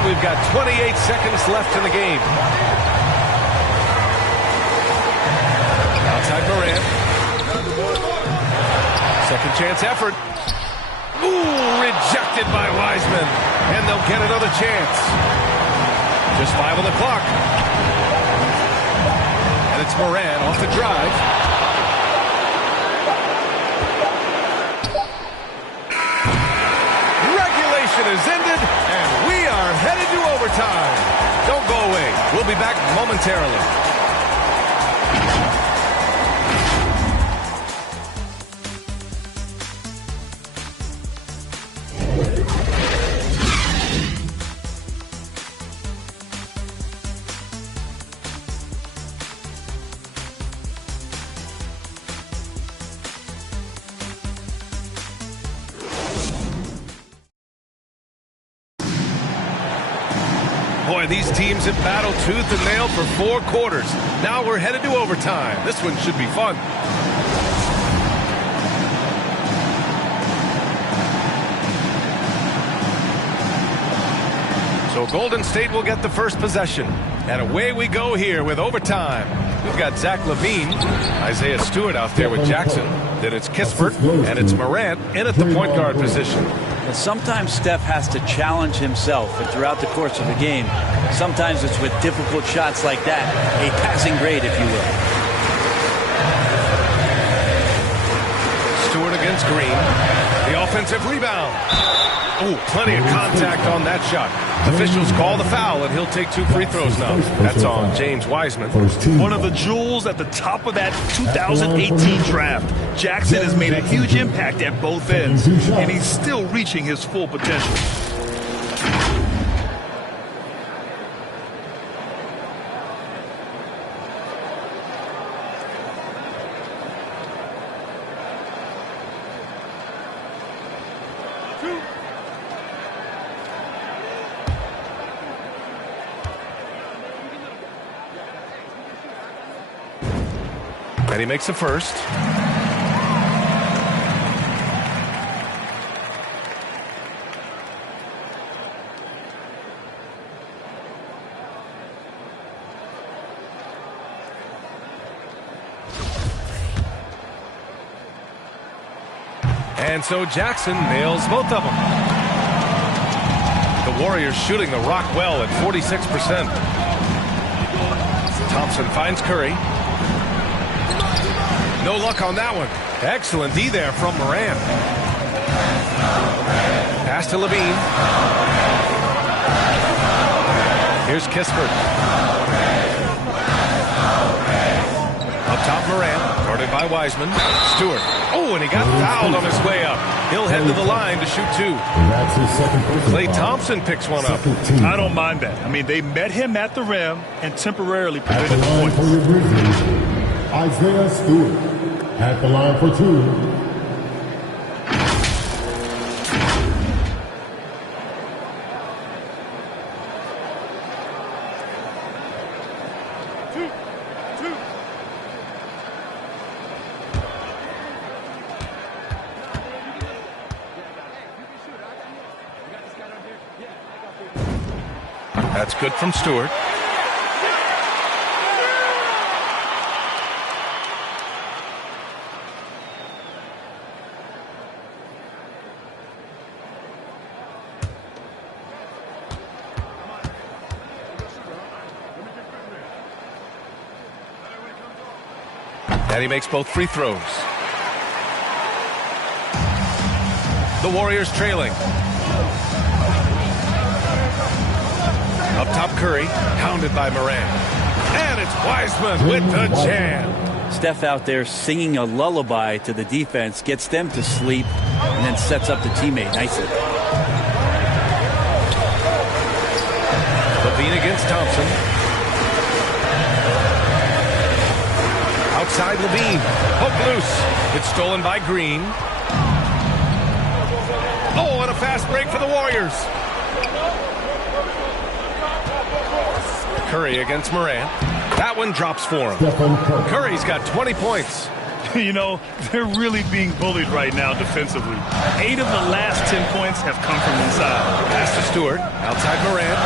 we've got 28 seconds left in the game. Outside Morant. Second chance effort. Ooh, rejected by Wiseman. And they'll get another chance. Just 5 on the clock. And it's Morant off the drive. Regulation is ended, and we are headed to overtime. Don't go away. We'll be back momentarily. Boy, these teams have battled tooth and nail for 4 quarters. Now we're headed to overtime. This one should be fun. So Golden State will get the first possession. And away we go here with overtime. We've got Zach LaVine, Isaiah Stewart out there with Jackson. Then it's Kispert, and it's Morant in at the point guard position. But sometimes Steph has to challenge himself, and throughout the course of the game, sometimes it's with difficult shots like that, a passing grade, if you will. Stewart against Green. The offensive rebound. Oh, plenty of contact on that shot. Officials call the foul, and he'll take 2 free throws now. That's on James Wiseman. One of the jewels at the top of that 2018 draft. Jackson has made a huge impact at both ends, and he's still reaching his full potential. And he makes the first. And so Jackson nails both of them. The Warriors shooting the rock well at 46%. Thompson finds Curry. No luck on that one. Excellent D there from Morant. Pass to LaVine. Here's Kispert. Up top Morant. Guarded by Wiseman. Stewart. Oh, and he got fouled on his way up. He'll head to the line to shoot 2. Klay Thompson picks one up. I don't mind that. I mean, they met him at the rim and temporarily prevented the points. Isaiah Stewart at the line for 2. That's good from Stewart. And he makes both free throws. The Warriors trailing. Up top Curry, hounded by Morant. And it's Wiseman with the jam. Steph out there singing a lullaby to the defense, gets them to sleep, and then sets up the teammate nicely. LaVine against Thompson. Outside LaVine. Hook loose. It's stolen by Green. Oh, and a fast break for the Warriors. Curry against Morant. That one drops for him. Curry's got 20 points. You know, they're really being bullied right now defensively. 8 of the last 10 points have come from inside. Pass to Stewart. Outside Morant.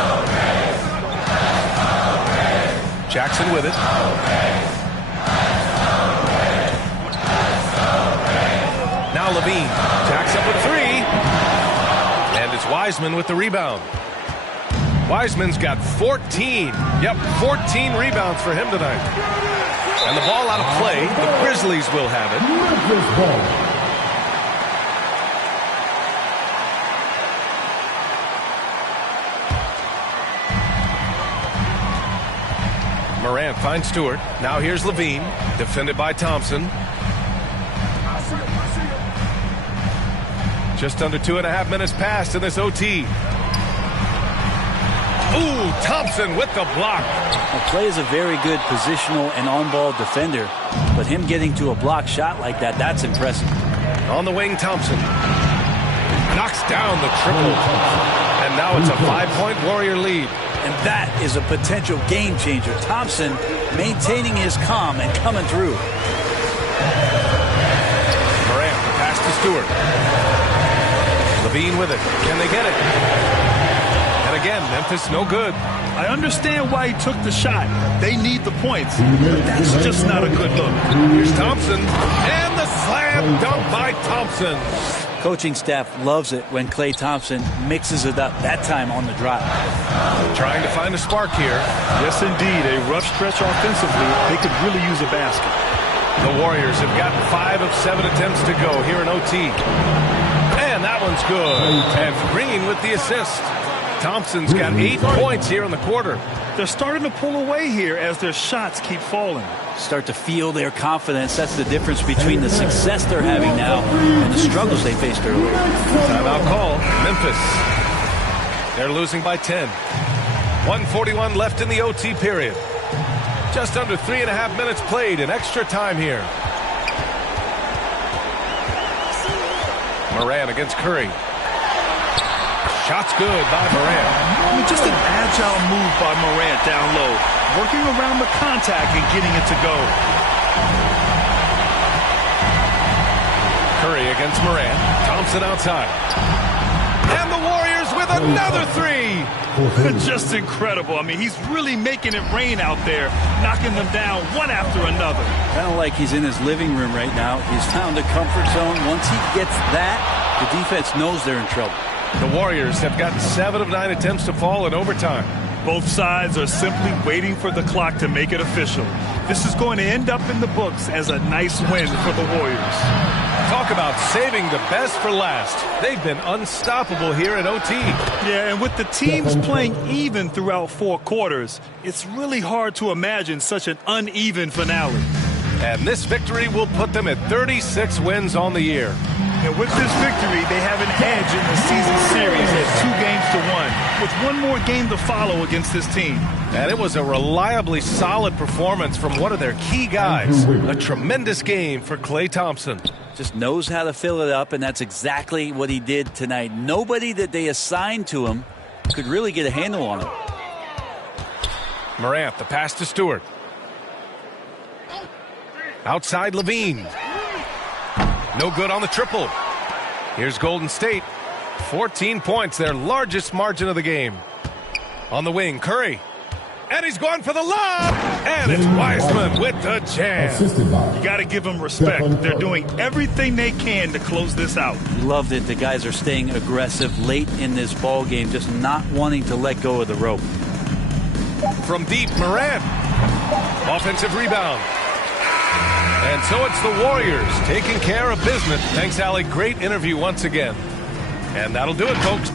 Jackson with it. Now Levine. Jacks up with 3. And it's Wiseman with the rebound. Wiseman's got 14. Yep, 14 rebounds for him tonight. And the ball out of play. The Grizzlies will have it. Morant finds Stewart. Now here's Levine. Defended by Thompson. Just under 2.5 minutes passed in this OT. Ooh, Thompson with the block. Well, Clay is a very good positional and on-ball defender, but him getting to a block shot like that, that's impressive. On the wing, Thompson knocks down the triple. And now it's a 5-point Warrior lead. And that is a potential game changer. Thompson maintaining his calm and coming through. Morant, the pass to Stewart. Levine with it. Can they get it? Again, Memphis no good. I understand why he took the shot. They need the points, but that's just not a good look. Here's Thompson, and the slam dunk by Thompson. Coaching staff loves it when Klay Thompson mixes it up, that time on the drive. Trying to find a spark here. Yes, indeed. A rough stretch offensively. They could really use a basket. The Warriors have gotten 5 of 7 attempts to go here in OT. And that one's good. And Green with the assist. Thompson's got 8 points here in the quarter. They're starting to pull away here as their shots keep falling. Start to feel their confidence. That's the difference between the success they're having now and the struggles they faced earlier. Timeout call. Memphis. They're losing by 10. 1:41 left in the OT period. Just under 3.5 minutes played in extra time here. Morant against Curry. Shot's good by Morant. I mean, just an agile move by Morant down low, working around the contact and getting it to go. Curry against Morant. Thompson outside. And the Warriors with another 3. Just incredible. I mean, he's really making it rain out there, knocking them down one after another. Kind of like he's in his living room right now. He's found a comfort zone. Once he gets that, the defense knows they're in trouble. The Warriors have gotten 7 of 9 attempts to fall in overtime. Both sides are simply waiting for the clock to make it official. This is going to end up in the books as a nice win for the Warriors. Talk about saving the best for last. They've been unstoppable here in OT. Yeah, and with the teams playing even throughout 4 quarters, it's really hard to imagine such an uneven finale. And this victory will put them at 36 wins on the year. And with this victory, they have an edge in the season series at 2 games to 1, with one more game to follow against this team. And it was a reliably solid performance from one of their key guys. A tremendous game for Klay Thompson. Just knows how to fill it up, and that's exactly what he did tonight. Nobody that they assigned to him could really get a handle on him. Morant, the pass to Stewart. Outside Levine. No good on the triple. Here's Golden State. 14 points, their largest margin of the game. On the wing, Curry. And he's going for the lob. And it's Wiseman with the jam. You got to give them respect. They're doing everything they can to close this out. Loved it. The guys are staying aggressive late in this ball game, just not wanting to let go of the rope. From deep, Morant. Offensive rebound. And so it's the Warriors taking care of business. Thanks, Allie. Great interview once again. And that'll do it, folks.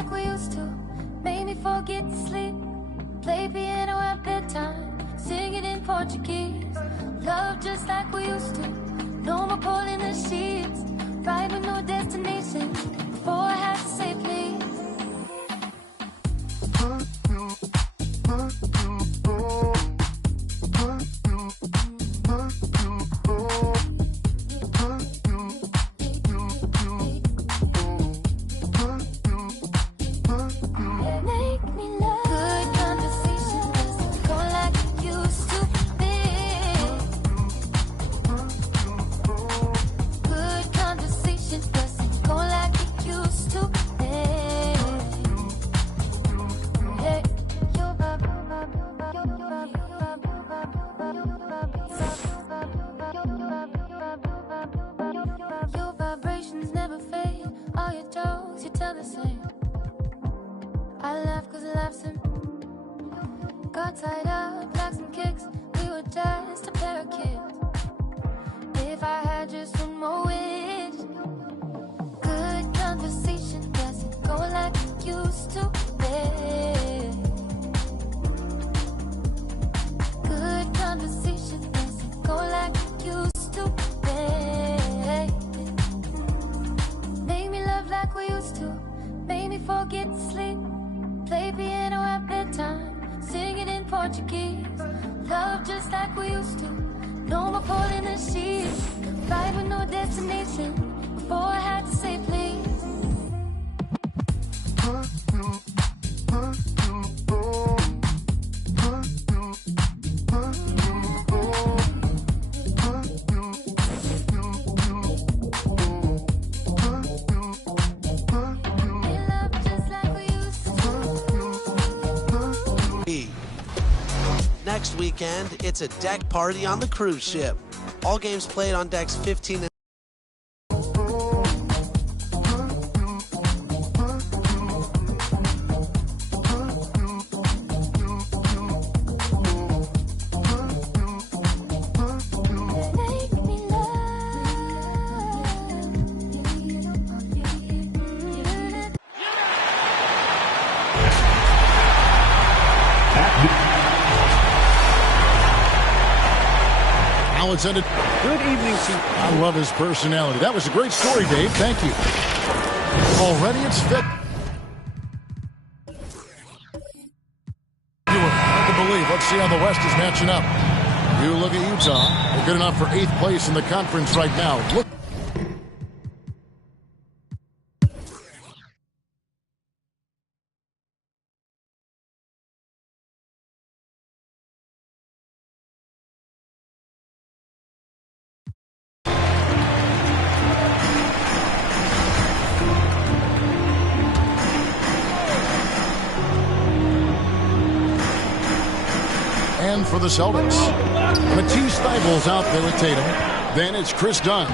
like we used to. Made me forget to sleep. Play piano at bedtime. Sing it in Portuguese. Love just like we used to. No more pulling the sheets. Ride with no destination. Before I had to say please. Love just like we used to. No more pulling the sheets. Ride with no destination. Before I had to say please. Next weekend, it's a deck party on the cruise ship. All games played on decks 15 and Good evening, Chief. I love his personality. That was a great story, Dave. Thank you. Already it's fit. Hard to believe. Let's see how the West is matching up. You look at Utah. They're good enough for 8th place in the conference right now. Look. For the Celtics. Matisse Thybulle's out there with Tatum. Then it's Chris Dunn.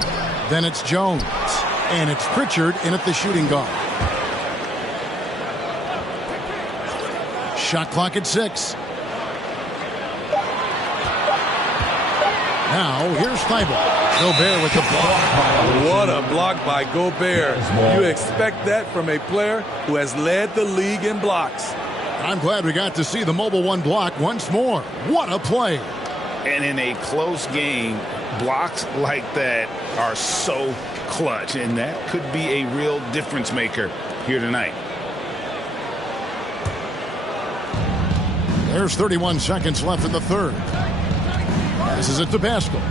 Then it's Jones. And it's Pritchard in at the shooting guard. Shot clock at 6. Now here's Thybulle. Gobert with the block. What a block by Gobert. You expect that from a player who has led the league in blocks. I'm glad we got to see the mobile one block once more. What a play. And in a close game, blocks like that are so clutch, and that could be a real difference maker here tonight. There's 31 seconds left in the third. This is it to Pascal.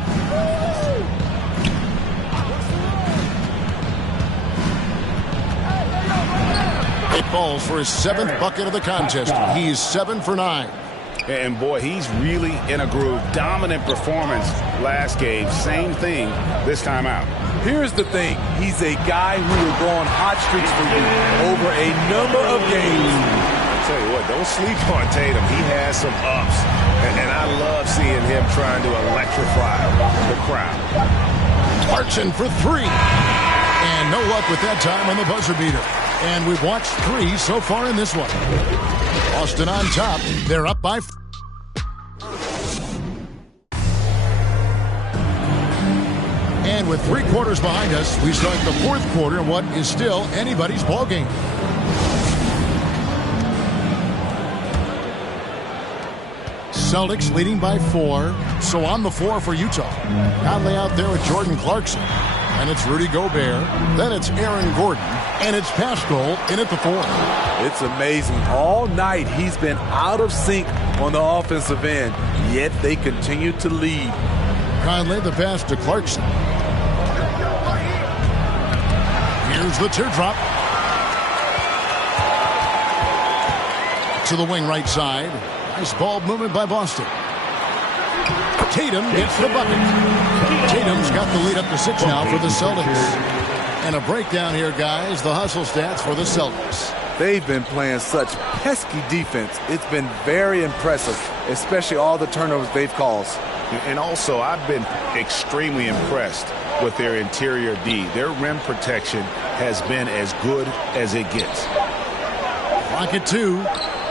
It falls for his 7th bucket of the contest. He's 7 for 9. And boy, he's really in a groove. Dominant performance last game. Same thing this time out. Here's the thing. He's a guy who will go on hot streaks for you over a number of games. I'll tell you what, don't sleep on Tatum. He has some ups. And I love seeing him trying to electrify the crowd. Clarkson for 3. And no luck with that time on the buzzer beater. And we've watched 3 so far in this one. Boston on top. They're up by 4. And with 3 quarters behind us, we start the 4th quarter in what is still anybody's ball game. Celtics leading by 4. So on the floor for Utah. Conley out there with Jordan Clarkson. And it's Rudy Gobert. Then it's Aaron Gordon. And it's Pascal in at the 4. It's amazing. All night he's been out of sync on the offensive end, yet they continue to lead. Conley the pass to Clarkson. Here's the teardrop. To the wing right side. Nice ball movement by Boston. Tatum gets the bucket. Tatum's got the lead up to 6 now for the Celtics. And a breakdown here, guys. The hustle stats for the Celtics. They've been playing such pesky defense. It's been very impressive, especially all the turnovers they've caused. And also, I've been extremely impressed with their interior D. Their rim protection has been as good as it gets. Clock at 2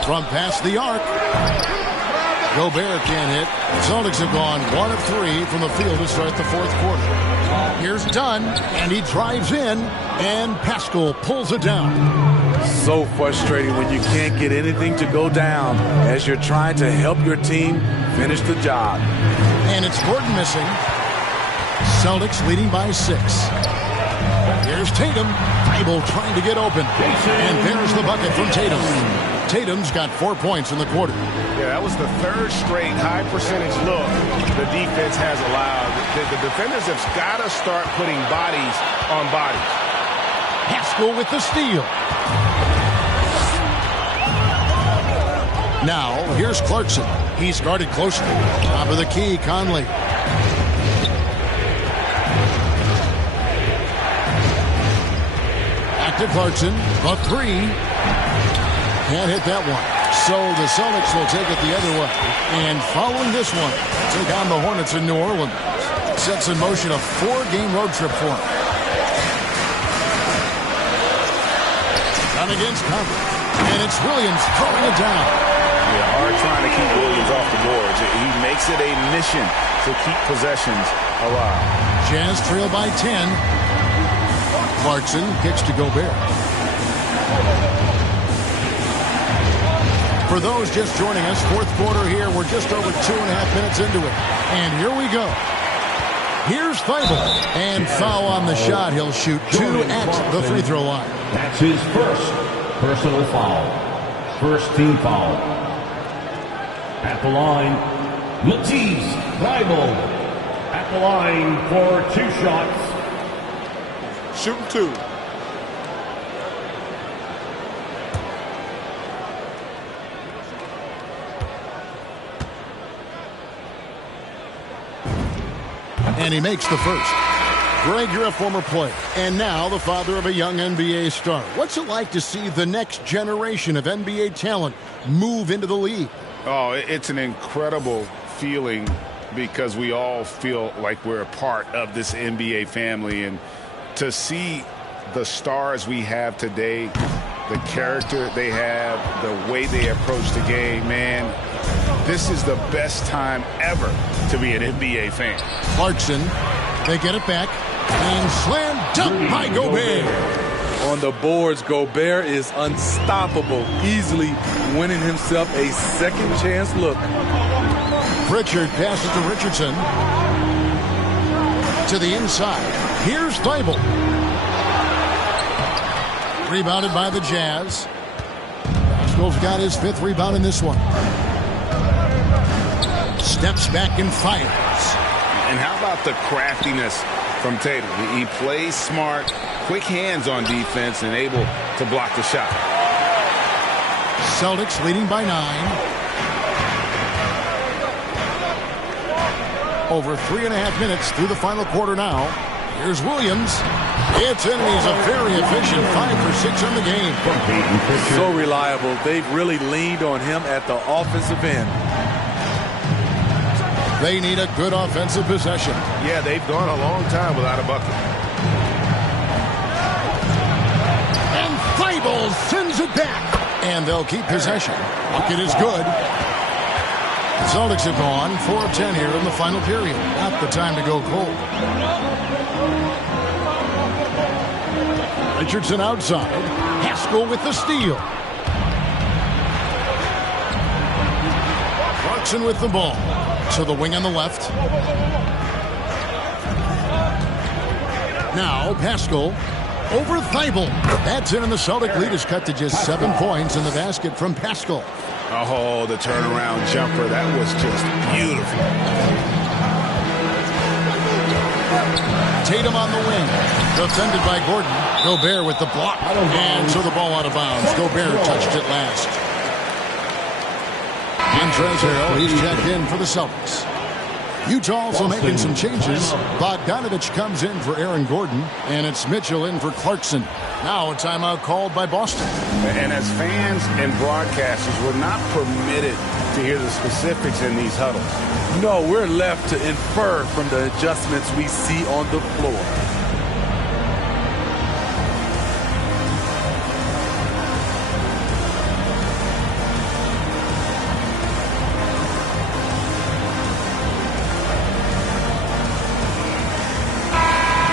from past the arc. Gobert can't hit. Celtics have gone 1 of 3 from the field to start the 4th quarter. Here's Dunn, and he drives in, and Pascal pulls it down. So frustrating when you can't get anything to go down as you're trying to help your team finish the job. And it's Gordon missing. Celtics leading by 6. Here's Tatum. Bible trying to get open. And there's the bucket from Tatum. Tatum's got 4 points in the quarter. Yeah, that was the 3rd straight high percentage look the defense has allowed. The defenders have got to start putting bodies on bodies. Pascal with the steal. Now, here's Clarkson. He's guarded closely. Top of the key, Conley. Back to Clarkson. A 3. Can't hit that one. So the Celtics will take it the other way. And following this one, take on the Hornets in New Orleans. Sets in motion a 4-game road trip for them. Down against Conley. And it's Williams throwing it down. Yeah, hard trying to keep Williams off the boards. He makes it a mission to keep possessions alive. Jazz trail by 10. Clarkson kicks to Gobert. For those just joining us, 4th quarter here. We're just over 2.5 minutes into it. And here we go. Here's Thibault. And foul on the shot. He'll shoot 2 at the free throw line. That's his first personal foul. First team foul. At the line, Matisse Thibault. At the line for 2 shots. Shooting 2. And he makes the first. Greg, you're a former player, and now the father of a young NBA star. What's it like to see the next generation of NBA talent move into the league? Oh, it's an incredible feeling because we all feel like we're a part of this NBA family. And to see the stars we have today, the character they have, the way they approach the game, man, this is the best time ever to be an NBA fan. Clarkson, they get it back, and slam dunk by Gobert. On the boards, Gobert is unstoppable, easily winning himself a second chance look. Pritchard passes to Richardson. To the inside. Here's Thibault. Rebounded by the Jazz. Pascal's got his 5th rebound in this one. Steps back and fires. And how about the craftiness from Tatum? He plays smart, quick hands on defense, and able to block the shot. Celtics leading by 9. Over 3.5 minutes through the final quarter now. Here's Williams. It's in, and he's a very efficient 5 for 6 on the game. So reliable. They've really leaned on him at the offensive end. They need a good offensive possession. Yeah, they've gone a long time without a bucket. And Thibault sends it back. And they'll keep possession. Bucket is good. The Celtics have gone 4 of 10 here in the final period. Not the time to go cold. Richardson outside. Pascal with the steal. Clarkson with the ball. To the wing on the left. Now Pascal over Thibault. That's in, and the Celtic lead is cut to just 7 points in the basket from Pascal. Oh, the turnaround jumper. That was just beautiful. Tatum on the wing. Defended by Gordon. Gobert with the block. And so the ball out of bounds. Gobert touched it last. Montrezl Harrell, he's checked in for the Celtics. Utah also making some changes. Bogdanovich comes in for Aaron Gordon, and it's Mitchell in for Clarkson. Now a timeout called by Boston. And as fans and broadcasters, we're not permitted to hear the specifics in these huddles. No, we're left to infer from the adjustments we see on the floor.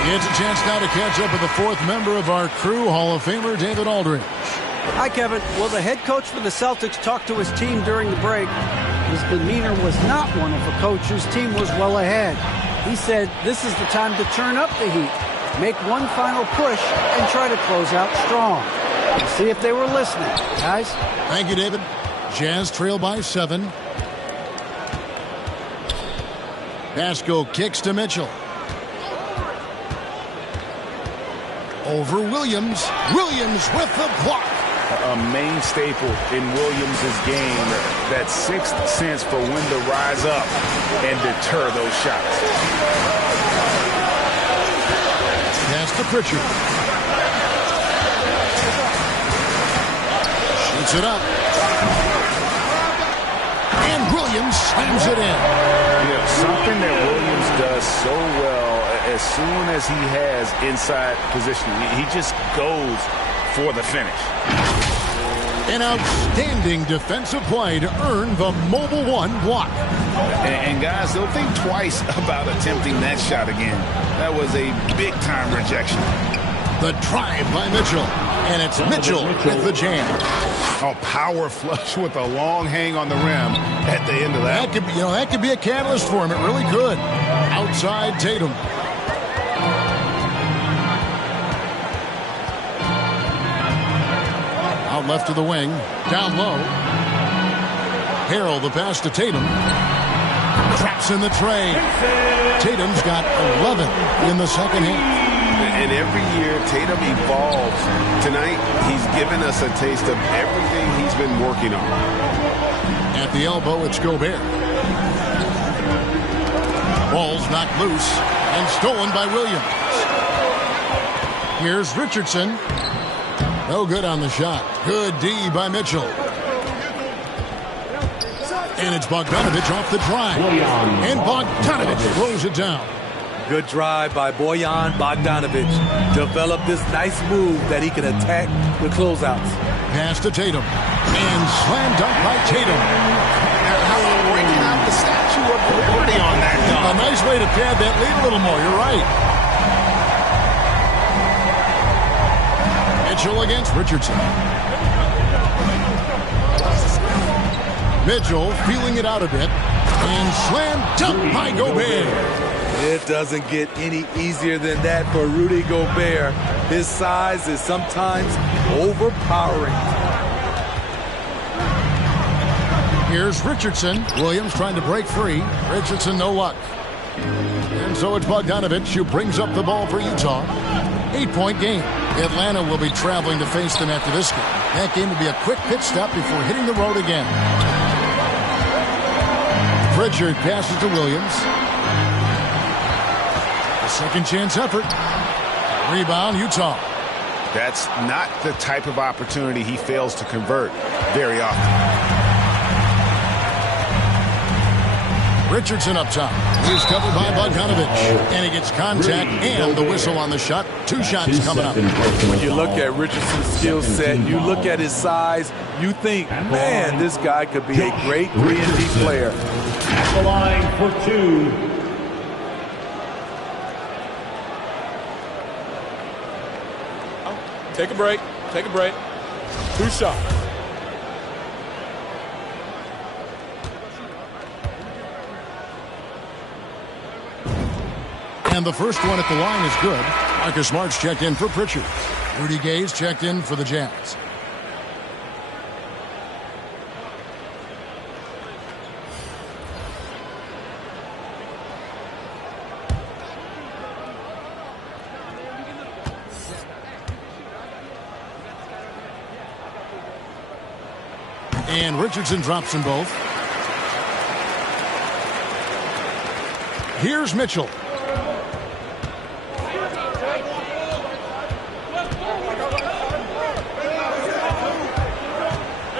It's a chance now to catch up with the fourth member of our crew, Hall of Famer David Aldridge. Hi, Kevin. Well, the head coach for the Celtics talked to his team during the break. His demeanor was not one of a coach whose team was well ahead. He said this is the time to turn up the heat, make one final push, and try to close out strong. We'll see if they were listening, guys. Thank you, David. Jazz trail by 7. Pascal kicks to Mitchell. Over Williams. Williams with the block. A main staple in Williams' game, that sixth sense for when to rise up and deter those shots. Pass to Pritchard. Shoots it up. And Williams slams it in. Yeah, something that Williams does so well as soon as he has inside positioning. He just goes for the finish. An outstanding defensive play to earn the Mobile One block. And guys, don't think twice about attempting that shot again. That was a big-time rejection. The drive by Mitchell. And it's Mitchell with the jam. Oh, power flush with a long hang on the rim at the end of that. That could be a catalyst for him. It really could. Outside Tatum. Out left to the wing. Down low. Harrell the pass to Tatum. Traps in the tray. Tatum's got 11 in the second half. And every year, Tatum evolves. Tonight, he's given us a taste of everything he's been working on. At the elbow, it's Gobert. Ball's knocked loose and stolen by Williams. Here's Richardson. No good on the shot. Good D by Mitchell. And it's Bogdanovich off the drive. And Bogdanovich throws it down. Good drive by Bojan Bogdanovich. Developed this nice move that he can attack the closeouts. Pass to Tatum. And slam dunk by Tatum. Breaking out the Statue of Liberty on that dunk. A nice way to pad that lead a little more. You're right. Mitchell against Richardson. Mitchell feeling it out a bit. And slam dunk by Gobert. It doesn't get any easier than that for Rudy Gobert. His size is sometimes overpowering. Here's Richardson. Williams trying to break free. Richardson, no luck. And so it's Bogdanovich who brings up the ball for Utah. 8-point game. Atlanta will be traveling to face them after this game. That game will be a quick pit stop before hitting the road again. Pritchard passes to Williams. A second chance effort. Rebound, Utah. That's not the type of opportunity he fails to convert very often. Richardson up top. He's covered by Bogdanovich. And he gets contact and the whistle on the shot. 2 shots coming up. When you look at Richardson's skill set, you look at his size, you think, man, this guy could be a great 3-and-D player. At the line for 2. Take a break. Take a break. 2 shots. And the first one at the line is good. Marcus Smart's checked in for Pritchard. Rudy Gay's checked in for the Jazz. And Richardson drops them both. Here's Mitchell.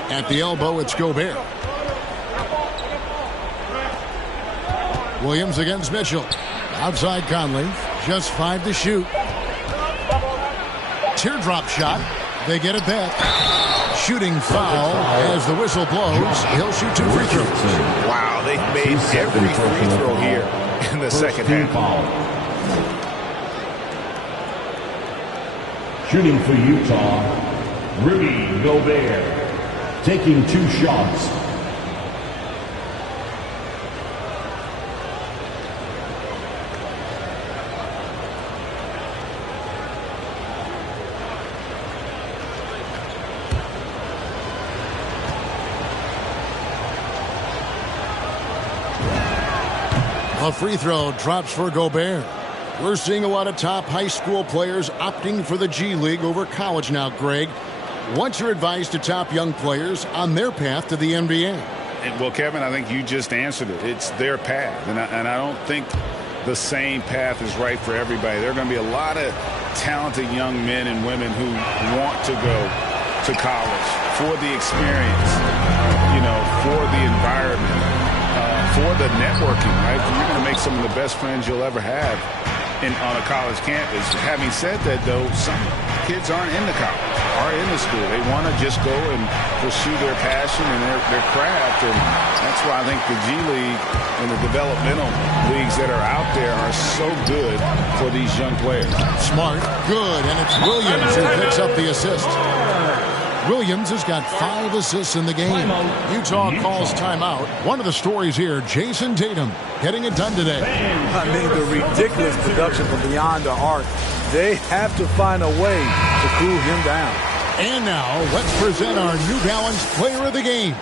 At the elbow, it's Gobert. Williams against Mitchell. Outside Conley. Just 5 to shoot. Teardrop shot. They get it back. Shooting foul as the whistle blows. He'll shoot 2 free throws. Wow, they've made every free throw here in the second half. Shooting for Utah, Rudy Gobert. Taking 2 shots. A free throw drops for Gobert. We're seeing a lot of top high school players opting for the G League over college now, Greg. What's your advice to top young players on their path to the NBA? Well, Kevin, I think you just answered it. It's their path. And I don't think the same path is right for everybody. There are going to be a lot of talented young men and women who want to go to college for the experience, for the environment, for the networking, right? You're going to make some of the best friends you'll ever have on a college campus. Having said that, though, some kids aren't into college, aren't into school. They want to just go and pursue their passion and their craft, and that's why I think the G League and the developmental leagues that are out there are so good for these young players. Smart, good, and it's Williams who picks up the assist. Williams has got 5 assists in the game. Utah calls timeout. One of the stories here, Jason Tatum getting it done today. I mean, the ridiculous production from beyond the arc. They have to find a way to cool him down. And now, let's present our New Balance player of the game,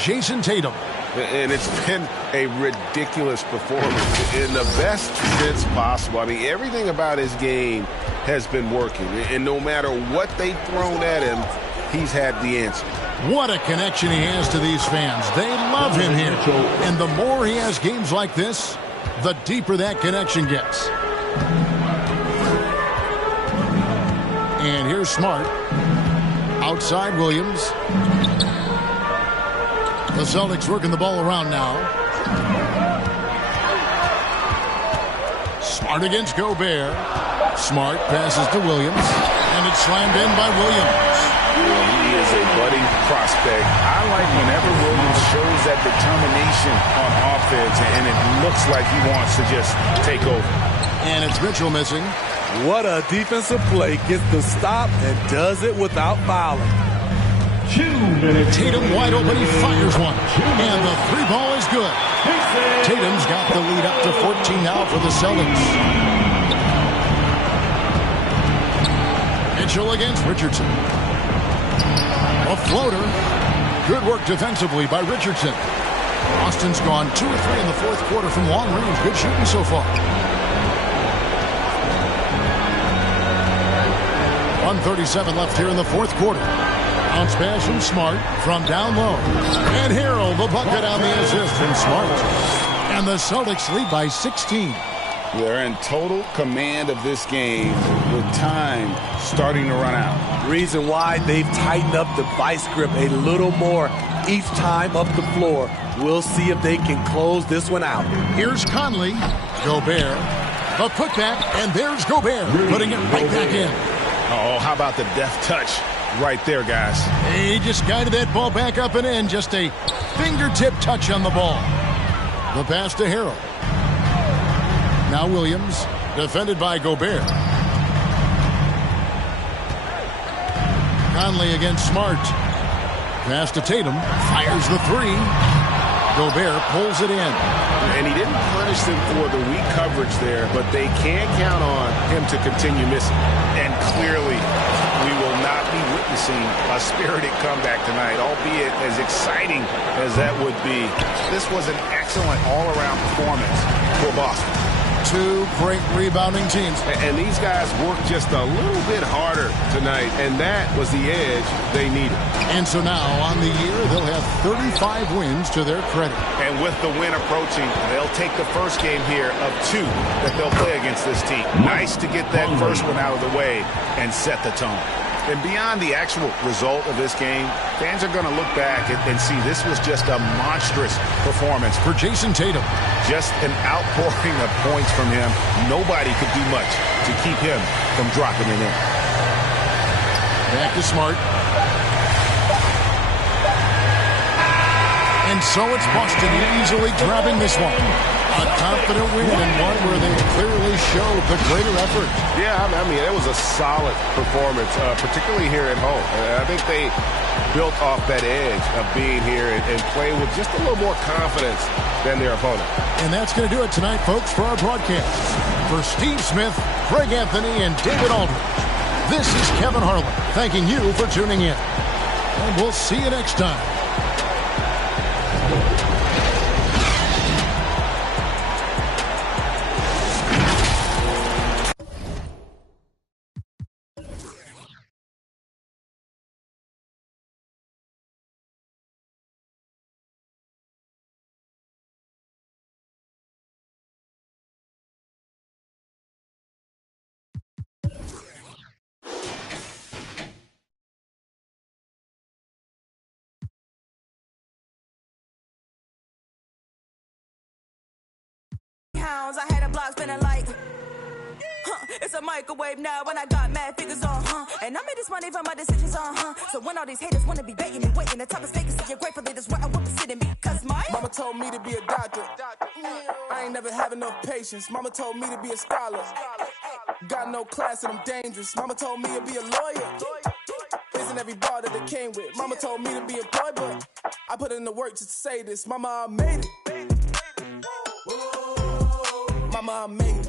Jason Tatum. And it's been a ridiculous performance in the best sense possible. I mean, everything about his game has been working. And no matter what they've thrown at him, he's had the answer. What a connection he has to these fans. They love him here. And the more he has games like this, the deeper that connection gets. And here's Smart. Outside Williams. The Celtics working the ball around now. Smart against Gobert. Smart passes to Williams. And it's slammed in by Williams. Well, he is a budding prospect. I like whenever Williams shows that determination on offense, and it looks like he wants to just take over. And it's Mitchell missing. What a defensive play. Gets the stop and does it without fouling. 2 minutes. Tatum wide open. He fires one. And the 3 ball is good. Tatum's got the lead up to 14 now for the Celtics. Mitchell against Richardson. A floater. Good work defensively by Richardson. Austin's gone 2 or 3 in the fourth quarter from long range. Good shooting so far. 1:37 left here in the fourth quarter. Bounce pass from Smart from down low. And Harrell, the bucket on the assist from Smart. And the Celtics lead by 16. They're in total command of this game with time starting to run out. Reason why they've tightened up the vice grip a little more each time up the floor. We'll see if they can close this one out. Here's Conley. Gobert. A putback, and there's Gobert putting it right back in. Oh, how about the deft touch right there, guys? He just guided that ball back up and in. Just a fingertip touch on the ball. The pass to Harrell. Now Williams, defended by Gobert. Conley against Smart. Pass to Tatum. Fires the 3. Gobert pulls it in. And he didn't punish them for the weak coverage there, but they can't count on him to continue missing. And clearly, we will not be witnessing a spirited comeback tonight, albeit as exciting as that would be. This was an excellent all-around performance for Boston. Two great rebounding teams. And these guys worked just a little bit harder tonight, and that was the edge they needed. And so now, on the year, they'll have 35 wins to their credit. And with the win approaching, they'll take the first game here of 2 that they'll play against this team. Nice to get that first one out of the way and set the tone. And beyond the actual result of this game, fans are going to look back and see this was just a monstrous performance for Jason Tatum. Just an outpouring of points from him. Nobody could do much to keep him from dropping it in. Back to Smart. And so it's Boston easily grabbing this one. A confident win and one where they clearly showed the greater effort. Yeah, I mean, it was a solid performance, particularly here at home. I think they built off that edge of being here and playing with just a little more confidence than their opponent. And that's going to do it tonight, folks, for our broadcast. For Steve Smith, Greg Anthony, and David Aldridge, this is Kevin Harlan thanking you for tuning in. And we'll see you next time. I had a block spinning like, it's a microwave now when I got mad figures on, and I made this money from my decisions on, so when all these haters wanna be baiting and waiting, the top is fake, so you're grateful that's where I want to sit in because my mama told me to be a doctor. I ain't never have enough patience. Mama told me to be a scholar. Got no class and I'm dangerous. Mama told me to be a lawyer. Isn't every bar that they came with. Mama told me to be employed, but I put in the work just to say this. Mama, I made it. Mama, I made it.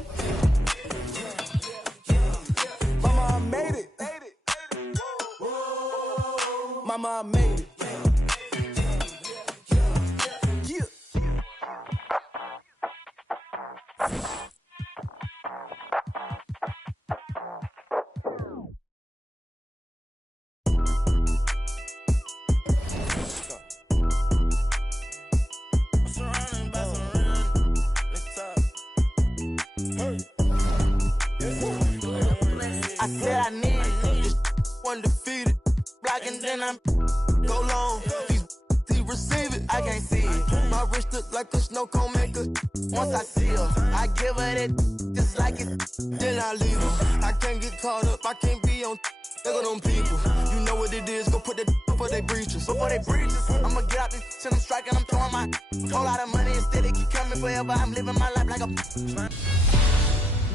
Mama, I made it. Mama, I made it. Yeah. I said I need it. Undefeated. Blocking, then I'm go long. He receive it. I can't see it. My wrist look like a snow cone maker. Once I see her, I give her that just like it. Then I leave her. I can't get caught up. I can't be on. Look at them people. You know what it is. Go put that before they breaches. Before they breaches. I'ma get out this shit. I'm striking. I'm throwing my whole lot of money. Instead they keep coming forever. I'm living my life like a.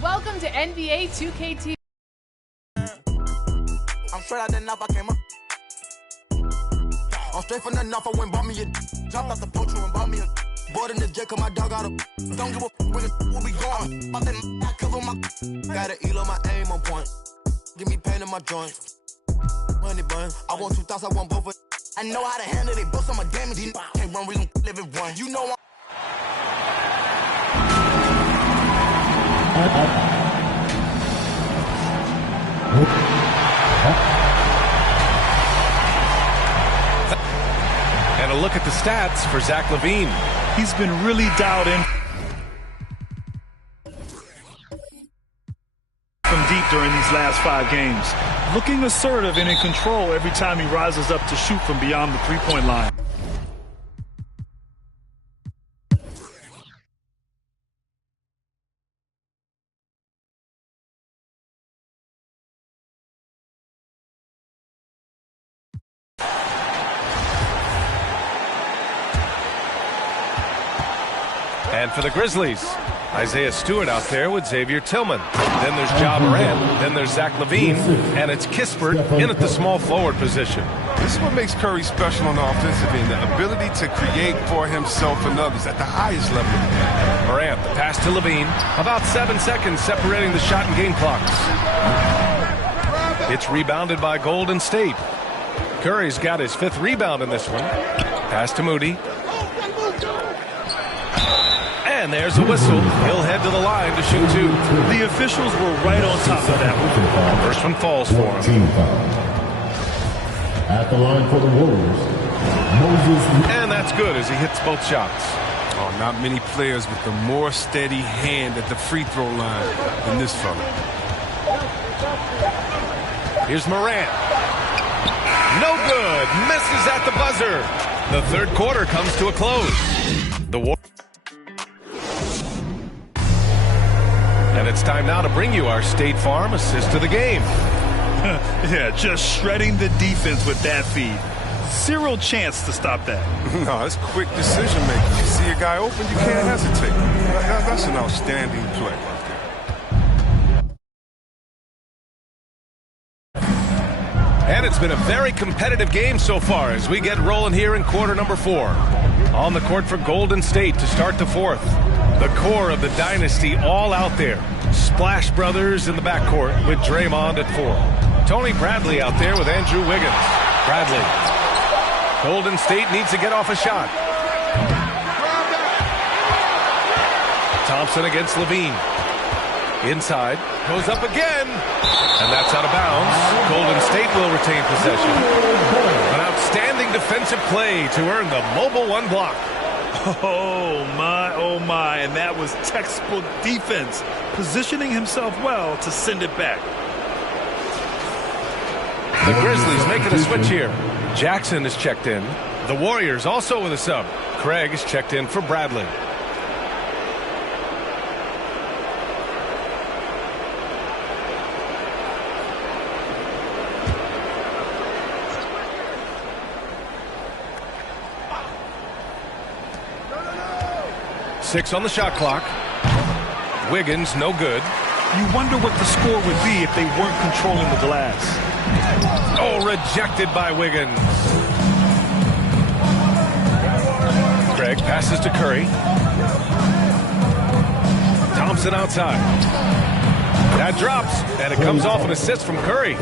Welcome to NBA 2K TV. I'm straight out the knife, I came up. I'm straight from the knife, I went bought me a. Jumped out the poacher and bought me a. Bought in the jet, cause my dog out a. Don't give a where we going. Pop that I cover my. Gotta elo my aim on point. Give me pain in my joints. Money bun. I want 2,000, I want both of. I know how to handle it, both on my damage. Can't run, we gon' live it one. You know And a look at the stats for Zach LaVine. He's been really dialed in from deep during these last 5 games. Looking assertive and in control every time he rises up to shoot from beyond the three-point line. And for the Grizzlies, Isaiah Stewart out there with Xavier Tillman. Then there's Ja Morant. Then there's Zach LaVine. And it's Kispert in at the small forward position. This is what makes Curry special on the offensive end, the ability to create for himself and others at the highest level. Morant, the pass to LaVine. About 7 seconds separating the shot and game clocks. It's rebounded by Golden State. Curry's got his 5th rebound in this one. Pass to Moody. And there's a whistle. He'll head to the line to shoot 2. The officials were right on top of that one. First one falls for him. At the line for the Warriors, Moses. And that's good as he hits both shots. Oh, not many players with a more steady hand at the free throw line than this fella. Here's Morant. No good. Misses at the buzzer. The third quarter comes to a close. And it's time now to bring you our State Farm assist of the game. Yeah, just shredding the defense with that feed. Zero chance to stop that. No, it's quick decision making. You see a guy open, you can't hesitate. That's an outstanding play right there. And it's been a very competitive game so far as we get rolling here in quarter number 4. On the court for Golden State to start the 4th. The core of the dynasty all out there. Splash Brothers in the backcourt with Draymond at 4. Tony Bradley out there with Andrew Wiggins. Bradley. Golden State needs to get off a shot. Thompson against LaVine. Inside. Goes up again. And that's out of bounds. Golden State will retain possession. An outstanding defensive play to earn the mobile 1 block. Oh my, and that was textbook defense, positioning himself well to send it back. The Grizzlies making a switch here. Jackson is checked in. The Warriors also with a sub. Craig is checked in for Bradley. Six on the shot clock. Wiggins, no good. You wonder what the score would be if they weren't controlling the glass. Oh, rejected by Wiggins. Craig passes to Curry. Thompson outside. That drops, and it comes off an assist from Curry.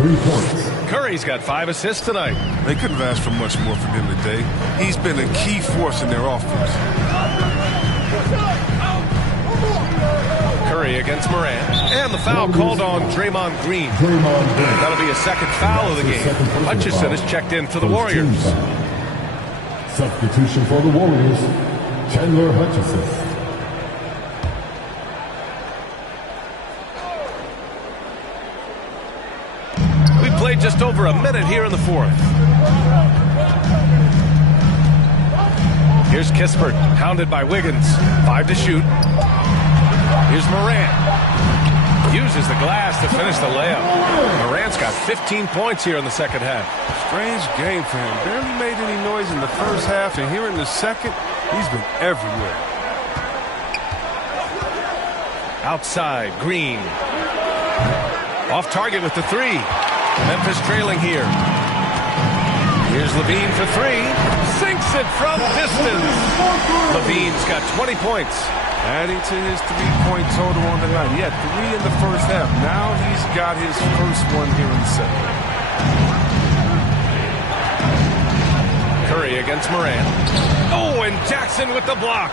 Curry's got 5 assists tonight. They couldn't have asked for much more from him today. He's been a key force in their offense. Curry against Morant. And the foul called on Draymond Green. That'll be a second foul of the game. Hutchison is checked in for the Warriors. Substitution for the Warriors, Chandler Hutchison. We played just over a minute here in the 4th. Here's Kispert, hounded by Wiggins. 5 to shoot. Here's Morant. Uses the glass to finish the layup. Morant's got 15 points here in the second half. Strange game for him. Barely made any noise in the first half, and here in the second, he's been everywhere. Outside, Green. Off target with the 3. Memphis trailing here. Here's LaVine for 3. Sinks it from distance. LaVine's got 20 points. Adding to his 3-point total on the night. He had 3 in the first half. Now he's got his first one here in the second. Curry against Morant. Oh, and Jackson with the block.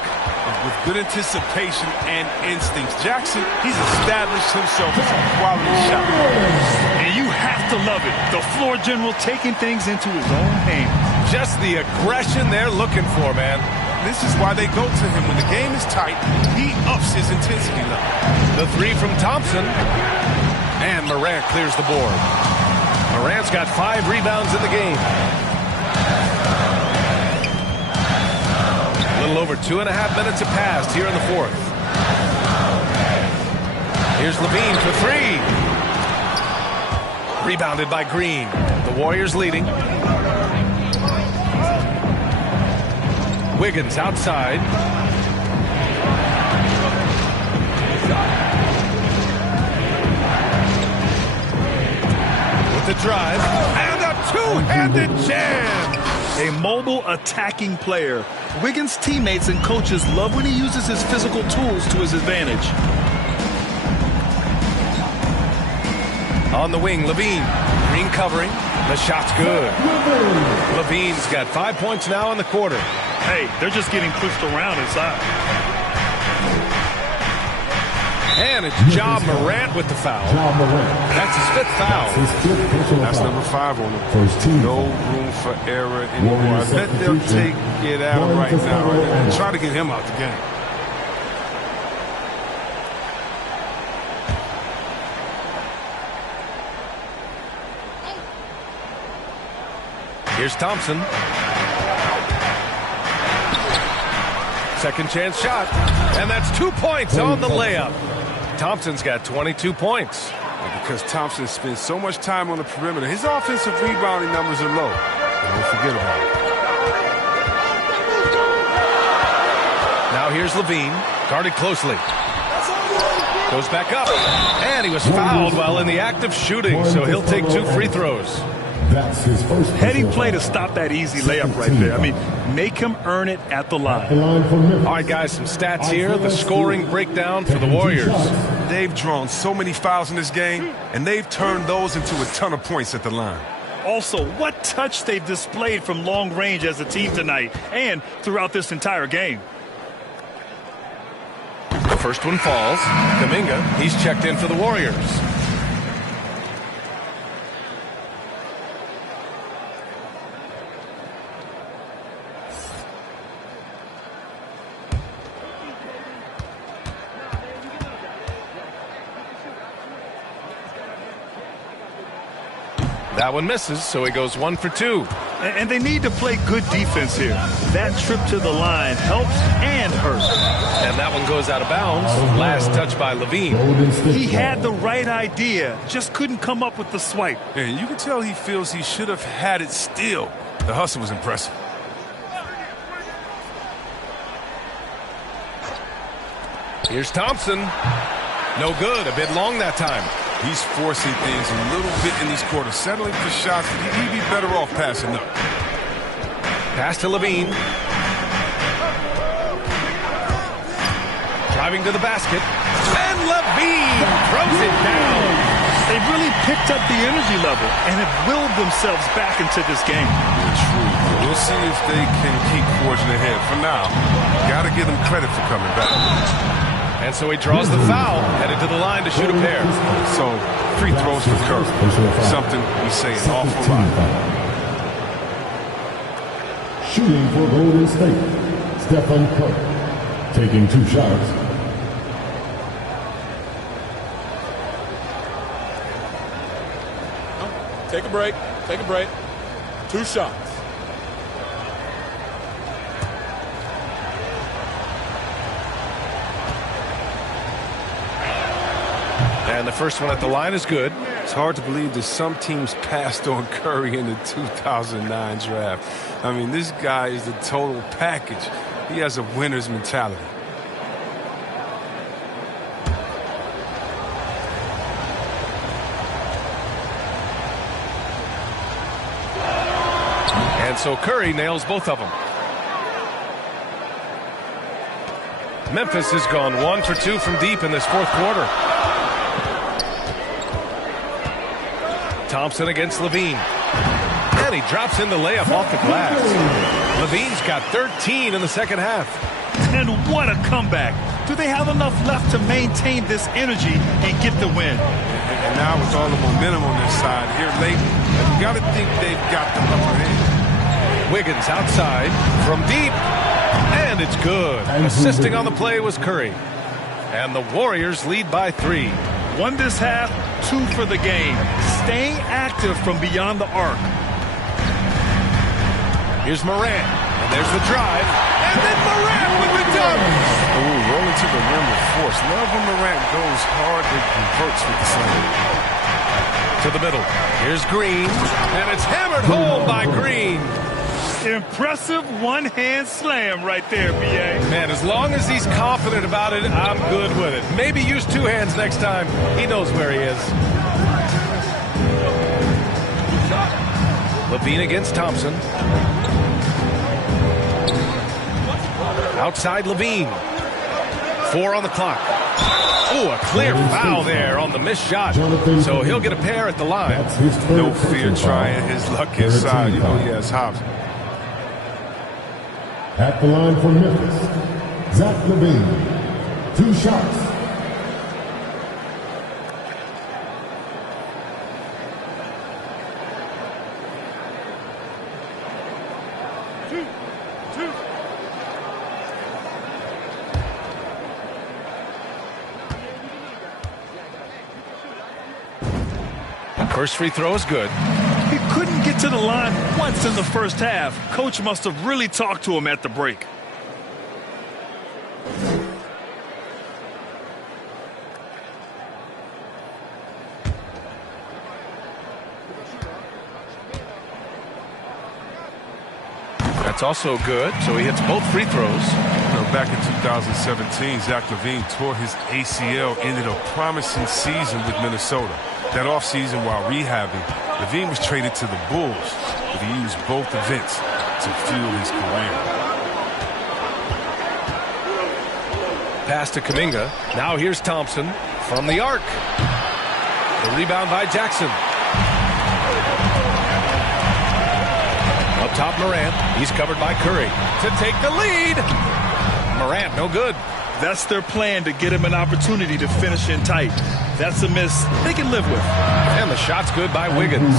With good anticipation and instincts, Jackson, he's established himself as a quality shot. And you have to love it. The floor general taking things into his own hands. Just the aggression they're looking for, man. This is why they go to him. When the game is tight, he ups his intensity level. The 3 from Thompson. And Morant clears the board. Morant's got 5 rebounds in the game. A little over 2.5 minutes have passed here in the 4th. Here's LaVine for 3. Rebounded by Green. The Warriors leading. Wiggins outside. And the jam! A mobile attacking player. Wiggins' teammates and coaches love when he uses his physical tools to his advantage. On the wing, Levine. Green covering. The shot's good. Levine's got 5 points now in the quarter. Hey, they're just getting pushed around inside. And it's Ja Morant with the foul. That's his 5th foul. That's number 5 on him. No room for error anymore. I bet they'll take it at him right now and try to get him out the game. Here's Thompson. Second chance shot. And that's 2 points on the layup. Thompson's got 22 points. Because Thompson spends so much time on the perimeter, his offensive rebounding numbers are low. Don't forget about it. Now here's Levine. Guarded closely. Goes back up. And he was fouled while in the act of shooting, so he'll take 2 free throws. That's his first heady play to stop that easy layup right there. I mean, make him earn it at the line. All right, guys, some stats here. The scoring breakdown for the Warriors. They've drawn so many fouls in this game, and they've turned those into a ton of points at the line. Also, what touch they've displayed from long range as a team tonight and throughout this entire game. The first one falls. Kuminga, he's checked in for the Warriors. That one misses, so he goes 1 for 2. And they need to play good defense here. That trip to the line helps and hurts. And that one goes out of bounds. Last touch by Levine. He had the right idea, just couldn't come up with the swipe. And you can tell he feels he should have had it still. The hustle was impressive. Here's Thompson. No good. A bit long that time. He's forcing things a little bit in these quarters, settling for shots. He'd be better off passing up. Pass to Levine. Driving to the basket. And Levine throws it down. They've really picked up the energy level and have willed themselves back into this game. True. We'll see if they can keep forging ahead. For now, got to give them credit for coming back. And so he draws the foul, headed to the line to shoot a pair. So, free throws for Curry. Something we say an awful lot. Shooting for Golden State, Stephen Curry. Taking 2 shots. Take a break. Take a break. 2 shots. And the first one at the line is good. It's hard to believe that some teams passed on Curry in the 2009 draft. I mean, this guy is the total package. He has a winner's mentality. And so Curry nails both of them. Memphis has gone 1 for 2 from deep in this 4th quarter. Thompson against Levine. And he drops in the layup off the glass. Levine's got 13 in the second half. And what a comeback. Do they have enough left to maintain this energy and get the win? And now with all the momentum on their side here late, you got to think they've got the upper hand. Wiggins outside from deep. And it's good. Assisting on the play was Curry. And the Warriors lead by 3. 1 this half, 2 for the game. Staying active from beyond the arc. Here's Morant. And there's the drive. And then Morant with the dunk. Ooh, rolling to the rim with force. Love when Morant goes hard and converts with the slam. To the middle. Here's Green. And it's hammered home by Green. Impressive one-hand slam right there, B.A. Man, as long as he's confident about it, I'm good with it. Maybe use 2 hands next time. He knows where he is. Levine against Thompson. Outside Levine. 4 on the clock. Oh, a clear foul there on the missed shot. So he'll get a pair at the line. No fear trying his luck inside. You know he has hops. At the line for Memphis, Zach Levine. 2 shots. First free throw is good. He couldn't get to the line once in the first half. Coach must have really talked to him at the break. That's also good, so he hits both free throws. You know, back in 2017, Zach Levine tore his ACL, ended a promising season with Minnesota. That offseason, while rehabbing, Levine was traded to the Bulls, but he used both events to fuel his career. Pass to Kuminga. Now here's Thompson from the arc. The rebound by Jackson. Up top, Morant. He's covered by Curry to take the lead. Morant, no good. That's their plan, to get him an opportunity to finish in tight. That's a miss they can live with. And the shot's good by Wiggins.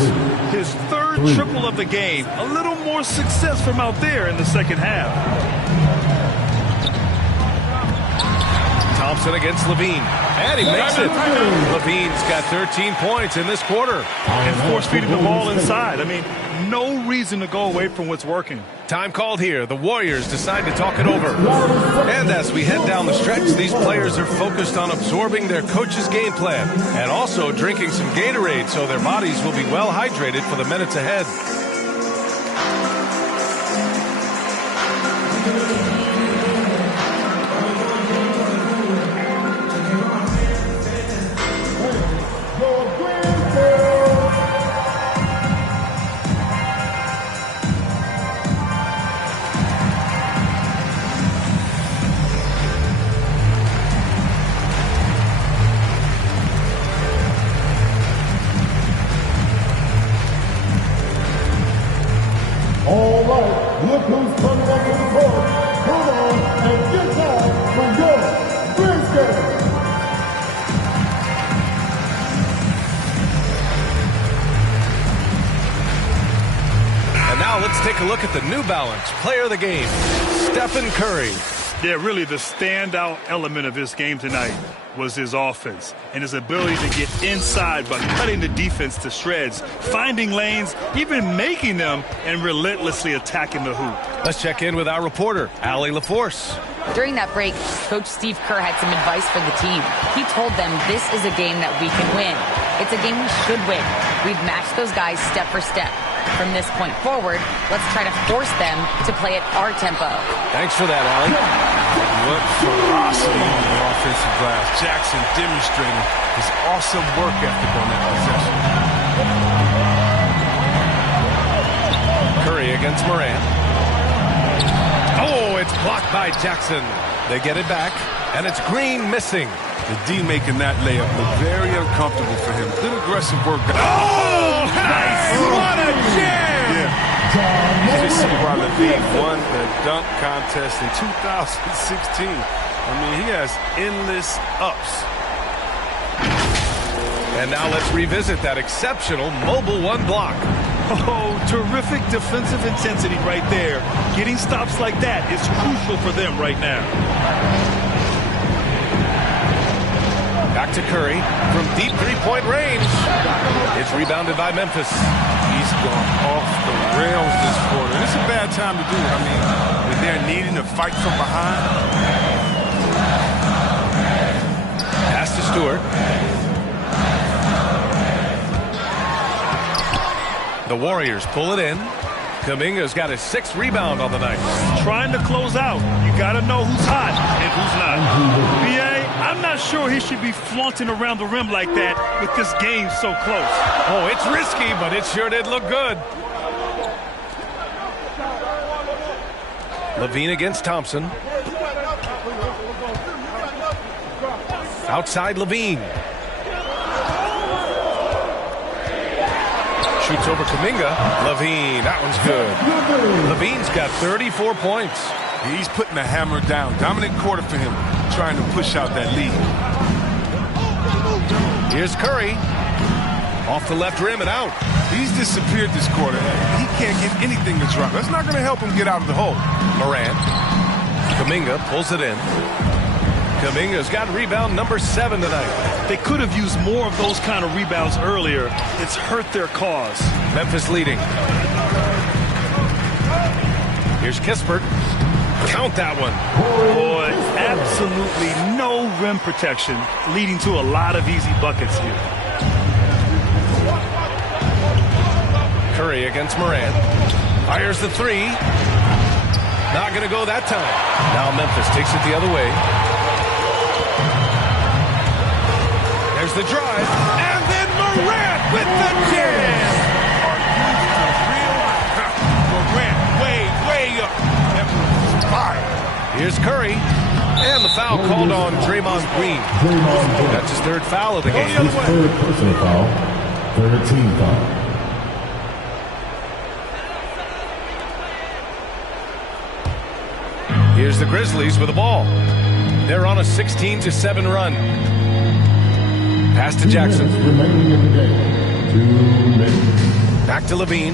His third triple of the game. A little more success from out there in the second half. Thompson against Levine. And he makes it. Levine's got 13 points in this quarter. And force-feeding the ball inside. I mean, no reason to go away from what's working. Time called here. The Warriors decide to talk it over. And as we head down the stretch, these players are focused on absorbing their coach's game plan and also drinking some Gatorade so their bodies will be well hydrated for the minutes ahead. All right, look who's coming up to the court. Come on and get down from your Brisbane. And now let's take a look at the New Balance player of the game, Stephen Curry. Yeah, really the standout element of his game tonight was his offense and his ability to get inside by cutting the defense to shreds, finding lanes, even making them, and relentlessly attacking the hoop. Let's check in with our reporter, Allie LaForce. During that break, Coach Steve Kerr had some advice for the team. He told them this is a game that we can win. It's a game we should win. We've matched those guys step for step. From this point forward, let's try to force them to play at our tempo. Thanks for that, Allie. What ferocity on the offensive glass. Jackson demonstrating his awesome work ethic on that possession. Curry against Morant. Oh, it's blocked by Jackson. They get it back, and it's Green missing. The D making that layup look very uncomfortable for him. Good aggressive work. Oh, nice! What a jam! Yeah. You can see why Levine won the dunk contest in 2016. I mean, he has endless ups. And now let's revisit that exceptional mobile one block. Oh, terrific defensive intensity right there. Getting stops like that is crucial for them right now. Back to Curry from deep three-point range. It's rebounded by Memphis. He's gone off the rails this quarter. It's a bad time to do it. I mean, when they're needing to fight from behind. Pass to Stewart. The Warriors pull it in. Kuminga's got his 6th rebound on the night. Trying to close out. You got to know who's hot and who's not. B.A., I'm not sure he should be flaunting around the rim like that with this game so close. Oh, it's risky, but it sure did look good. Levine against Thompson. Outside Levine. Shoots over Kuminga. Levine, that one's good. Levine's got 34 points. He's putting the hammer down. Dominant quarter for him, trying to push out that lead. Here's Curry. Off the left rim and out. He's disappeared this quarter. He can't get anything to drop. That's not going to help him get out of the hole. Morant. Kuminga pulls it in. Kuminga's got rebound number 7 tonight. They could have used more of those kind of rebounds earlier. It's hurt their cause. Memphis leading. Here's Kispert. Count that one. Boy, absolutely no rim protection, leading to a lot of easy buckets here. Curry against Morant. Fires the 3. Not going to go that time. Now Memphis takes it the other way. There's the drive. And then Morant with the jam. Morant way up. That was fire. Here's Curry. And the foul called on Draymond Green. That's his 3rd foul of the game. His 3rd personal foul. 3rd team foul. Here's the Grizzlies with the ball. They're on a 16-7 run. Pass to Jackson. Remaining in the game. 2 minutes. Back to Levine.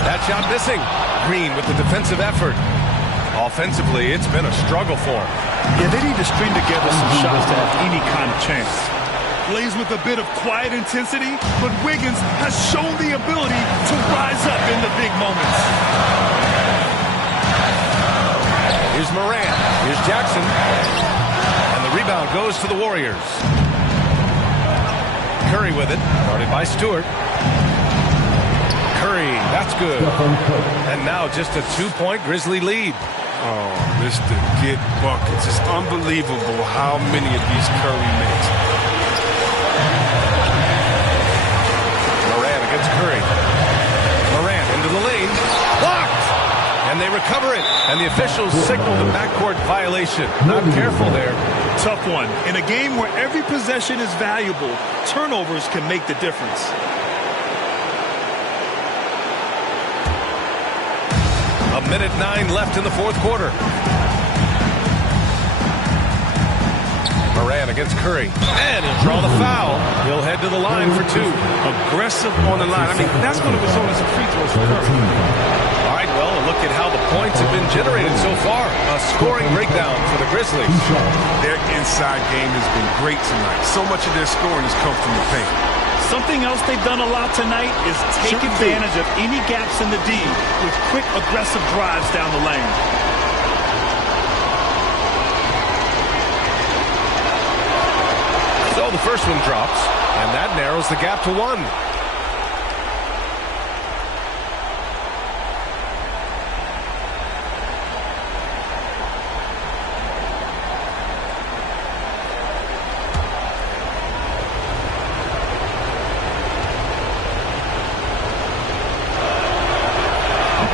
That shot missing. Green with the defensive effort. Offensively, it's been a struggle for him. Yeah, they need to string together some shots to have any kind of chance. Plays with a bit of quiet intensity, but Wiggins has shown the ability to rise up in the big moments. Here's Morant. Here's Jackson. And the rebound goes to the Warriors. Curry with it. Guarded by Stewart. Curry, that's good. And now just a 2-point Grizzly lead. Oh, Mr. Get Buckets. It's unbelievable how many of these Curry makes. Morant against Curry. Morant into the lane. Blocked! And they recover it. And the officials signal the backcourt violation. Not careful there. Tough one. In a game where every possession is valuable, turnovers can make the difference. A minute 9 left in the 4th quarter. Morant against Curry. And he'll draw the foul. He'll head to the line for 2. Aggressive on the line. I mean, that's going to result in some free throws for Curry. All right, well, look at how the points have been generated so far. A scoring breakdown for the Grizzlies. Their inside game has been great tonight. So much of their scoring has come from the paint. Something else they've done a lot tonight is take advantage of any gaps in the D with quick, aggressive drives down the lane. So the first one drops, and that narrows the gap to 1.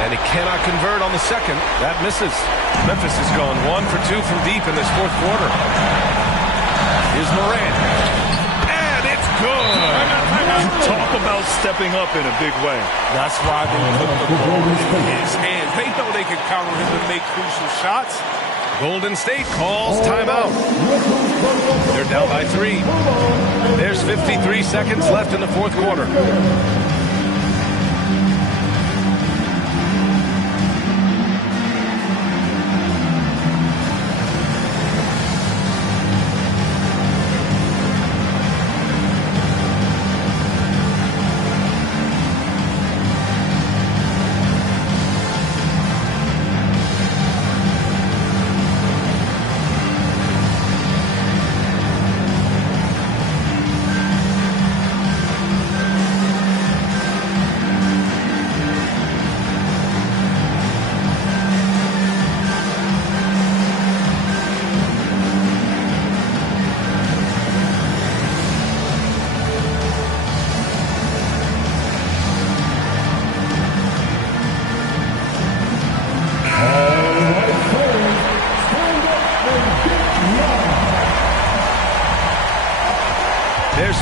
And he cannot convert on the second. That misses. Memphis has gone 1 for 2 from deep in this 4th quarter. Here's Morant. And it's good. Talk about stepping up in a big way. That's why they put the ball in his hands. They know they can count on him to make crucial shots. Golden State calls timeout. They're down by 3. There's 53 seconds left in the 4th quarter.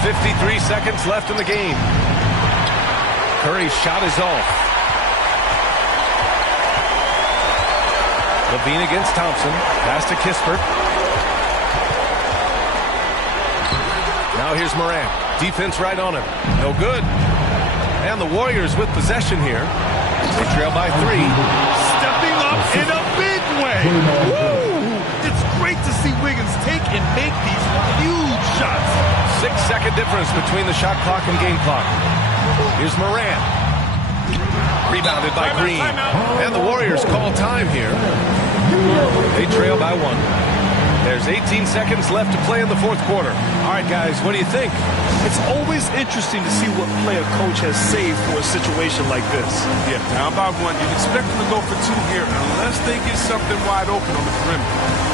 There's 53 seconds left in the game. Curry's shot is off. Levine against Thompson. Pass to Kispert. Now here's Morant. Defense right on him. No good. And the Warriors with possession here. They trail by 3. Stepping up in a big way. Woo! It's great to see Wiggins take and make these huge shots. 6-second difference between the shot clock and game clock. Here's Morant. Rebounded by Green. And the Warriors call time here. They trail by 1. There's 18 seconds left to play in the fourth quarter. All right, guys, what do you think? It's always interesting to see what play a coach has saved for a situation like this. Yeah, down by 1. You'd expect them to go for 2 here unless they get something wide open on the perimeter.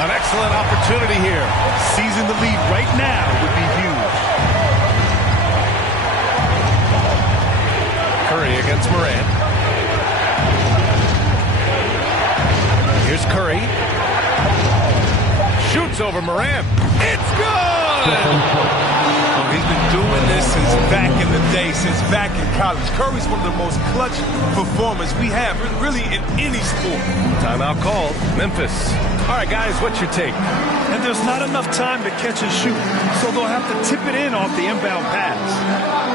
An excellent opportunity here. Seizing the lead right now would be huge. Curry against Morant. Here's Curry. Shoots over Morant. It's good! Oh, he's been doing this since back in the day, since back in college. Curry's one of the most clutch performers we have, really, in any sport. Timeout called. Memphis. All right, guys, what's your take? And there's not enough time to catch and shoot, so they'll have to tip it in off the inbound pass.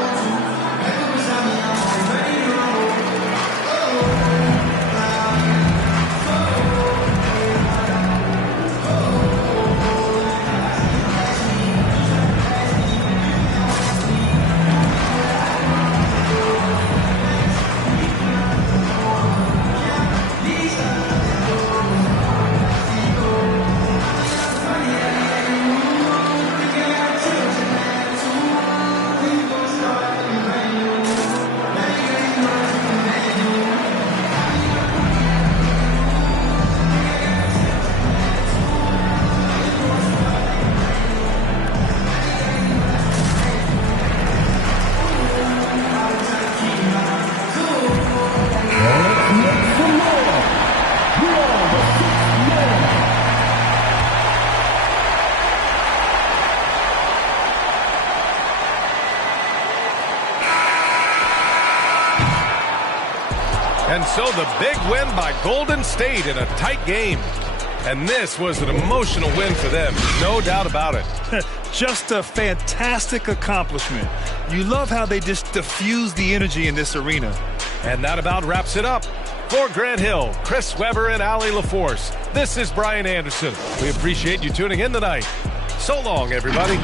And so the big win by Golden State in a tight game. And this was an emotional win for them, no doubt about it. Just a fantastic accomplishment. You love how they just diffuse the energy in this arena. And that about wraps it up. For Grant Hill, Chris Webber, and Allie LaForce, this is Brian Anderson. We appreciate you tuning in tonight. So long, everybody.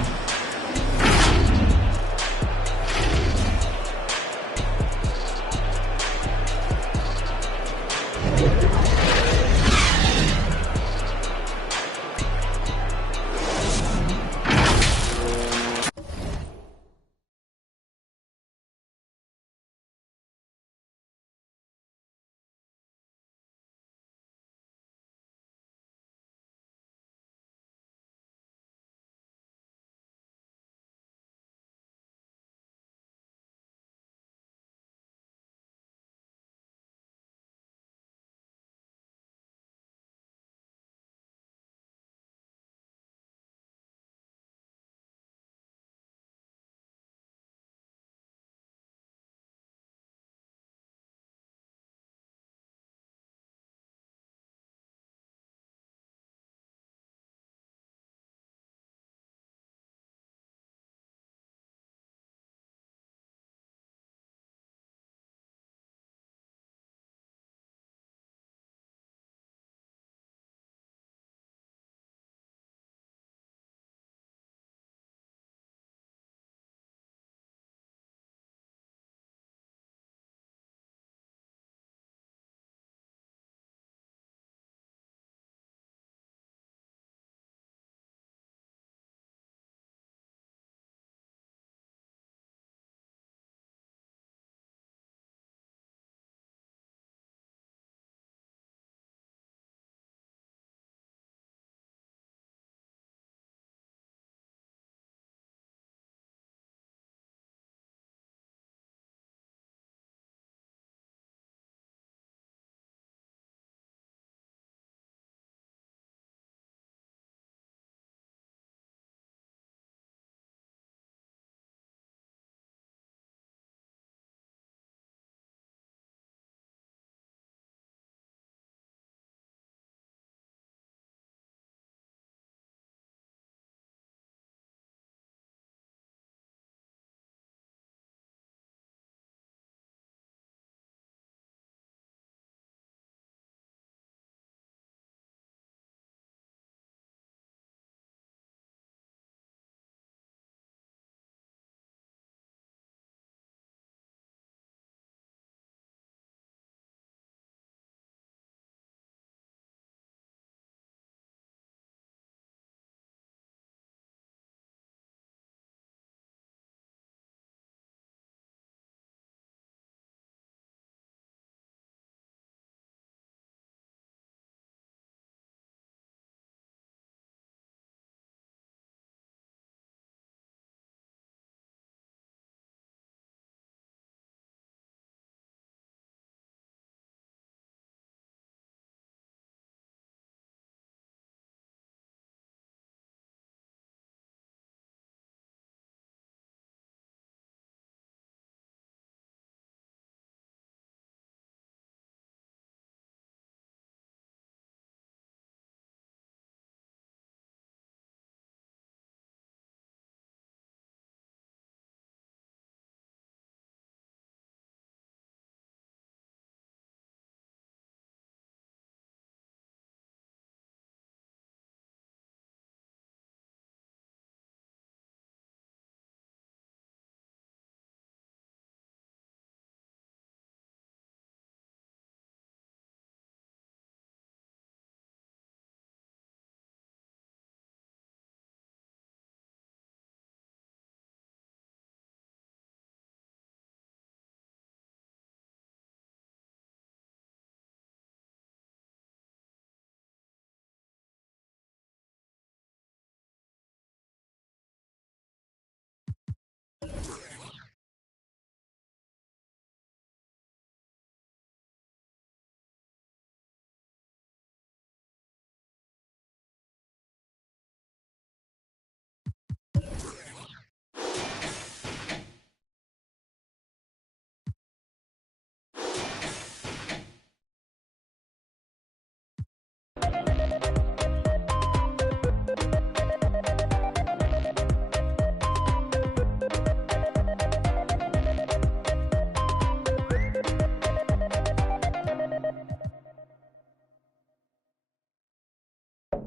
Win,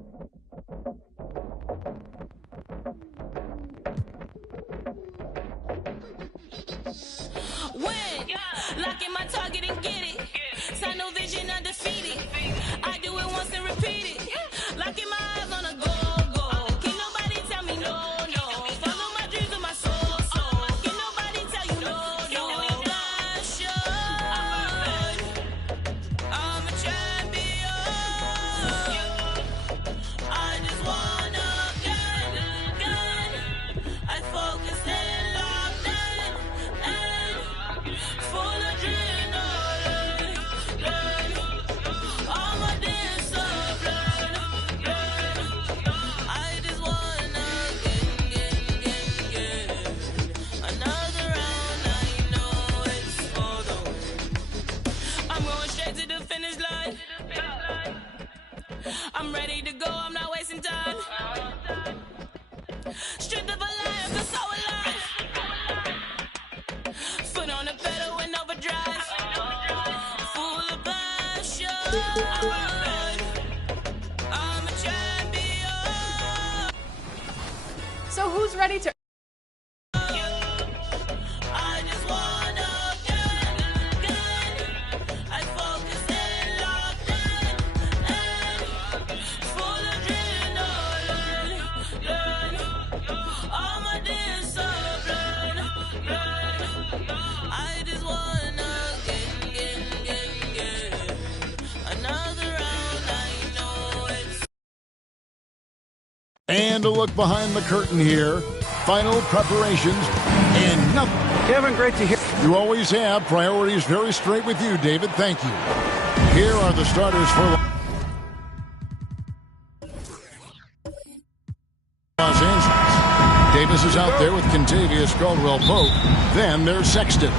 lock in my target and get it. Tunnel vision undefeated. I do it once and repeat it. Locking my eyes on a goal. Can't nobody tell me no. Follow my dreams with my soul. Can't nobody tell you no. Passion. I'm a champion. I just wanna get. I focus and locked in. Full adrenaline. All my discipline. I just wanna get. Another round, I know it's for the win. I'm going straight to the finish line. I'm ready to go, I'm not wasting time. Stripped of a lie, I'm so alive. Foot on the pedal in overdrive. Full of passion. I'm a champion. So who's ready to I just wanna get. I focus and locked in. Full adrenaline. All my discipline. I just wanna get. Another round, I know it's. And a look behind the curtain here. Final preparations and nothing. Kevin, great to hear. You always have. Priorities very straight with you, David. Thank you. Here are the starters for Los Angeles. Davis is out there with Kentavious Caldwell-Pope. Then there's Sexton.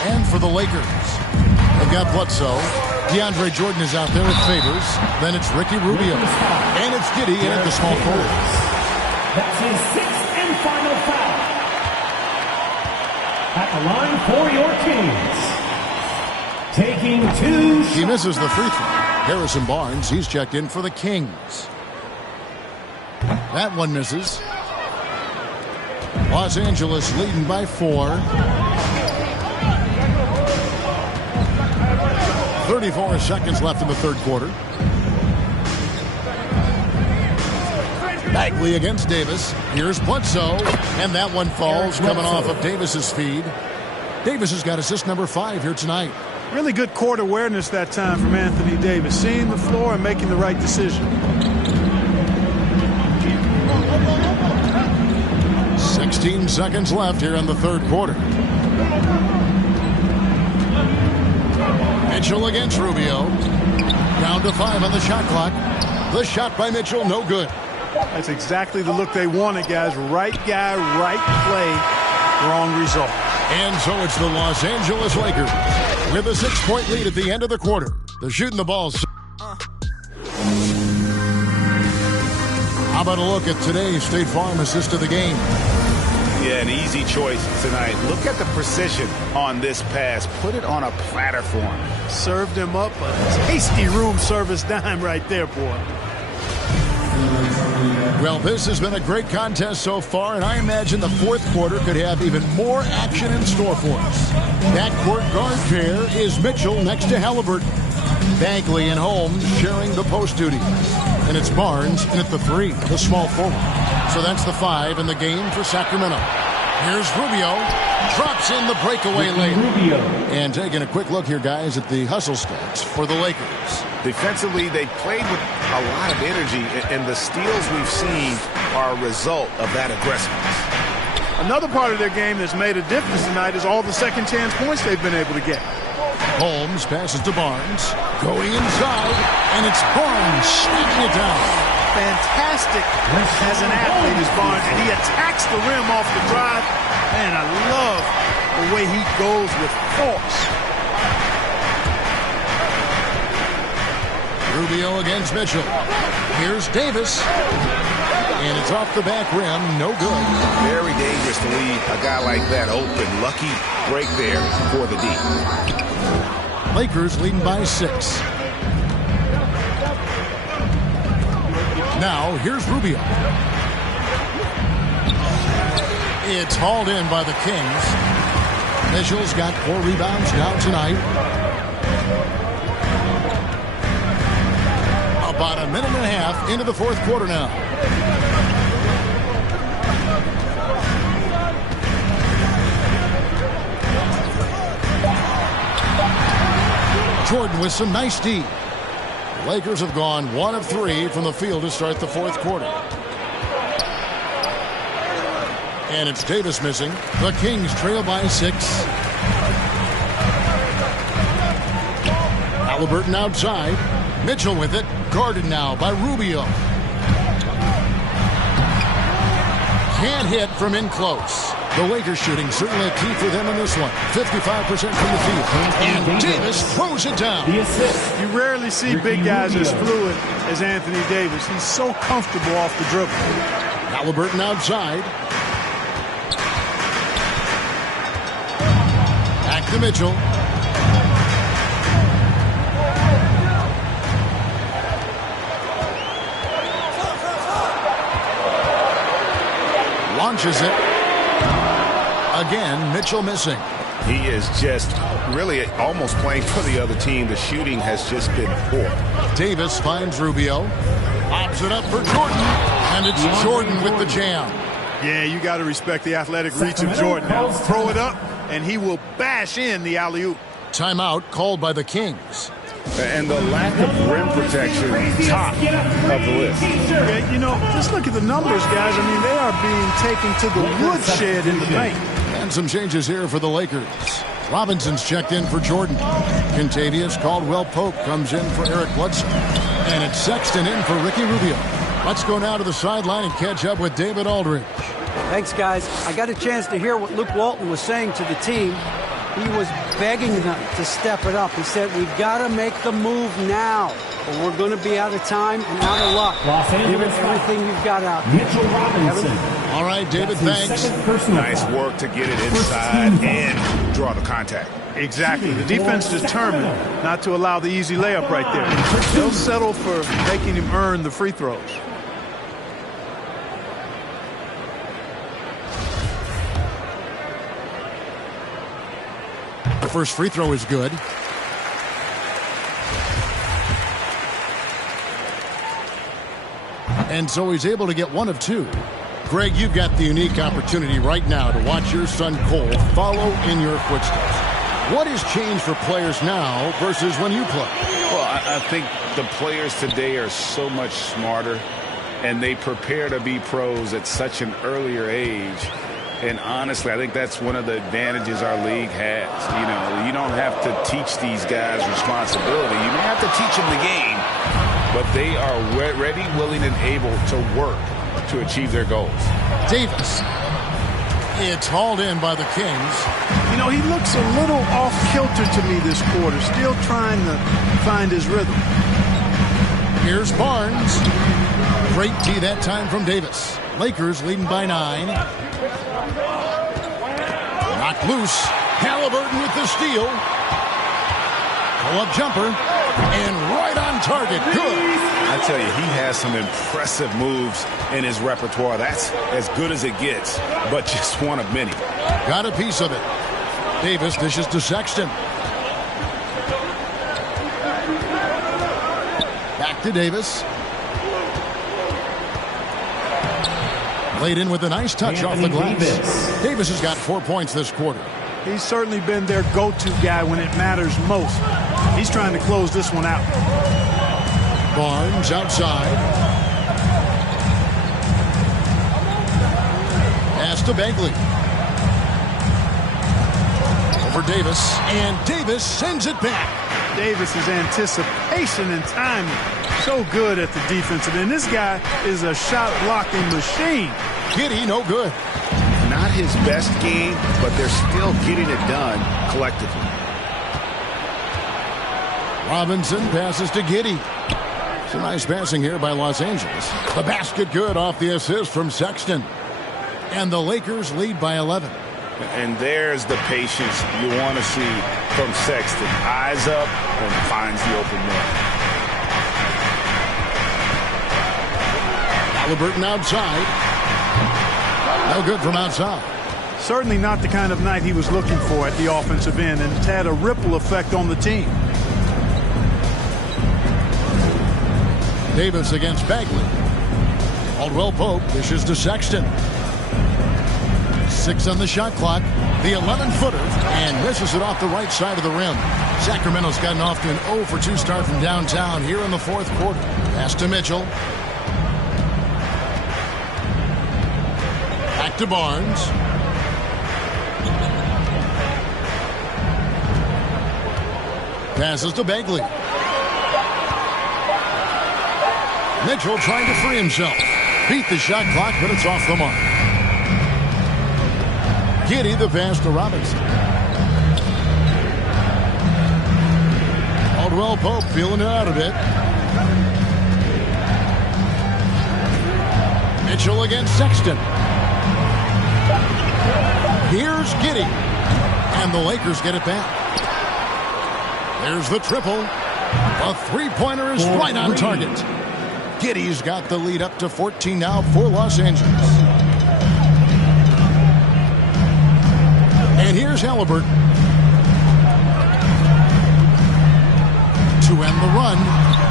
And for the Lakers, they've got Bledsoe. DeAndre Jordan is out there with Favors. Then it's Ricky Rubio. And it's Giddey in at the small forward. That's his sixth and final foul. At the line for your Kings. Taking two shots. He misses the free throw. Harrison Barnes, he's checked in for the Kings. That one misses. Los Angeles leading by 4. 34 seconds left in the third quarter. Bagley against Davis. Here's Bledsoe. And that one falls coming off of Davis's feed. Davis has got assist number 5 here tonight. Really good court awareness that time from Anthony Davis. Seeing the floor and making the right decision. 16 seconds left here in the third quarter. Mitchell against Rubio. Down to 5 on the shot clock. The shot by Mitchell, no good. That's exactly the look they wanted, guys. Right guy, right play, wrong result. And so it's the Los Angeles Lakers with a 6-point lead at the end of the quarter. They're shooting the ball. How about a look at today's State Farm assist of the game? Yeah, an easy choice tonight. Look at the precision on this pass. Put it on a platter for him. Served him up a tasty room service dime right there, boy. Well, this has been a great contest so far, and I imagine the fourth quarter could have even more action in store for us. That court guard pair is Mitchell next to Halliburton. Bagley and Holmes sharing the post duties. And it's Barnes in at the 3, the small forward. So that's the 5 in the game for Sacramento. Here's Rubio. Drops in the breakaway lane. And taking a quick look here, guys, at the hustle stats for the Lakers. Defensively, they played with a lot of energy, and the steals we've seen are a result of that aggressiveness. Another part of their game that's made a difference tonight is all the second chance points they've been able to get. Holmes passes to Barnes. Going inside, and it's Barnes snapping it down. Fantastic as an athlete is Barnes, and he attacks the rim off the drive. Man, I love the way he goes with force. Rubio against Mitchell. Here's Davis. And it's off the back rim. No good. Very dangerous to leave a guy like that open. Lucky break there for the D. Lakers leading by 6. Now, here's Rubio. It's hauled in by the Kings. Mitchell's got 4 rebounds now tonight. About a minute and a half into the fourth quarter now. Jordan with some nice D. The Lakers have gone 1 of 3 from the field to start the fourth quarter. And it's Davis missing. The Kings trail by 6. Halliburton outside. Mitchell with it. Guarded now by Rubio. Can't hit from in close. The Lakers shooting certainly a key for them in this one. 55% from the field. And Davis throws it down. You rarely see big guys as fluid as Anthony Davis. He's so comfortable off the dribble. Halliburton outside. Back to Mitchell. Launches it. Again, Mitchell missing. He is just really almost playing for the other team. The shooting has just been poor. Davis finds Rubio. Lobs it up for Jordan. And it's Jordan with the jam. Yeah, you got to respect the athletic reach of Jordan. Now, throw it up, and he will bash in the alley-oop. Timeout called by the Kings. And the lack of rim protection, top of the list. Yeah, you know, just look at the numbers, guys. I mean, they are being taken to the woodshed in the paint. And some changes here for the Lakers. Robinson's checked in for Jordan. Contavious Caldwell-Pope comes in for Eric Bledsoe. And it's Sexton in for Ricky Rubio. Let's go now to the sideline and catch up with David Aldridge. Thanks, guys. I got a chance to hear what Luke Walton was saying to the team. He was begging them to step it up. He said, we've got to make the move now, or we're going to be out of time and out of luck. Give it everything you've got out there. Mitchell Robinson. All right, David, thanks. Nice work to get it inside and draw the contact. Exactly. The defense determined not to allow the easy layup right there. They'll settle for making him earn the free throws. The first free throw is good. And so he's able to get 1 of 2. Greg, you've got the unique opportunity right now to watch your son Cole follow in your footsteps. What has changed for players now versus when you played? Well, I think the players today are so much smarter, and they prepare to be pros at such an earlier age. And honestly, I think that's one of the advantages our league has. You know, you don't have to teach these guys responsibility. You don't have to teach them the game, but they are ready, willing, and able to work to achieve their goals. Davis. It's hauled in by the Kings. You know, he looks a little off-kilter to me this quarter, still trying to find his rhythm. Here's Barnes. Great tee that time from Davis. Lakers leading by 9. Knocked loose. Halliburton with the steal. Pull-up jumper. And right on target. Good. I tell you, he has some impressive moves in his repertoire. That's as good as it gets, but just one of many. Got a piece of it. Davis dishes to Sexton. Back to Davis. Laid in with a nice touch off the glass. Davis has got 4 points this quarter. He's certainly been their go-to guy when it matters most. He's trying to close this one out. Barnes outside. Pass to Bagley. Over Davis. And Davis sends it back. Davis's anticipation and timing. So good at the defensive end. This guy is a shot-blocking machine. Giddey, no good. Not his best game, but they're still getting it done collectively. Robinson passes to Giddey. Some nice passing here by Los Angeles. The basket good off the assist from Sexton. And the Lakers lead by 11. And there's the patience you want to see from Sexton. Eyes up and finds the open man. Halliburton outside. No good from outside. Certainly not the kind of night he was looking for at the offensive end, and it's had a ripple effect on the team. Davis against Bagley. Caldwell Pope dishes to Sexton. 6 on the shot clock. The 11-footer, and misses it off the right side of the rim. Sacramento's gotten off to an 0 for 2 start from downtown here in the fourth quarter. Pass to Mitchell. Back to Barnes. Passes to Bagley. Mitchell trying to free himself. Beat the shot clock, but it's off the mark. Giddey the pass to Robinson. Caldwell Pope feeling it out a bit. Mitchell against Sexton. Here's Giddey. And the Lakers get it back. There's the triple. A three-pointer is right on target. Giddey's got the lead up to 14 now for Los Angeles. And here's Halliburton to end the run.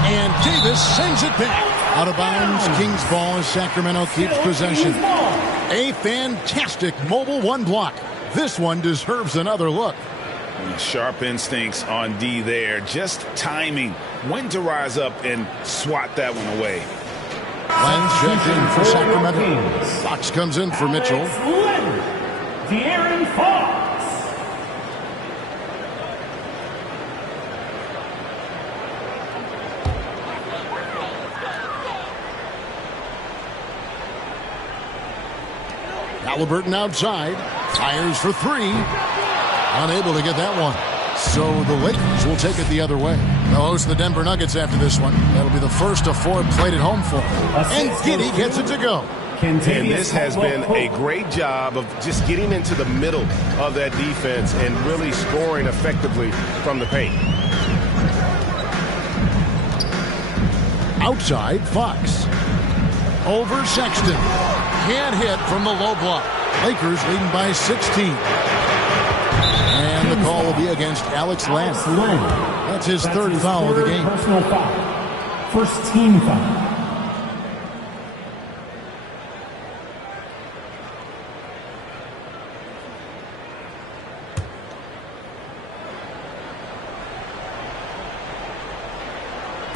And Davis sends it back. Out of bounds, Kings ball as Sacramento keeps possession. A fantastic mobile one block. This one deserves another look. Sharp instincts on D there. Just timing when to rise up and swat that one away. Lens checked in for Sacramento. Fox comes in for Mitchell. De'Aaron Fox. Halliburton outside. Fires for 3. Unable to get that one. So the Lakers will take it the other way. They'll host the Denver Nuggets after this one. That'll be the first of 4 played at home for them. And Giddey gets it to go. And this has been a great job of just getting into the middle of that defense and really scoring effectively from the paint. Outside, Fox. Over Sexton. Can't hit from the low block. Lakers leading by 16. And the call will be against Alex Lamb. That's his third foul of the game. Personal foul. First team foul.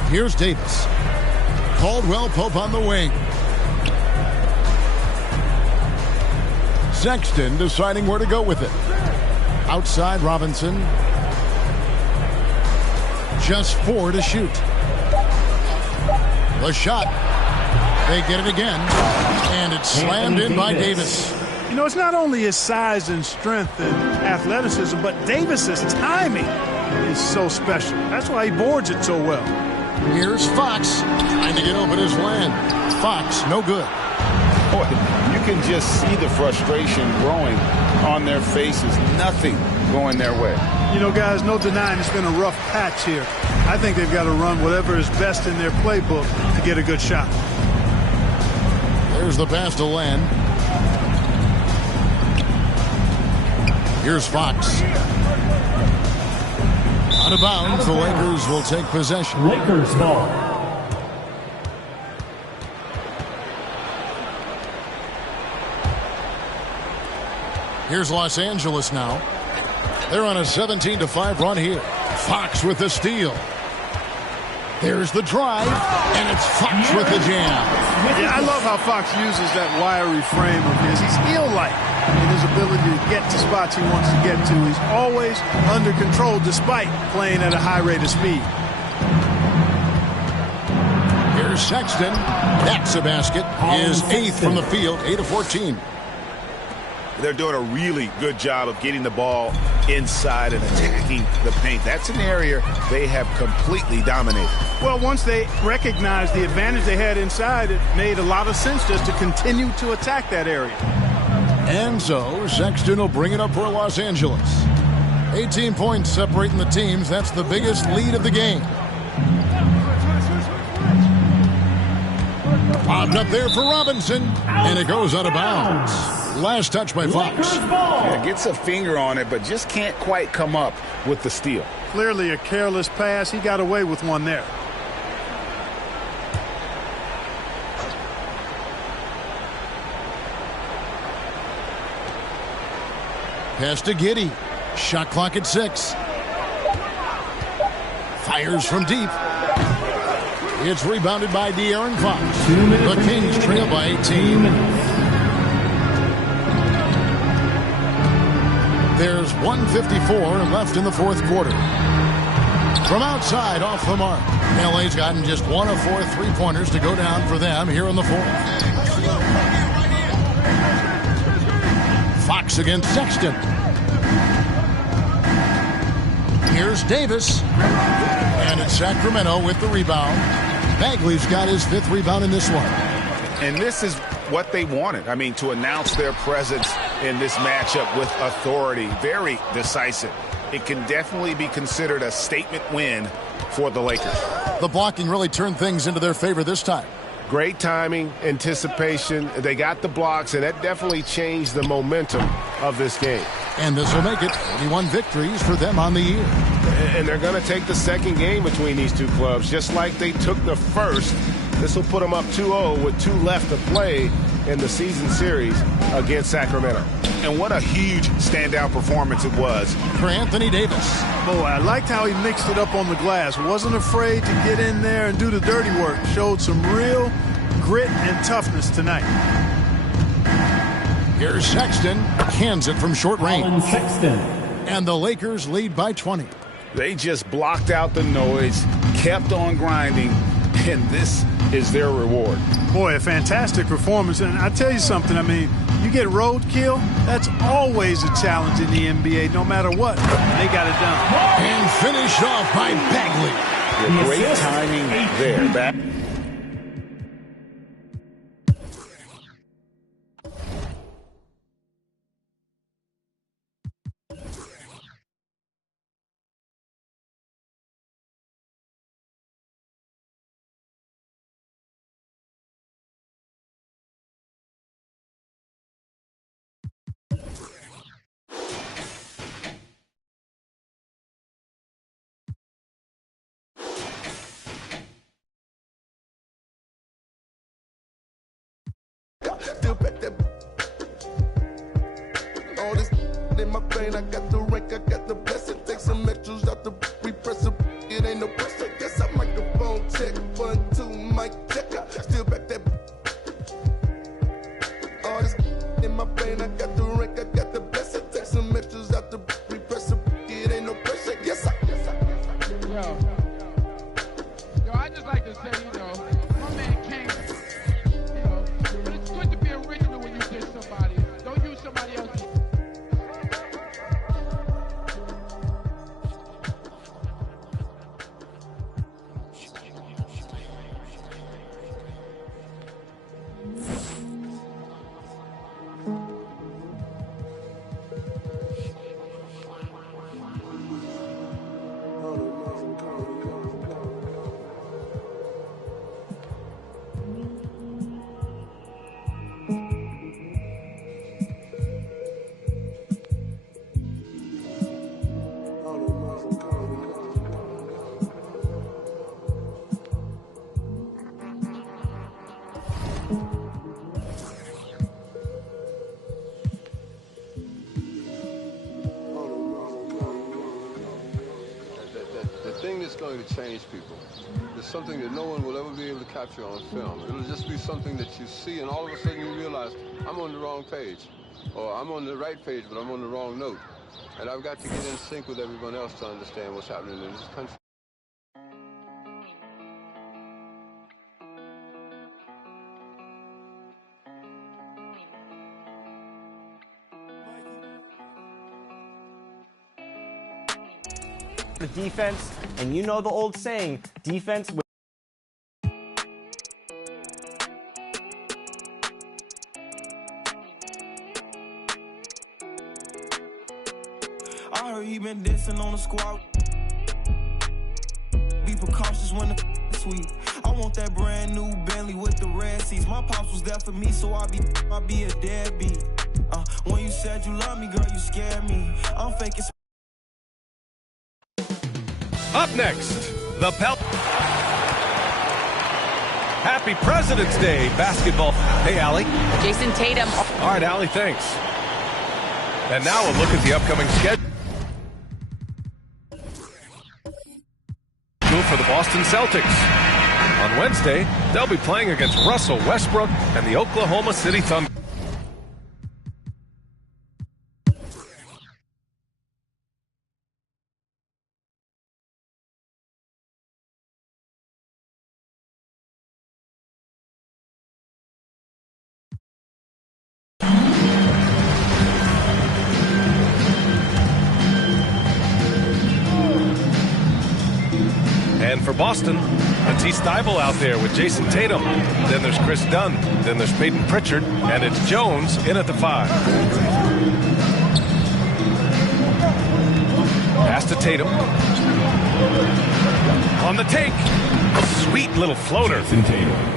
Here's Davis. Caldwell Pope on the wing. Sexton deciding where to go with it. Outside Robinson. Just 4 to shoot. The shot. They get it again. And it's slammed in by Davis. You know, it's not only his size and strength and athleticism, but Davis's timing is so special. That's why he boards it so well. Here's Fox trying to get open his land. Fox, no good. Boy, you can just see the frustration growing on their faces. Nothing going their way. You know, guys, no denying it's been a rough patch here. I think they've got to run whatever is best in their playbook to get a good shot. There's the pass to Len. Here's Fox. Out of bounds, the Lakers will take possession. Lakers ball. Here's Los Angeles now. They're on a 17-5 run here. Fox with the steal. There's the drive, and it's Fox with the jam. Yeah, I love how Fox uses that wiry frame of his. He's eel-like in his ability to get to spots he wants to get to. He's always under control despite playing at a high rate of speed. Here's Sexton. That's a basket. His 8th from the field, 8 of 14. They're doing a really good job of getting the ball inside and attacking the paint. That's an area they have completely dominated. Well, once they recognized the advantage they had inside, it made a lot of sense just to continue to attack that area. And so Sexton will bring it up for Los Angeles. 18 points separating the teams. That's the biggest lead of the game. Popped up there for Robinson, and it goes out of bounds. Last touch by Fox. Yeah, gets a finger on it, but just can't quite come up with the steal. Clearly a careless pass. He got away with one there. Pass to Giddey. Shot clock at 6. Fires from deep. It's rebounded by De'Aaron Fox. The Kings trail by 18. There's 1:54 left in the fourth quarter. From outside, off the mark. LA's gotten just 1 of 4 3-pointers to go down for them here in the fourth. Fox against Sexton. Here's Davis. And it's Sacramento with the rebound. Bagley's got his 5th rebound in this one. And this is what they wanted. I mean, to announce their presence in this matchup with authority. Very decisive. It can definitely be considered a statement win for the Lakers. The blocking really turned things into their favor this time. Great timing, anticipation. They got the blocks, and that definitely changed the momentum of this game. And this will make it 41 victories for them on the year. And they're going to take the second game between these two clubs, just like they took the first. This will put them up 2-0 with 2 left to play in the season series against Sacramento. And what a huge standout performance it was for Anthony Davis. Boy, I liked how he mixed it up on the glass. Wasn't afraid to get in there and do the dirty work. Showed some real grit and toughness tonight. Here's Sexton. Cans it from short range. Sexton. And the Lakers lead by 20. They just blocked out the noise, kept on grinding, and this is their reward. Boy, a fantastic performance. And I tell you something, I mean, you get roadkill, that's always a challenge in the NBA, no matter what. They got it done. And finished off by Bagley. Yeah, great timing there. Back. Still back that. All this in my brain, I got the rank, I got the blessing. Take some extras out the repress it. It ain't no pressure. Guess I microphone check. 1, 2, mic check. Still back that. All this in my brain, I got the rank, I got the blessing. Take some extras out the repress it. It ain't no pressure. Yes, I. Yo, I just like to say, you know, my man King. But it's good to be original when you diss somebody. Don't use somebody else's. Going to change people. It's something that no one will ever be able to capture on film. It'll just be something that you see, and all of a sudden you realize, I'm on the wrong page. Or I'm on the right page, but I'm on the wrong note. And I've got to get in sync with everyone else to understand what's happening in this country. the defense, and you know the old saying, defense wins. I heard he been dancing on the squad. Be precautious when the sweet. I want that brand new Bentley with the red seats. My pops was there for me, so I be a deadbeat. When you said you love me, girl, you scared me. I'm faking. Up next, the Happy President's Day basketball. Hey, Allie. Jason Tatum. All right, Allie, thanks. And now we'll look at the upcoming schedule for the Boston Celtics. On Wednesday, they'll be playing against Russell Westbrook and the Oklahoma City Thunder. And for Boston, Matisse Thybulle out there with Jason Tatum. Then there's Chris Dunn. Then there's Peyton Pritchard. And it's Jones in at the 5. Pass to Tatum. On the take. Sweet little floater.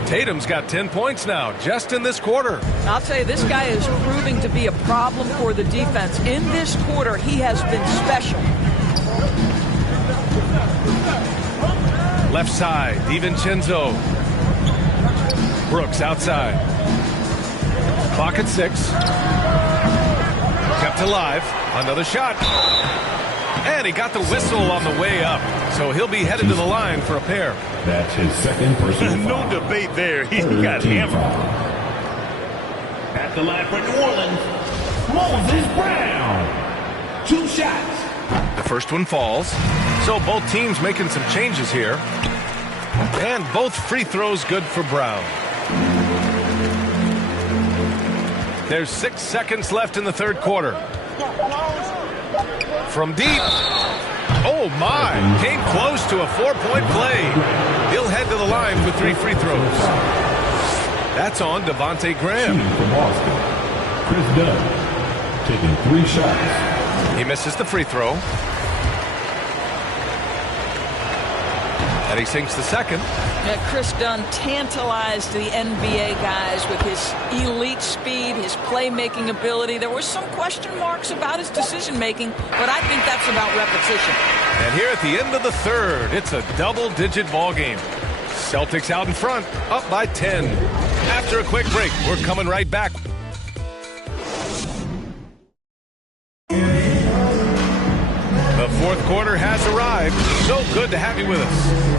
Tatum's got 10 points now, just in this quarter. I'll tell you, this guy is proving to be a problem for the defense. In this quarter, he has been special. Left side, DiVincenzo. Brooks outside. Clock at 6. Kept alive. Another shot. And he got the whistle on the way up. So he'll be headed to the line for a pair. That's his second personal foul. No debate there. He got hammered. At the line for New Orleans, Moses Brown. 2 shots. The first one falls. So both teams making some changes here. And both free throws good for Brown. There's 6 seconds left in the third quarter. From deep. Oh my, came close to a 4-point play. He'll head to the line for 3 free throws. That's on Devontae Graham. From Boston, Chris Dunn taking 3 shots. He misses the free throw. And he sinks the second. Yeah, Chris Dunn tantalized the NBA guys with his elite speed, his playmaking ability. There were some question marks about his decision-making, but I think that's about repetition. And here at the end of the third, it's a double-digit ball game. Celtics out in front, up by 10. After a quick break, we're coming right back. The fourth quarter has arrived. So good to have you with us.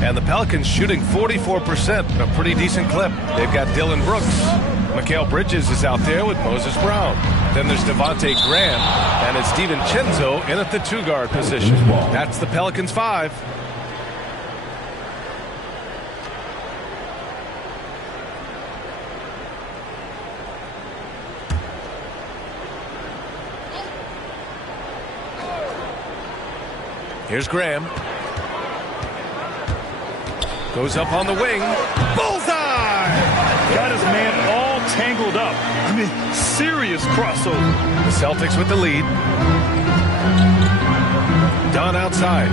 And the Pelicans shooting 44%, a pretty decent clip. They've got Dylan Brooks. Mikal Bridges is out there with Moses Brown. Then there's Devontae Graham, and it's DiVincenzo in at the 2-guard position. That's the Pelicans 5. Here's Graham. Goes up on the wing. Bullseye! Got his man all tangled up. I mean, serious crossover. The Celtics with the lead. Dunn outside.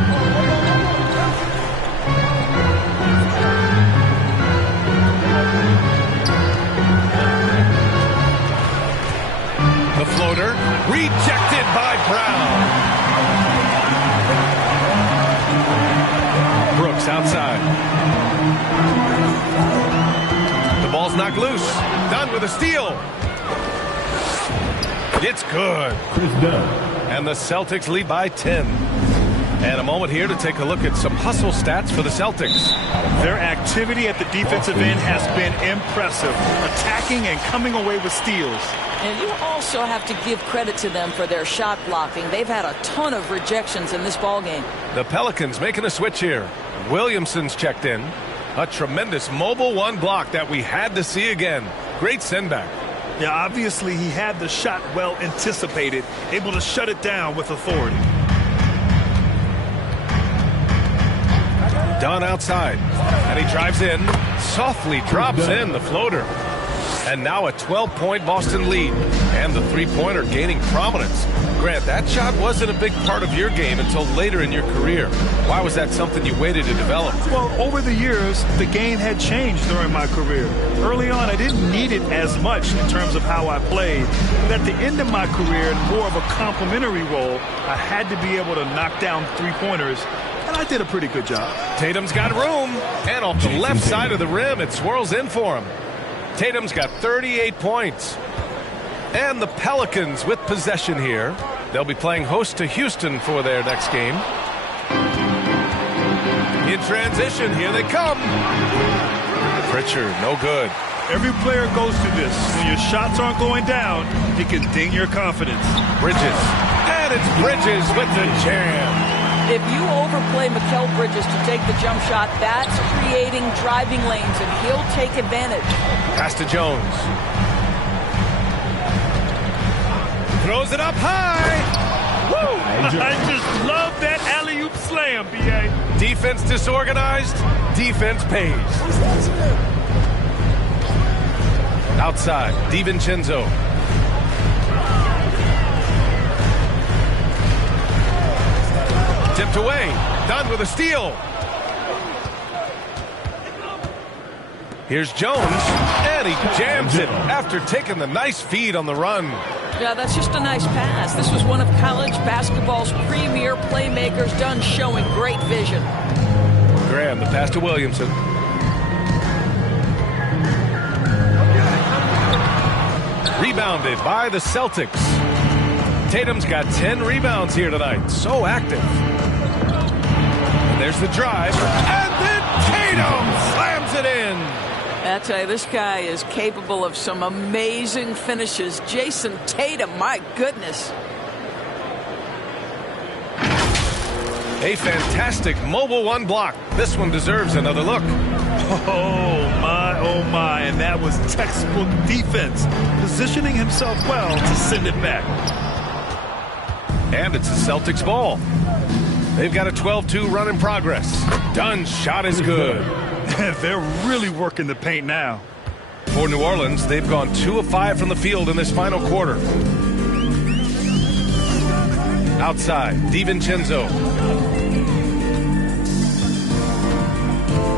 The floater rejected by Brown. Brooks outside. The ball's knocked loose. Dunn with a steal. It's good. Chris Dunn. And the Celtics lead by 10. And a moment here to take a look at some hustle stats for the Celtics. Their activity at the defensive end has been impressive, attacking and coming away with steals. And you also have to give credit to them for their shot blocking. They've had a ton of rejections in this ballgame. The Pelicans making a switch here. Williamson's checked in. A tremendous mobile 1 block that we had to see again. Great send back. Yeah, obviously he had the shot well anticipated, able to shut it down with authority. Dunn outside, and he drives in, softly drops in the floater. And now a 12-point Boston lead, and the three-pointer gaining prominence. Grant, that shot wasn't a big part of your game until later in your career. Why was that something you waited to develop? Well, over the years, the game had changed during my career. Early on, I didn't need it as much in terms of how I played. But at the end of my career, in more of a complementary role, I had to be able to knock down three-pointers. And I did a pretty good job. Tatum's got room, and off the left side of the rim, it swirls in for him. Tatum's got 38 points. And the Pelicans with possession here. They'll be playing host to Houston for their next game. In transition, here they come. Pritchard, no good. Every player goes through this. When your shots aren't going down, it can ding your confidence. Bridges. And it's Bridges with the jam. If you overplay Mikal Bridges to take the jump shot, that's creating driving lanes, and he'll take advantage. Pass to Jones. Throws it up high. Woo! I just love that alley-oop slam, B.A. Defense disorganized. Defense pays. Outside, DiVincenzo. Tipped away. Dunn with a steal. Here's Jones, and he jams it after taking the nice feed on the run. Yeah, that's just a nice pass. This was one of college basketball's premier playmakers. Dunn showing great vision. Graham, the pass to Williamson. Rebounded by the Celtics. Tatum's got 10 rebounds here tonight. So active. And there's the drive. And then Tatum slams it in. I tell you, this guy is capable of some amazing finishes. Jason Tatum, my goodness. A fantastic mobile one block. This one deserves another look. Oh my, and that was textbook defense. Positioning himself well to send it back. And it's the Celtics ball. They've got a 12-2 run in progress. Dunn's shot is good. They're really working the paint now. For New Orleans, they've gone 2 of 5 from the field in this final quarter. Outside, DiVincenzo.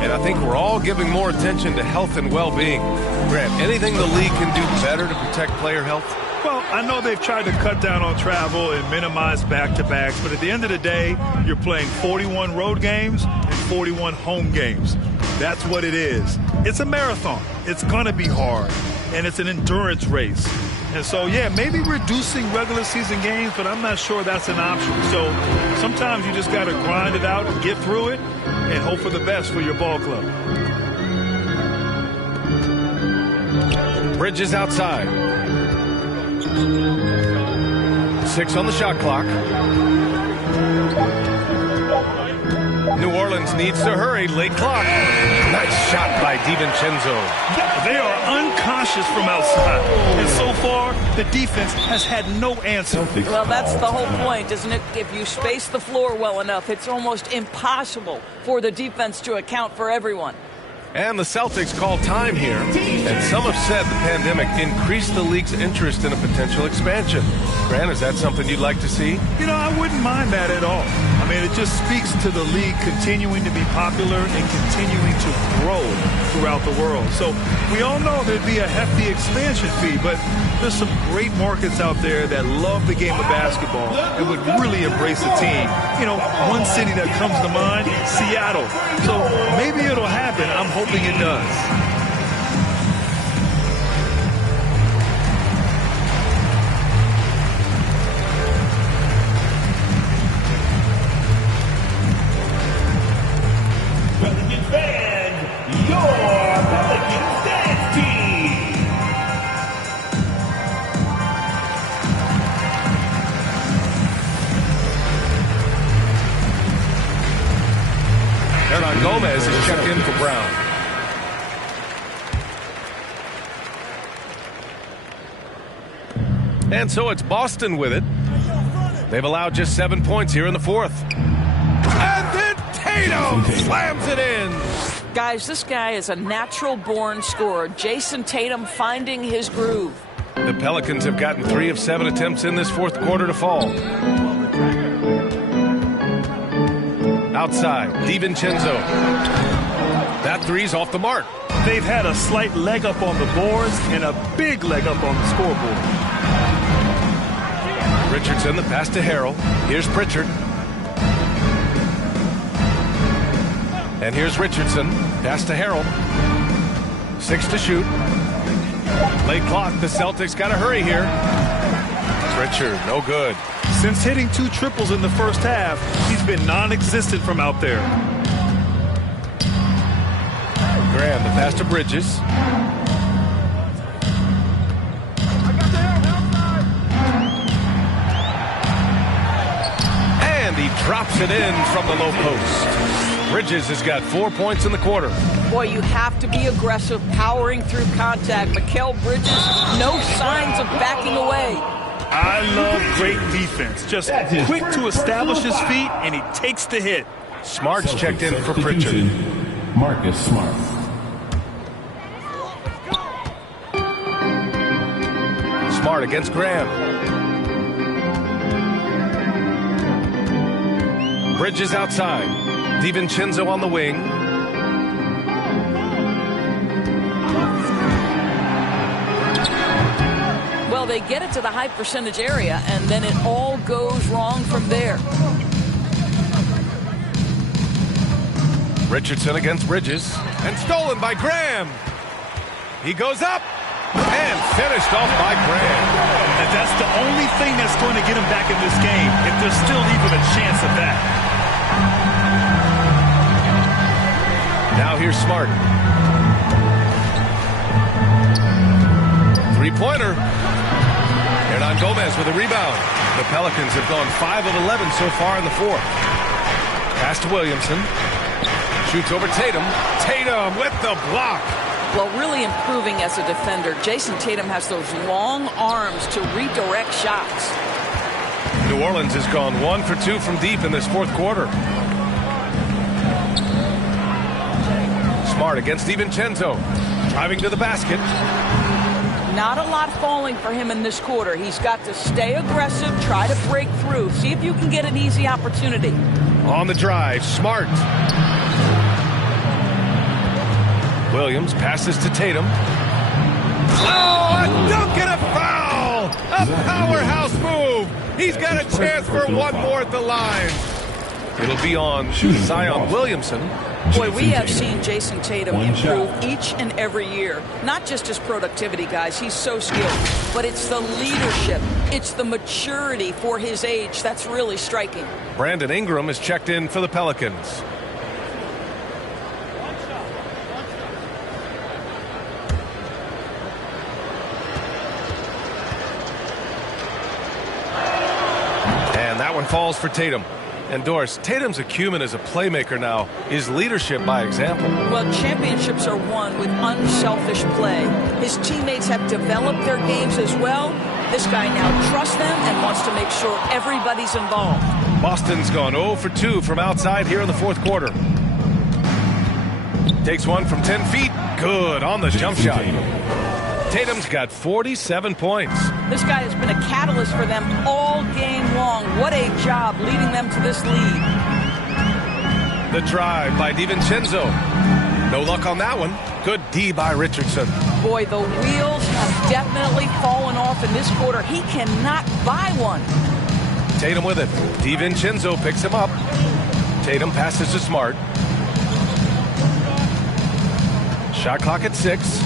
And I think we're all giving more attention to health and well-being. Grant, anything the league can do better to protect player health? Well, I know they've tried to cut down on travel and minimize back-to-backs, but at the end of the day, you're playing 41 road games and 41 home games. That's what it is. It's a marathon. It's going to be hard, and it's an endurance race. And so, yeah, maybe reducing regular season games, but I'm not sure that's an option. So sometimes you just got to grind it out and get through it and hope for the best for your ball club. Bridges outside. 6 on the shot clock. New Orleans needs to hurry. Late clock. Nice shot by DiVincenzo. They are unconscious from outside. And so far, the defense has had no answer. Well, that's the whole point, isn't it? If you space the floor well enough, it's almost impossible for the defense to account for everyone. And the Celtics call time here. And some have said the pandemic increased the league's interest in a potential expansion. Grant, is that something you'd like to see? You know, I wouldn't mind that at all. I mean, it just speaks to the league continuing to be popular and continuing to grow throughout the world. So we all know there'd be a hefty expansion fee, but there's some great markets out there that love the game of basketball and would really embrace the team. You know, one city that comes to mind, Seattle. So maybe it'll happen. I'm hoping it does. Pelicans fans, your Pelicans dance team. Hernan Gomez is checked in for Brown. And so it's Boston with it. They've allowed just 7 points here in the fourth. And then Tatum slams it in. Guys, this guy is a natural-born scorer. Jason Tatum finding his groove. The Pelicans have gotten 3 of 7 attempts in this fourth quarter to fall. Outside, DiVincenzo. That three's off the mark. They've had a slight leg up on the boards and a big leg up on the scoreboard. Richardson, the pass to Harrell. Here's Pritchard. And here's Richardson. Pass to Harrell. 6 to shoot. Late clock. The Celtics got to hurry here. Pritchard, no good. Since hitting 2 triples in the first half, he's been non-existent from out there. Graham, the pass to Bridges. And he drops it in from the low post. Bridges has got 4 points in the quarter. Boy, you have to be aggressive, powering through contact. Mikal Bridges, no signs of backing away. I love great defense. Just quick to establish his feet, and he takes the hit. Smart's checked in for Pritchard. Marcus Smart. Smart against Graham. Bridges outside. DiVincenzo on the wing. Well, they get it to the high percentage area, and then it all goes wrong from there. Richardson against Bridges. And stolen by Graham. He goes up. And finished off by Graham. And that's the only thing that's going to get him back in this game, if there's still even a chance of that. Now here's Smart. Three-pointer. Hernan Gomez with a rebound. The Pelicans have gone 5 of 11 so far in the fourth. Pass to Williamson. Shoots over Tatum. Tatum with the block. Well, really improving as a defender. Jason Tatum has those long arms to redirect shots. New Orleans has gone 1 for 2 from deep in this fourth quarter. Smart against DiVincenzo. Driving to the basket. Not a lot falling for him in this quarter. He's got to stay aggressive, try to break through. See if you can get an easy opportunity. On the drive, Smart. Williams passes to Tatum. Oh, a dunk and a foul! A powerhouse move! He's got a chance for one more at the line. It'll be on Zion Williamson. Boy, we have seen Jason Tatum improve each and every year. Not just his productivity, guys. He's so skilled. But it's the leadership. It's the maturity for his age. That's really striking. Brandon Ingram is checked in for the Pelicans. And that one falls for Tatum. And Doris, Tatum's acumen as a playmaker now is leadership by example. Well, championships are won with unselfish play. His teammates have developed their games as well. This guy now trusts them and wants to make sure everybody's involved. Boston's gone 0 for 2 from outside here in the fourth quarter. Takes one from 10 feet. Good on the jump shot. Tatum's got 47 points. This guy has been a catalyst for them all game long. What a job leading them to this lead. The drive by DiVincenzo. No luck on that one. Good D by Richardson. Boy, the wheels have definitely fallen off in this quarter. He cannot buy one. Tatum with it. DiVincenzo picks him up. Tatum passes to Smart. Shot clock at 6.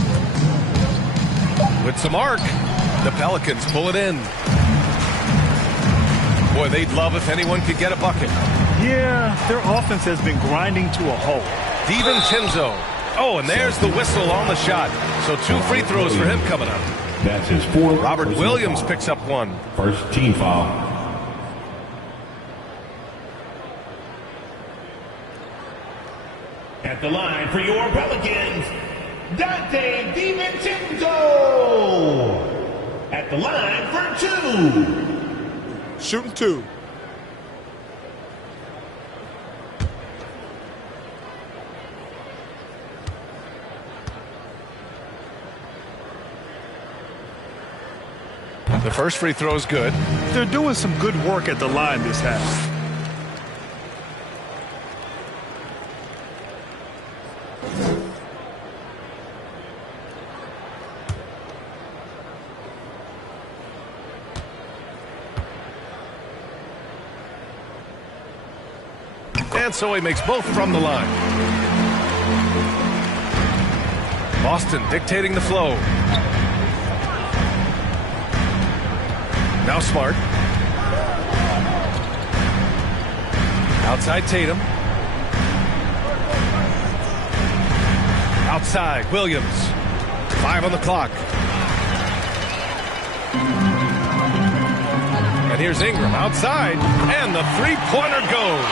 With some arc, the Pelicans pull it in. Boy, they'd love if anyone could get a bucket. Yeah, their offense has been grinding to a halt. DiVincenzo. Oh, and there's the whistle on the shot. So 2 free throws for him coming up. That's his 4th. Robert Williams picks up one. First team foul. At the line for your Pelicans, Dante DiVincenzo. At the line for 2. Shooting 2. The first free throw is good. They're doing some good work at the line this half. And so he makes both from the line. Boston dictating the flow. Now Smart. Outside Tatum. Outside Williams. 5 on the clock. And here's Ingram outside. And the three-pointer goes.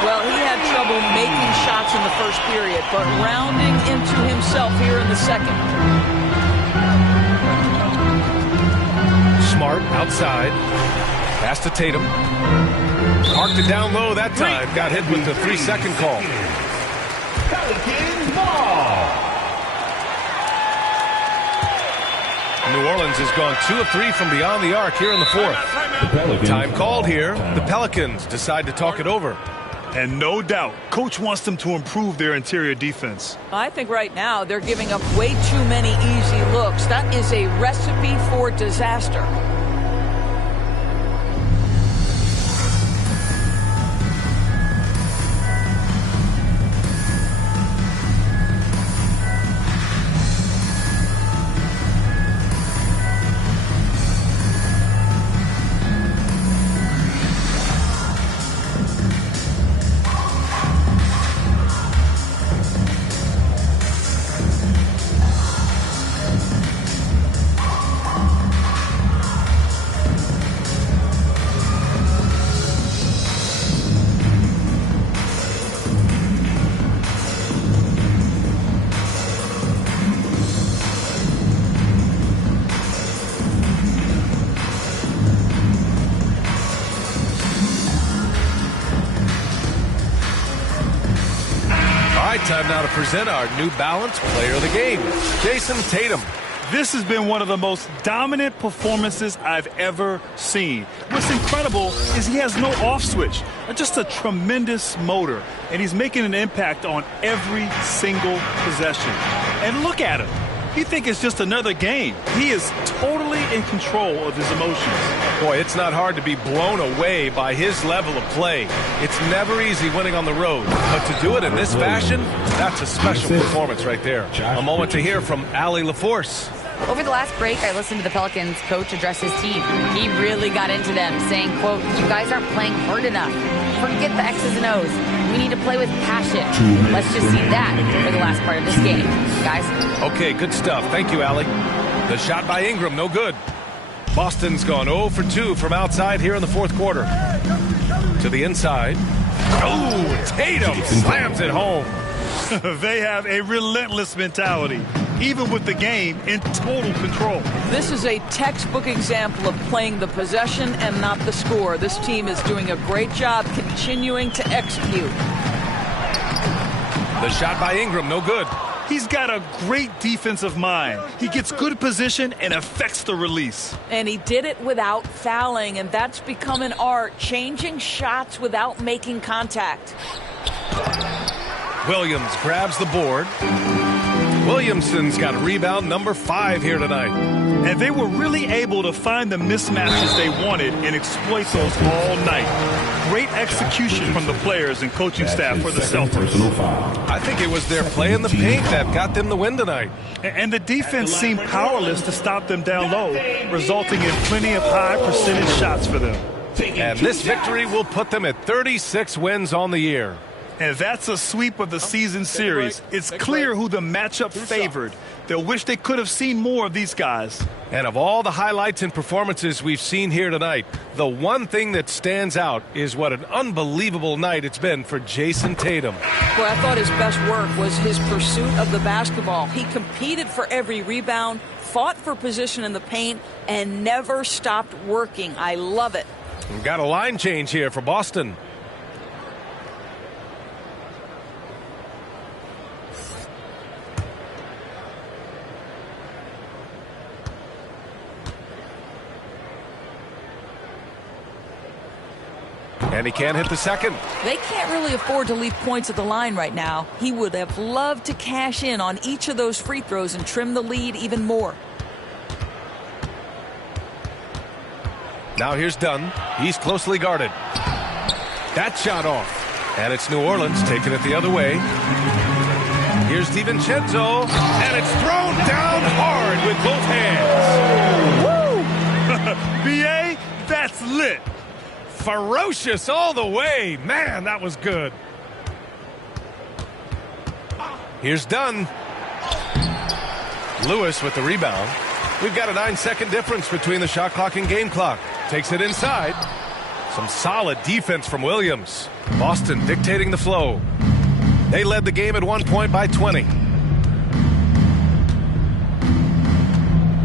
Well, he had trouble making shots in the first period, but rounding into himself here in the second. Smart outside. Pass to Tatum. Parked it down low that time. Got hit with the 3-second call. Pelicans ball. New Orleans has gone 2 of 3 from beyond the arc here in the fourth. Time called here. The Pelicans decide to talk it over. And no doubt, coach wants them to improve their interior defense. I think right now they're giving up way too many easy looks. That is a recipe for disaster. Time now to present our New Balance Player of the Game, Jason Tatum. This has been one of the most dominant performances I've ever seen. What's incredible is he has no off switch, just a tremendous motor, and he's making an impact on every single possession. And look at him. You think it's just another game. He is totally in control of his emotions. Boy, it's not hard to be blown away by his level of play. It's never easy winning on the road, but to do it in this fashion, that's a special performance right there. A moment to hear from Allie LaForce. Over the last break, I listened to the Pelicans coach address his team. He really got into them, saying, quote, "You guys aren't playing hard enough. Forget the X's and O's. We need to play with passion. Let's just see that for the last part of this game, guys." Okay, good stuff. Thank you, Allie. The shot by Ingram, no good. Boston's gone 0 for 2 from outside here in the fourth quarter. To the inside. Oh, Tatum slams it home. They have a relentless mentality, even with the game in total control. This is a textbook example of playing the possession and not the score. This team is doing a great job continuing to execute. The shot by Ingram, no good. He's got a great defensive mind. He gets good position and affects the release. And he did it without fouling, and that's become an art, changing shots without making contact. Williams grabs the board. Williamson's got rebound number 5 here tonight. And they were really able to find the mismatches they wanted and exploit those all night. Great execution from the players and coaching staff for the Celtics. I think it was their play in the paint that got them the win tonight. And the defense seemed powerless to stop them down low, resulting in plenty of high percentage shots for them. And this victory will put them at 36 wins on the year. And that's a sweep of the season series. It's clear who the matchup favored. They'll wish they could have seen more of these guys. And of all the highlights and performances we've seen here tonight, the one thing that stands out is what an unbelievable night it's been for Jason Tatum. Boy, I thought his best work was his pursuit of the basketball. He competed for every rebound, fought for position in the paint, and never stopped working. I love it. We've got a line change here for Boston. And he can't hit the second. They can't really afford to leave points at the line right now. He would have loved to cash in on each of those free throws and trim the lead even more. Now here's Dunn. He's closely guarded. That shot off. And it's New Orleans taking it the other way. Here's DiVincenzo. And it's thrown down hard with both hands. Woo! BA, that's lit. Ferocious all the way. Man, that was good. Here's Dunn. Lewis with the rebound. We've got a 9-second difference between the shot clock and game clock. Takes it inside. Some solid defense from Williams. Boston dictating the flow. They led the game at 1 point by 20.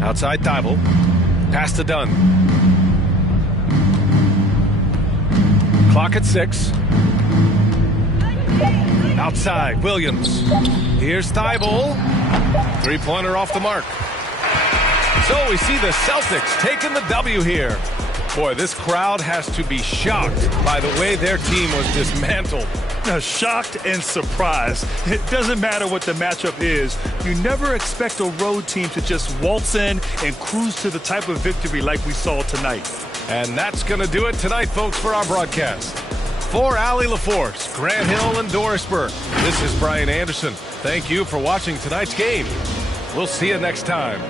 Outside Thibault. Pass to Dunn. Clock at 6. Outside, Williams. Here's Thibault. Three-pointer off the mark. So we see the Celtics taking the W here. Boy, this crowd has to be shocked by the way their team was dismantled. Shocked and surprised. It doesn't matter what the matchup is. You never expect a road team to just waltz in and cruise to the type of victory like we saw tonight. And that's going to do it tonight, folks, for our broadcast. For Allie LaForce, Grant Hill, and Dorisburg, this is Brian Anderson. Thank you for watching tonight's game. We'll see you next time.